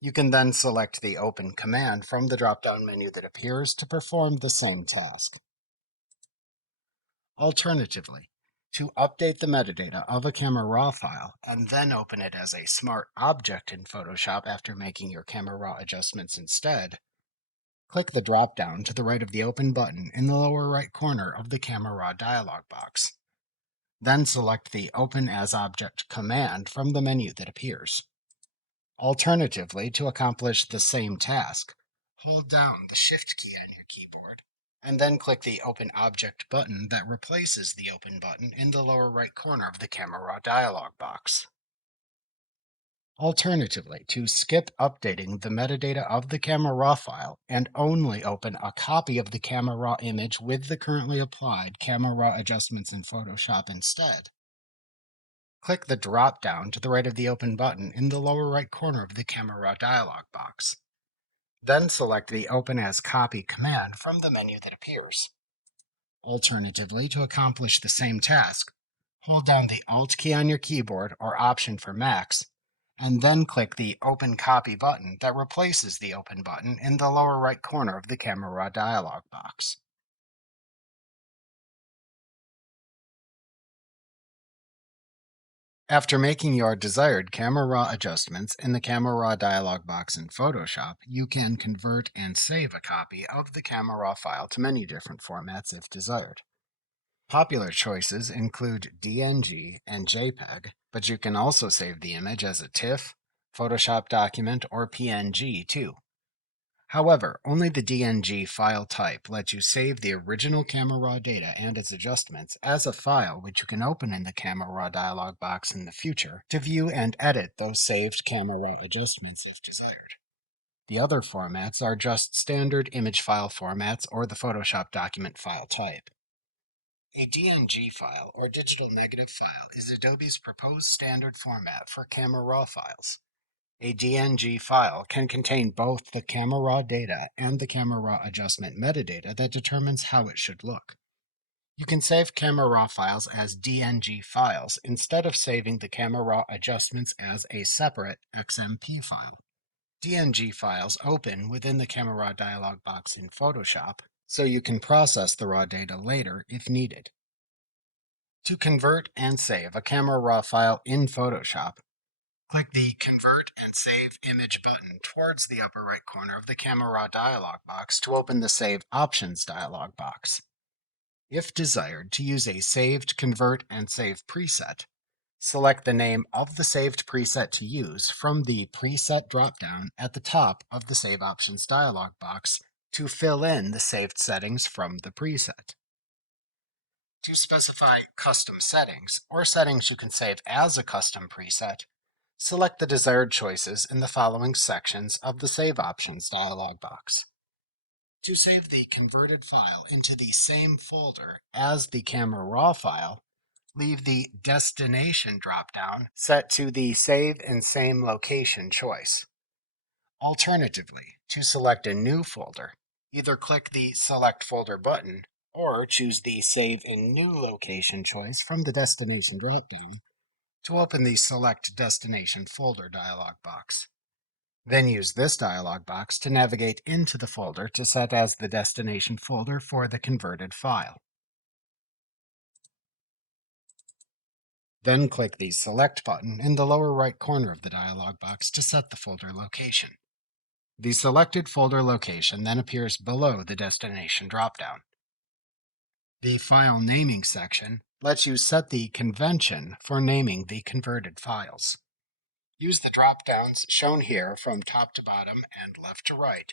you can then select the Open command from the drop-down menu that appears to perform the same task. Alternatively, to update the metadata of a Camera Raw file and then open it as a smart object in Photoshop after making your Camera Raw adjustments instead, click the drop-down to the right of the Open button in the lower right corner of the Camera Raw dialog box. Then select the Open as Object command from the menu that appears. Alternatively, to accomplish the same task, hold down the Shift key on your keyboard, and then click the Open Object button that replaces the Open button in the lower right corner of the Camera Raw dialog box. Alternatively, to skip updating the metadata of the Camera Raw file and only open a copy of the Camera Raw image with the currently applied Camera Raw adjustments in Photoshop instead, click the drop-down to the right of the Open button in the lower right corner of the Camera Raw dialog box. Then select the Open as Copy command from the menu that appears. Alternatively, to accomplish the same task, hold down the Alt key on your keyboard or Option for Macs, and then click the Open Copy button that replaces the Open button in the lower right corner of the Camera Raw dialog box. After making your desired Camera Raw adjustments in the Camera Raw dialog box in Photoshop, you can convert and save a copy of the Camera Raw file to many different formats if desired. Popular choices include DNG and JPEG, but you can also save the image as a TIFF, Photoshop document, or PNG too. However, only the DNG file type lets you save the original Camera Raw data and its adjustments as a file which you can open in the Camera Raw dialog box in the future to view and edit those saved Camera Raw adjustments if desired. The other formats are just standard image file formats or the Photoshop document file type. A DNG file, or digital negative file, is Adobe's proposed standard format for Camera Raw files. A DNG file can contain both the Camera Raw data and the Camera Raw adjustment metadata that determines how it should look. You can save Camera Raw files as DNG files instead of saving the Camera Raw adjustments as a separate XMP file. DNG files open within the Camera Raw dialog box in Photoshop, so you can process the raw data later if needed. To convert and save a Camera Raw file in Photoshop, click the Convert and Save Image button towards the upper right corner of the Camera Raw dialog box to open the Save Options dialog box. If desired to use a saved Convert and Save preset, select the name of the saved preset to use from the Preset dropdown at the top of the Save Options dialog box to fill in the saved settings from the preset. To specify custom settings, or settings you can save as a custom preset, select the desired choices in the following sections of the Save Options dialog box. To save the converted file into the same folder as the Camera Raw file, leave the Destination dropdown set to the Save in Same Location choice. Alternatively, to select a new folder, either click the Select Folder button or choose the Save in New Location choice from the Destination dropdown to open the Select Destination Folder dialog box. Then use this dialog box to navigate into the folder to set as the destination folder for the converted file. Then click the Select button in the lower right corner of the dialog box to set the folder location. The selected folder location then appears below the destination dropdown. The File Naming section lets you set the convention for naming the converted files. Use the drop-downs shown here from top to bottom and left to right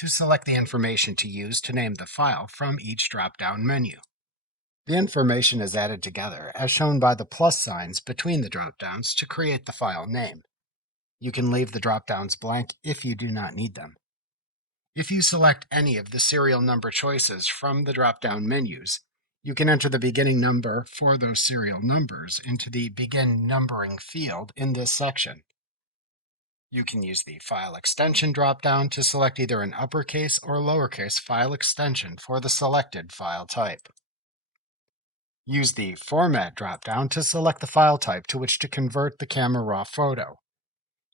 To select the information to use to name the file from each drop-down menu. The information is added together, as shown by the plus signs between the drop-downs to create the file name. You can leave the drop-downs blank if you do not need them. If you select any of the serial number choices from the drop-down menus, you can enter the beginning number for those serial numbers into the Begin Numbering field in this section. You can use the File Extension drop-down to select either an uppercase or lowercase file extension for the selected file type. Use the Format drop-down to select the file type to which to convert the camera raw photo.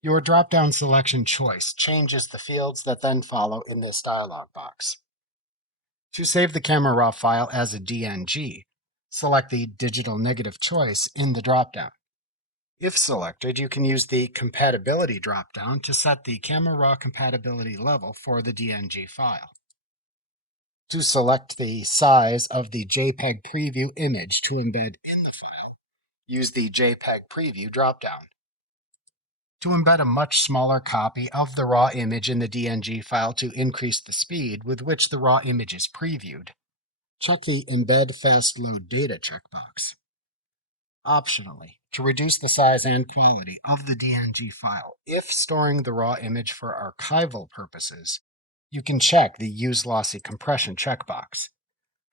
Your drop-down selection choice changes the fields that then follow in this dialog box. To save the camera raw file as a DNG, select the Digital Negative choice in the drop-down. If selected, you can use the Compatibility drop-down to set the camera raw compatibility level for the DNG file. To select the size of the JPEG preview image to embed in the file, use the JPEG Preview drop-down. To embed a much smaller copy of the raw image in the DNG file to increase the speed with which the raw image is previewed, check the Embed Fast Load Data checkbox. Optionally, to reduce the size and quality of the DNG file, if storing the raw image for archival purposes, you can check the Use Lossy Compression checkbox.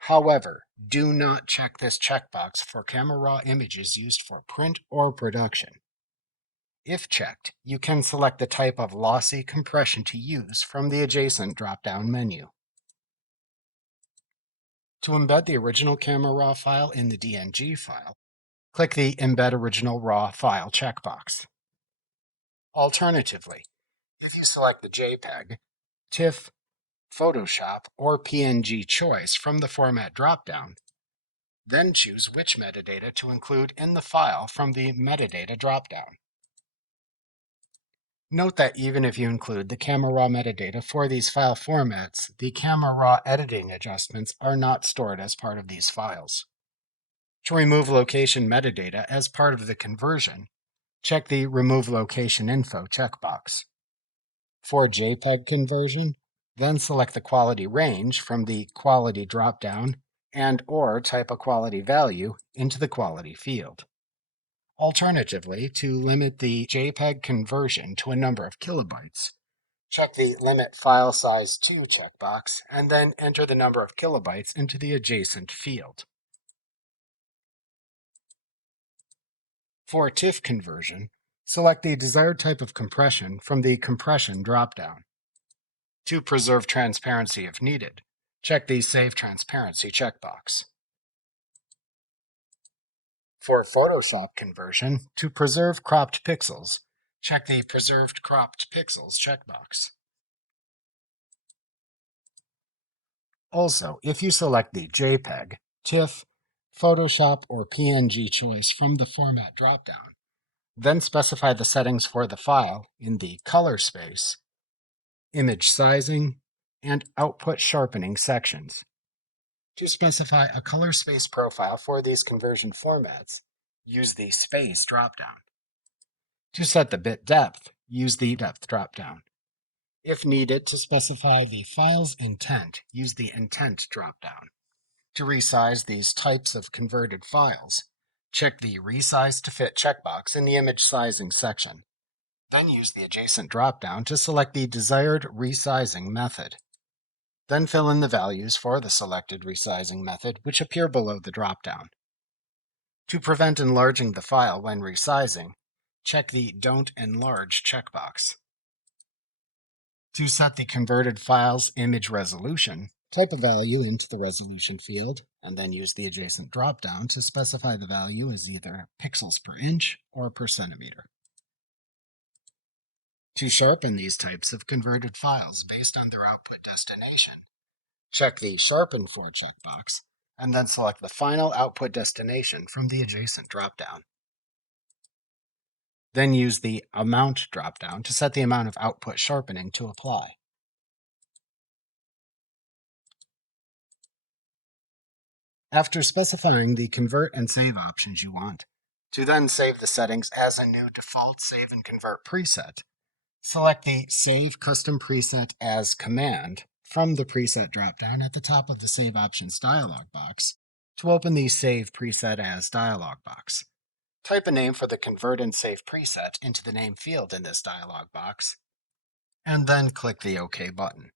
However, do not check this checkbox for camera raw images used for print or production. If checked, you can select the type of lossy compression to use from the adjacent drop-down menu. To embed the original camera raw file in the DNG file, click the Embed Original Raw File checkbox. Alternatively, if you select the JPEG, TIFF, Photoshop, or PNG choice from the Format drop-down, then choose which metadata to include in the file from the Metadata drop-down. Note that even if you include the camera raw metadata for these file formats, the camera raw editing adjustments are not stored as part of these files. To remove location metadata as part of the conversion, check the Remove Location Info checkbox. For JPEG conversion, then select the quality range from the Quality drop-down and/or type a quality value into the Quality field. Alternatively, to limit the JPEG conversion to a number of kilobytes, check the Limit File Size to checkbox and then enter the number of kilobytes into the adjacent field. For TIFF conversion, select the desired type of compression from the Compression drop-down. To preserve transparency if needed, check the Save Transparency checkbox. For Photoshop conversion, to preserve cropped pixels, check the Preserved Cropped Pixels checkbox. Also, if you select the JPEG, TIFF, Photoshop, or PNG choice from the Format drop-down, then specify the settings for the file in the Color Space, Image Sizing, and Output Sharpening sections. To specify a color space profile for these conversion formats, use the Space drop-down. To set the bit depth, use the Depth drop-down. If needed to specify the file's intent, use the Intent drop-down. To resize these types of converted files, check the Resize to Fit checkbox in the Image Sizing section. Then use the adjacent drop-down to select the desired resizing method. Then fill in the values for the selected resizing method, which appear below the drop-down. To prevent enlarging the file when resizing, check the Don't Enlarge checkbox. To set the converted file's image resolution, type a value into the resolution field, and then use the adjacent drop-down to specify the value as either pixels per inch or per centimeter. To sharpen these types of converted files based on their output destination, check the Sharpen For checkbox, and then select the final output destination from the adjacent drop-down. Then use the Amount drop-down to set the amount of output sharpening to apply. After specifying the convert and save options you want, to then save the settings as a new default save and convert preset, Select the Save Custom Preset as Command from the Preset dropdown at the top of the Save Options dialog box to open the Save Preset as dialog box. Type a name for the Convert and Save preset into the name field in this dialog box, and then click the OK button.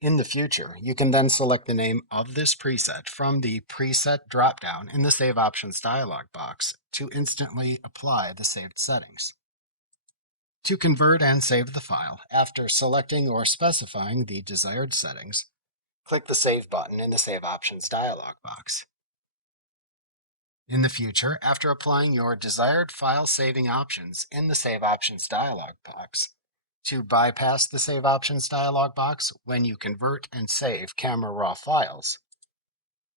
In the future, you can then select the name of this preset from the Preset dropdown in the Save Options dialog box to instantly apply the saved settings. To convert and save the file, after selecting or specifying the desired settings, click the Save button in the Save Options dialog box. In the future, after applying your desired file saving options in the Save Options dialog box, to bypass the Save Options dialog box when you convert and save camera raw files,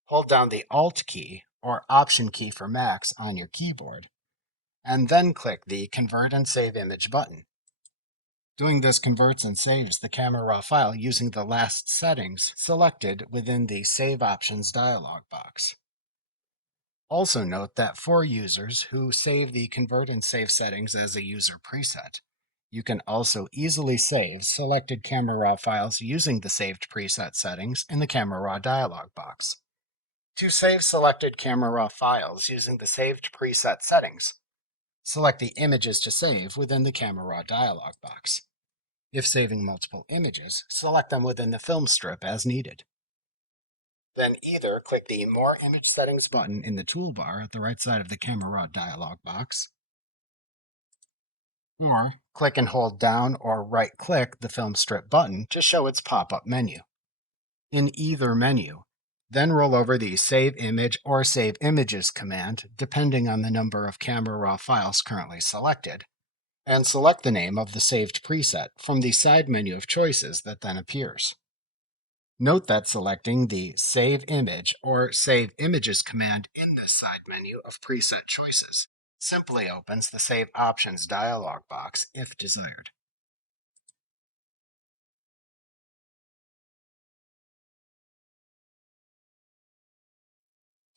hold down the Alt key or Option key for Macs on your keyboard, and then click the Convert and Save Image button. Doing this converts and saves the camera raw file using the last settings selected within the Save Options dialog box. Also note that for users who save the Convert and Save settings as a user preset, you can also easily save selected camera raw files using the saved preset settings in the camera raw dialog box. To save selected camera raw files using the saved preset settings, select the Images to Save within the camera raw dialog box. If saving multiple images, select them within the film strip as needed. Then either click the More Image Settings button in the toolbar at the right side of the camera raw dialog box, or click and hold down or right-click the film strip button to show its pop-up menu. In either menu, then roll over the Save Image or Save Images command, depending on the number of camera raw files currently selected, and select the name of the saved preset from the side menu of choices that then appears. Note that selecting the Save Image or Save Images command in this side menu of preset choices simply opens the Save Options dialog box if desired.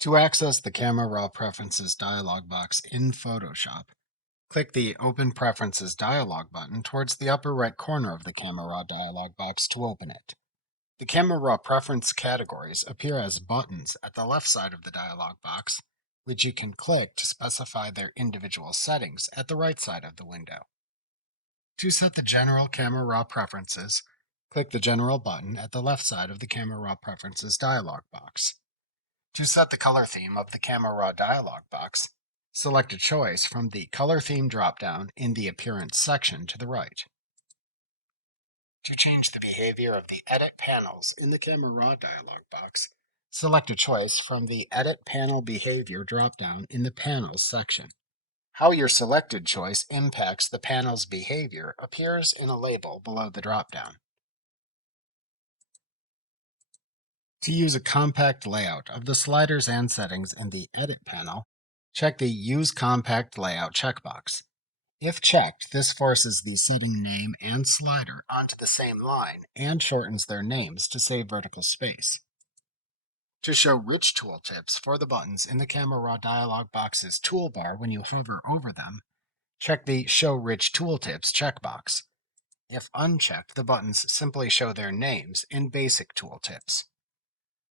To access the Camera Raw Preferences dialog box in Photoshop, click the Open Preferences dialog button towards the upper right corner of the Camera Raw dialog box to open it. The Camera Raw preference categories appear as buttons at the left side of the dialog box, which you can click to specify their individual settings at the right side of the window. To set the general Camera Raw preferences, click the General button at the left side of the Camera Raw Preferences dialog box. To set the color theme of the Camera Raw dialog box, select a choice from the Color Theme dropdown in the Appearance section to the right. To change the behavior of the Edit panels in the Camera Raw dialog box, select a choice from the Edit Panel Behavior dropdown in the Panels section. How your selected choice impacts the panel's behavior appears in a label below the dropdown. To use a compact layout of the sliders and settings in the Edit panel, check the Use Compact Layout checkbox. If checked, this forces the setting name and slider onto the same line and shortens their names to save vertical space. To show rich tooltips for the buttons in the Camera Raw dialog box's toolbar when you hover over them, check the Show Rich Tooltips checkbox. If unchecked, the buttons simply show their names in Basic Tooltips.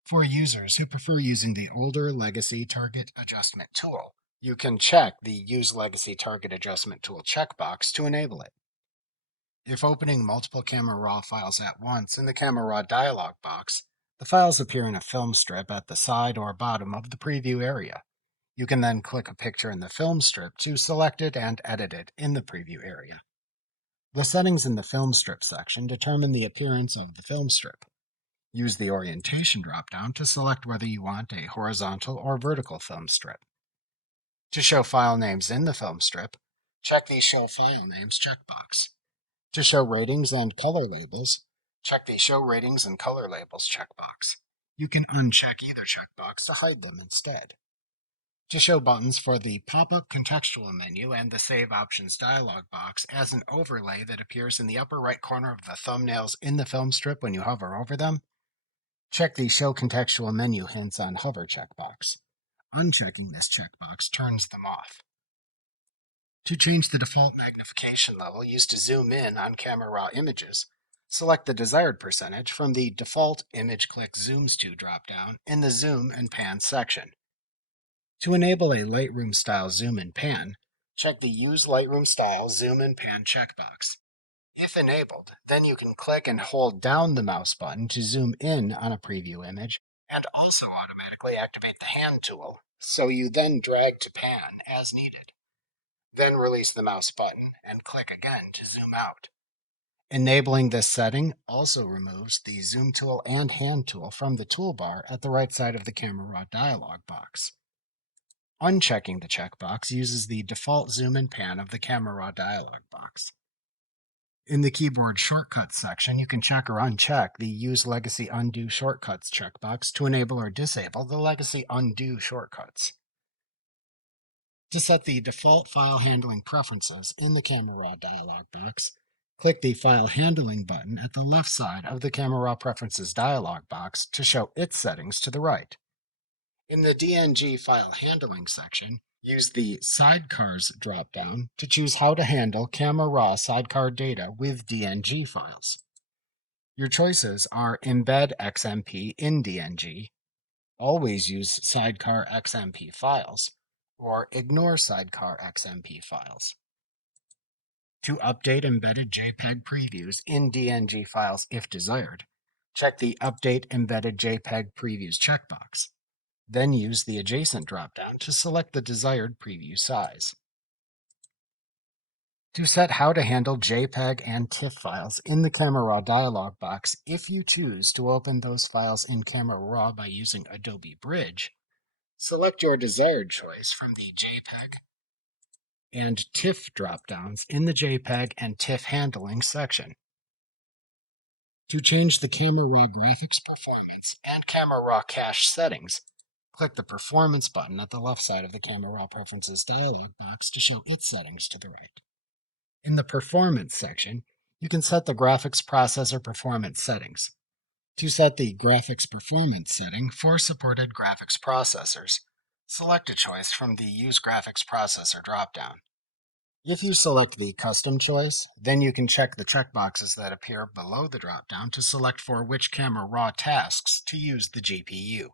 For users who prefer using the older Legacy Target Adjustment tool, you can check the Use Legacy Target Adjustment tool checkbox to enable it. If opening multiple Camera Raw files at once in the Camera Raw dialog box, the files appear in a film strip at the side or bottom of the preview area. You can then click a picture in the film strip to select it and edit it in the preview area. The settings in the film strip section determine the appearance of the film strip. Use the orientation dropdown to select whether you want a horizontal or vertical film strip. To show file names in the film strip, check the Show File Names checkbox. To show ratings and color labels, check the Show Ratings and Color Labels checkbox. You can uncheck either checkbox to hide them instead. To show buttons for the pop-up contextual menu and the Save Options dialog box as an overlay that appears in the upper right corner of the thumbnails in the film strip when you hover over them, check the Show Contextual Menu Hints on Hover checkbox. Unchecking this checkbox turns them off. To change the default magnification level used to zoom in on camera raw images, select the desired percentage from the Default Image Click Zooms To dropdown in the Zoom and Pan section. To enable a Lightroom style zoom and pan, check the Use Lightroom Style Zoom and Pan checkbox. If enabled, then you can click and hold down the mouse button to zoom in on a preview image and also automatically activate the hand tool, so you then drag to pan as needed. Then release the mouse button and click again to zoom out. Enabling this setting also removes the zoom tool and hand tool from the toolbar at the right side of the Camera Raw dialog box. Unchecking the checkbox uses the default zoom and pan of the Camera Raw dialog box. In the keyboard shortcuts section, you can check or uncheck the Use Legacy Undo Shortcuts checkbox to enable or disable the Legacy Undo shortcuts. To set the default file handling preferences in the Camera Raw dialog box, click the File Handling button at the left side of the Camera Raw Preferences dialog box to show its settings to the right. In the DNG File Handling section, use the Sidecars dropdown to choose how to handle Camera Raw sidecar data with DNG files. Your choices are Embed XMP in DNG, Always use Sidecar XMP files, or Ignore Sidecar XMP files. To update embedded JPEG previews in DNG files if desired, check the Update Embedded JPEG Previews checkbox. Then use the Adjacent dropdown to select the desired preview size. To set how to handle JPEG and TIFF files in the Camera Raw dialog box, if you choose to open those files in Camera Raw by using Adobe Bridge, select your desired choice from the JPEG and TIFF dropdowns in the JPEG and TIFF handling section. To change the Camera Raw graphics performance and Camera Raw cache settings, click the Performance button at the left side of the Camera Raw Preferences dialog box to show its settings to the right. In the Performance section, you can set the graphics processor performance settings. To set the graphics performance setting for supported graphics processors, select a choice from the Use Graphics Processor dropdown. If you select the Custom choice, then you can check the checkboxes that appear below the dropdown to select for which Camera Raw tasks to use the GPU.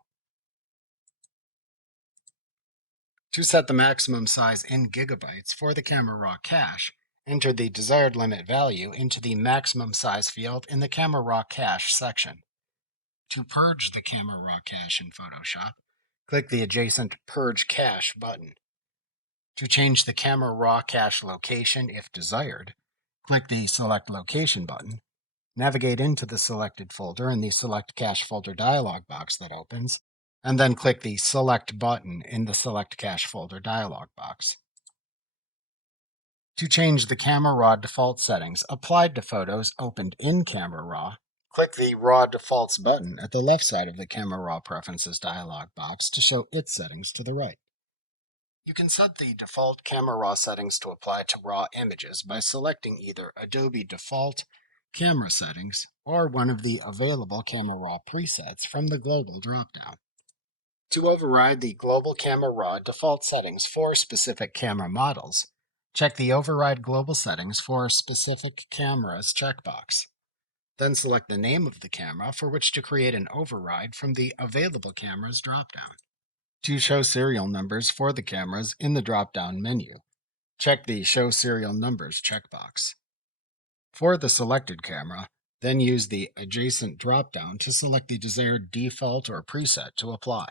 To set the maximum size in gigabytes for the Camera Raw cache, enter the desired limit value into the maximum size field in the Camera Raw cache section. To purge the Camera Raw cache in Photoshop, click the adjacent Purge Cache button. To change the Camera Raw cache location if desired, click the Select Location button, navigate into the selected folder in the Select Cache folder dialog box that opens, and then click the Select button in the Select Cache folder dialog box. To change the Camera Raw default settings applied to photos opened in Camera Raw, click the Raw Defaults button at the left side of the Camera Raw Preferences dialog box to show its settings to the right. You can set the default Camera Raw settings to apply to raw images by selecting either Adobe Default, Camera Settings, or one of the available Camera Raw presets from the Global dropdown. To override the Global Camera Raw default settings for specific camera models, check the Override Global Settings for Specific Cameras checkbox. Then select the name of the camera for which to create an override from the Available Cameras dropdown. To show serial numbers for the cameras in the drop-down menu, check the Show Serial Numbers checkbox. For the selected camera, then use the Adjacent drop-down to select the desired default or preset to apply.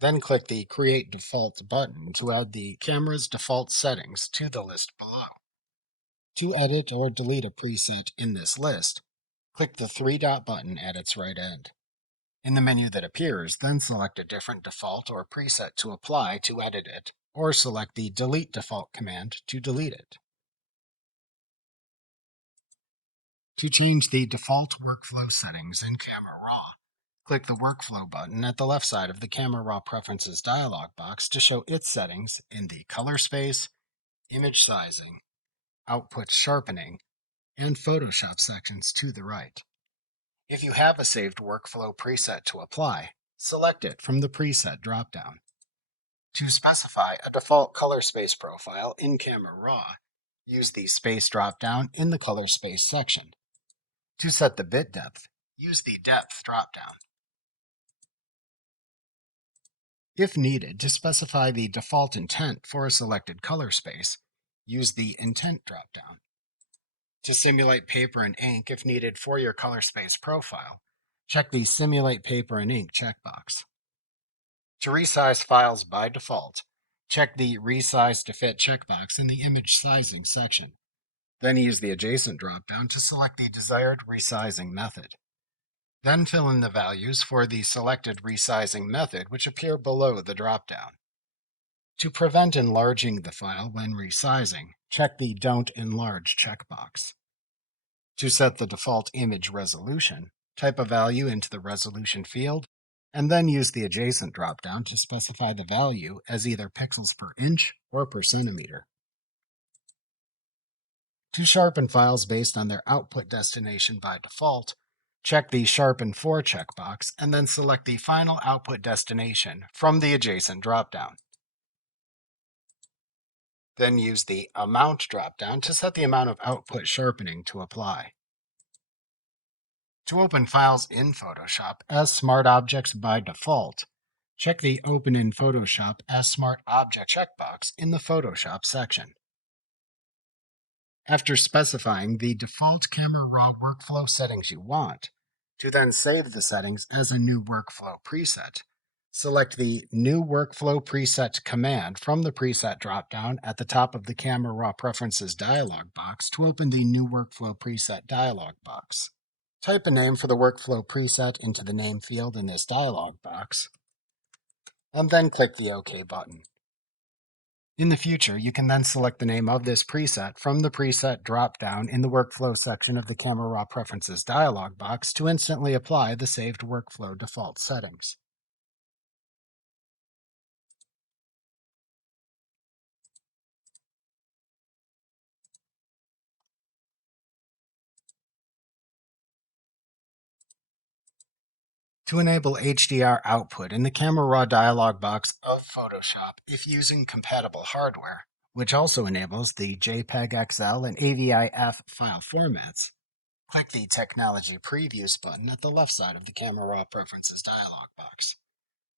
Then click the Create Default button to add the camera's default settings to the list below. To edit or delete a preset in this list, click the three-dot button at its right end. In the menu that appears, then select a different default or preset to apply to edit it, or select the Delete Default command to delete it. To change the default workflow settings in Camera Raw, click the Workflow button at the left side of the Camera Raw Preferences dialog box to show its settings in the Color Space, Image Sizing, Output Sharpening, and Photoshop sections to the right. If you have a saved workflow preset to apply, select it from the Preset dropdown. To specify a default color space profile in Camera Raw, use the Space dropdown in the Color Space section. To set the bit depth, use the Depth dropdown. If needed, to specify the default intent for a selected color space, use the Intent dropdown. To simulate paper and ink if needed for your color space profile, check the Simulate Paper and Ink checkbox. To resize files by default, check the Resize to Fit checkbox in the Image Sizing section. Then use the Adjacent dropdown to select the desired resizing method. Then fill in the values for the selected resizing method which appear below the dropdown. To prevent enlarging the file when resizing, check the Don't Enlarge checkbox. To set the default image resolution, type a value into the resolution field, and then use the Adjacent dropdown to specify the value as either pixels per inch or per centimeter. To sharpen files based on their output destination by default, check the Sharpen For checkbox and then select the final output destination from the Adjacent dropdown. Then use the Amount dropdown to set the amount of output sharpening to apply. To open files in Photoshop as Smart Objects by default, check the Open in Photoshop as Smart Object checkbox in the Photoshop section. After specifying the default Camera Raw workflow settings you want, to then save the settings as a new workflow preset, select the New Workflow Preset command from the Preset dropdown at the top of the Camera Raw Preferences dialog box to open the New Workflow Preset dialog box. Type a name for the workflow preset into the name field in this dialog box, and then click the OK button. In the future, you can then select the name of this preset from the Preset drop-down in the Workflow section of the Camera Raw Preferences dialog box to instantly apply the saved workflow default settings. To enable HDR output in the Camera Raw dialog box of Photoshop if using compatible hardware, which also enables the JPEG XL and AVI-F file formats, click the Technology Previews button at the left side of the Camera Raw Preferences dialog box.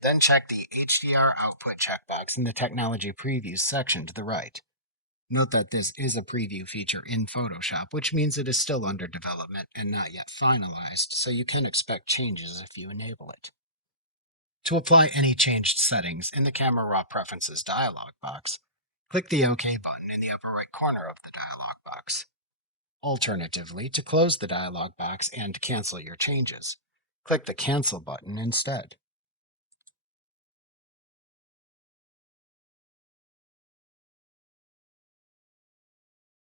Then check the HDR output checkbox in the Technology Previews section to the right. Note that this is a preview feature in Photoshop, which means it is still under development and not yet finalized, so you can expect changes if you enable it. To apply any changed settings in the Camera Raw Preferences dialog box, click the OK button in the upper right corner of the dialog box. Alternatively, to close the dialog box and cancel your changes, click the Cancel button instead.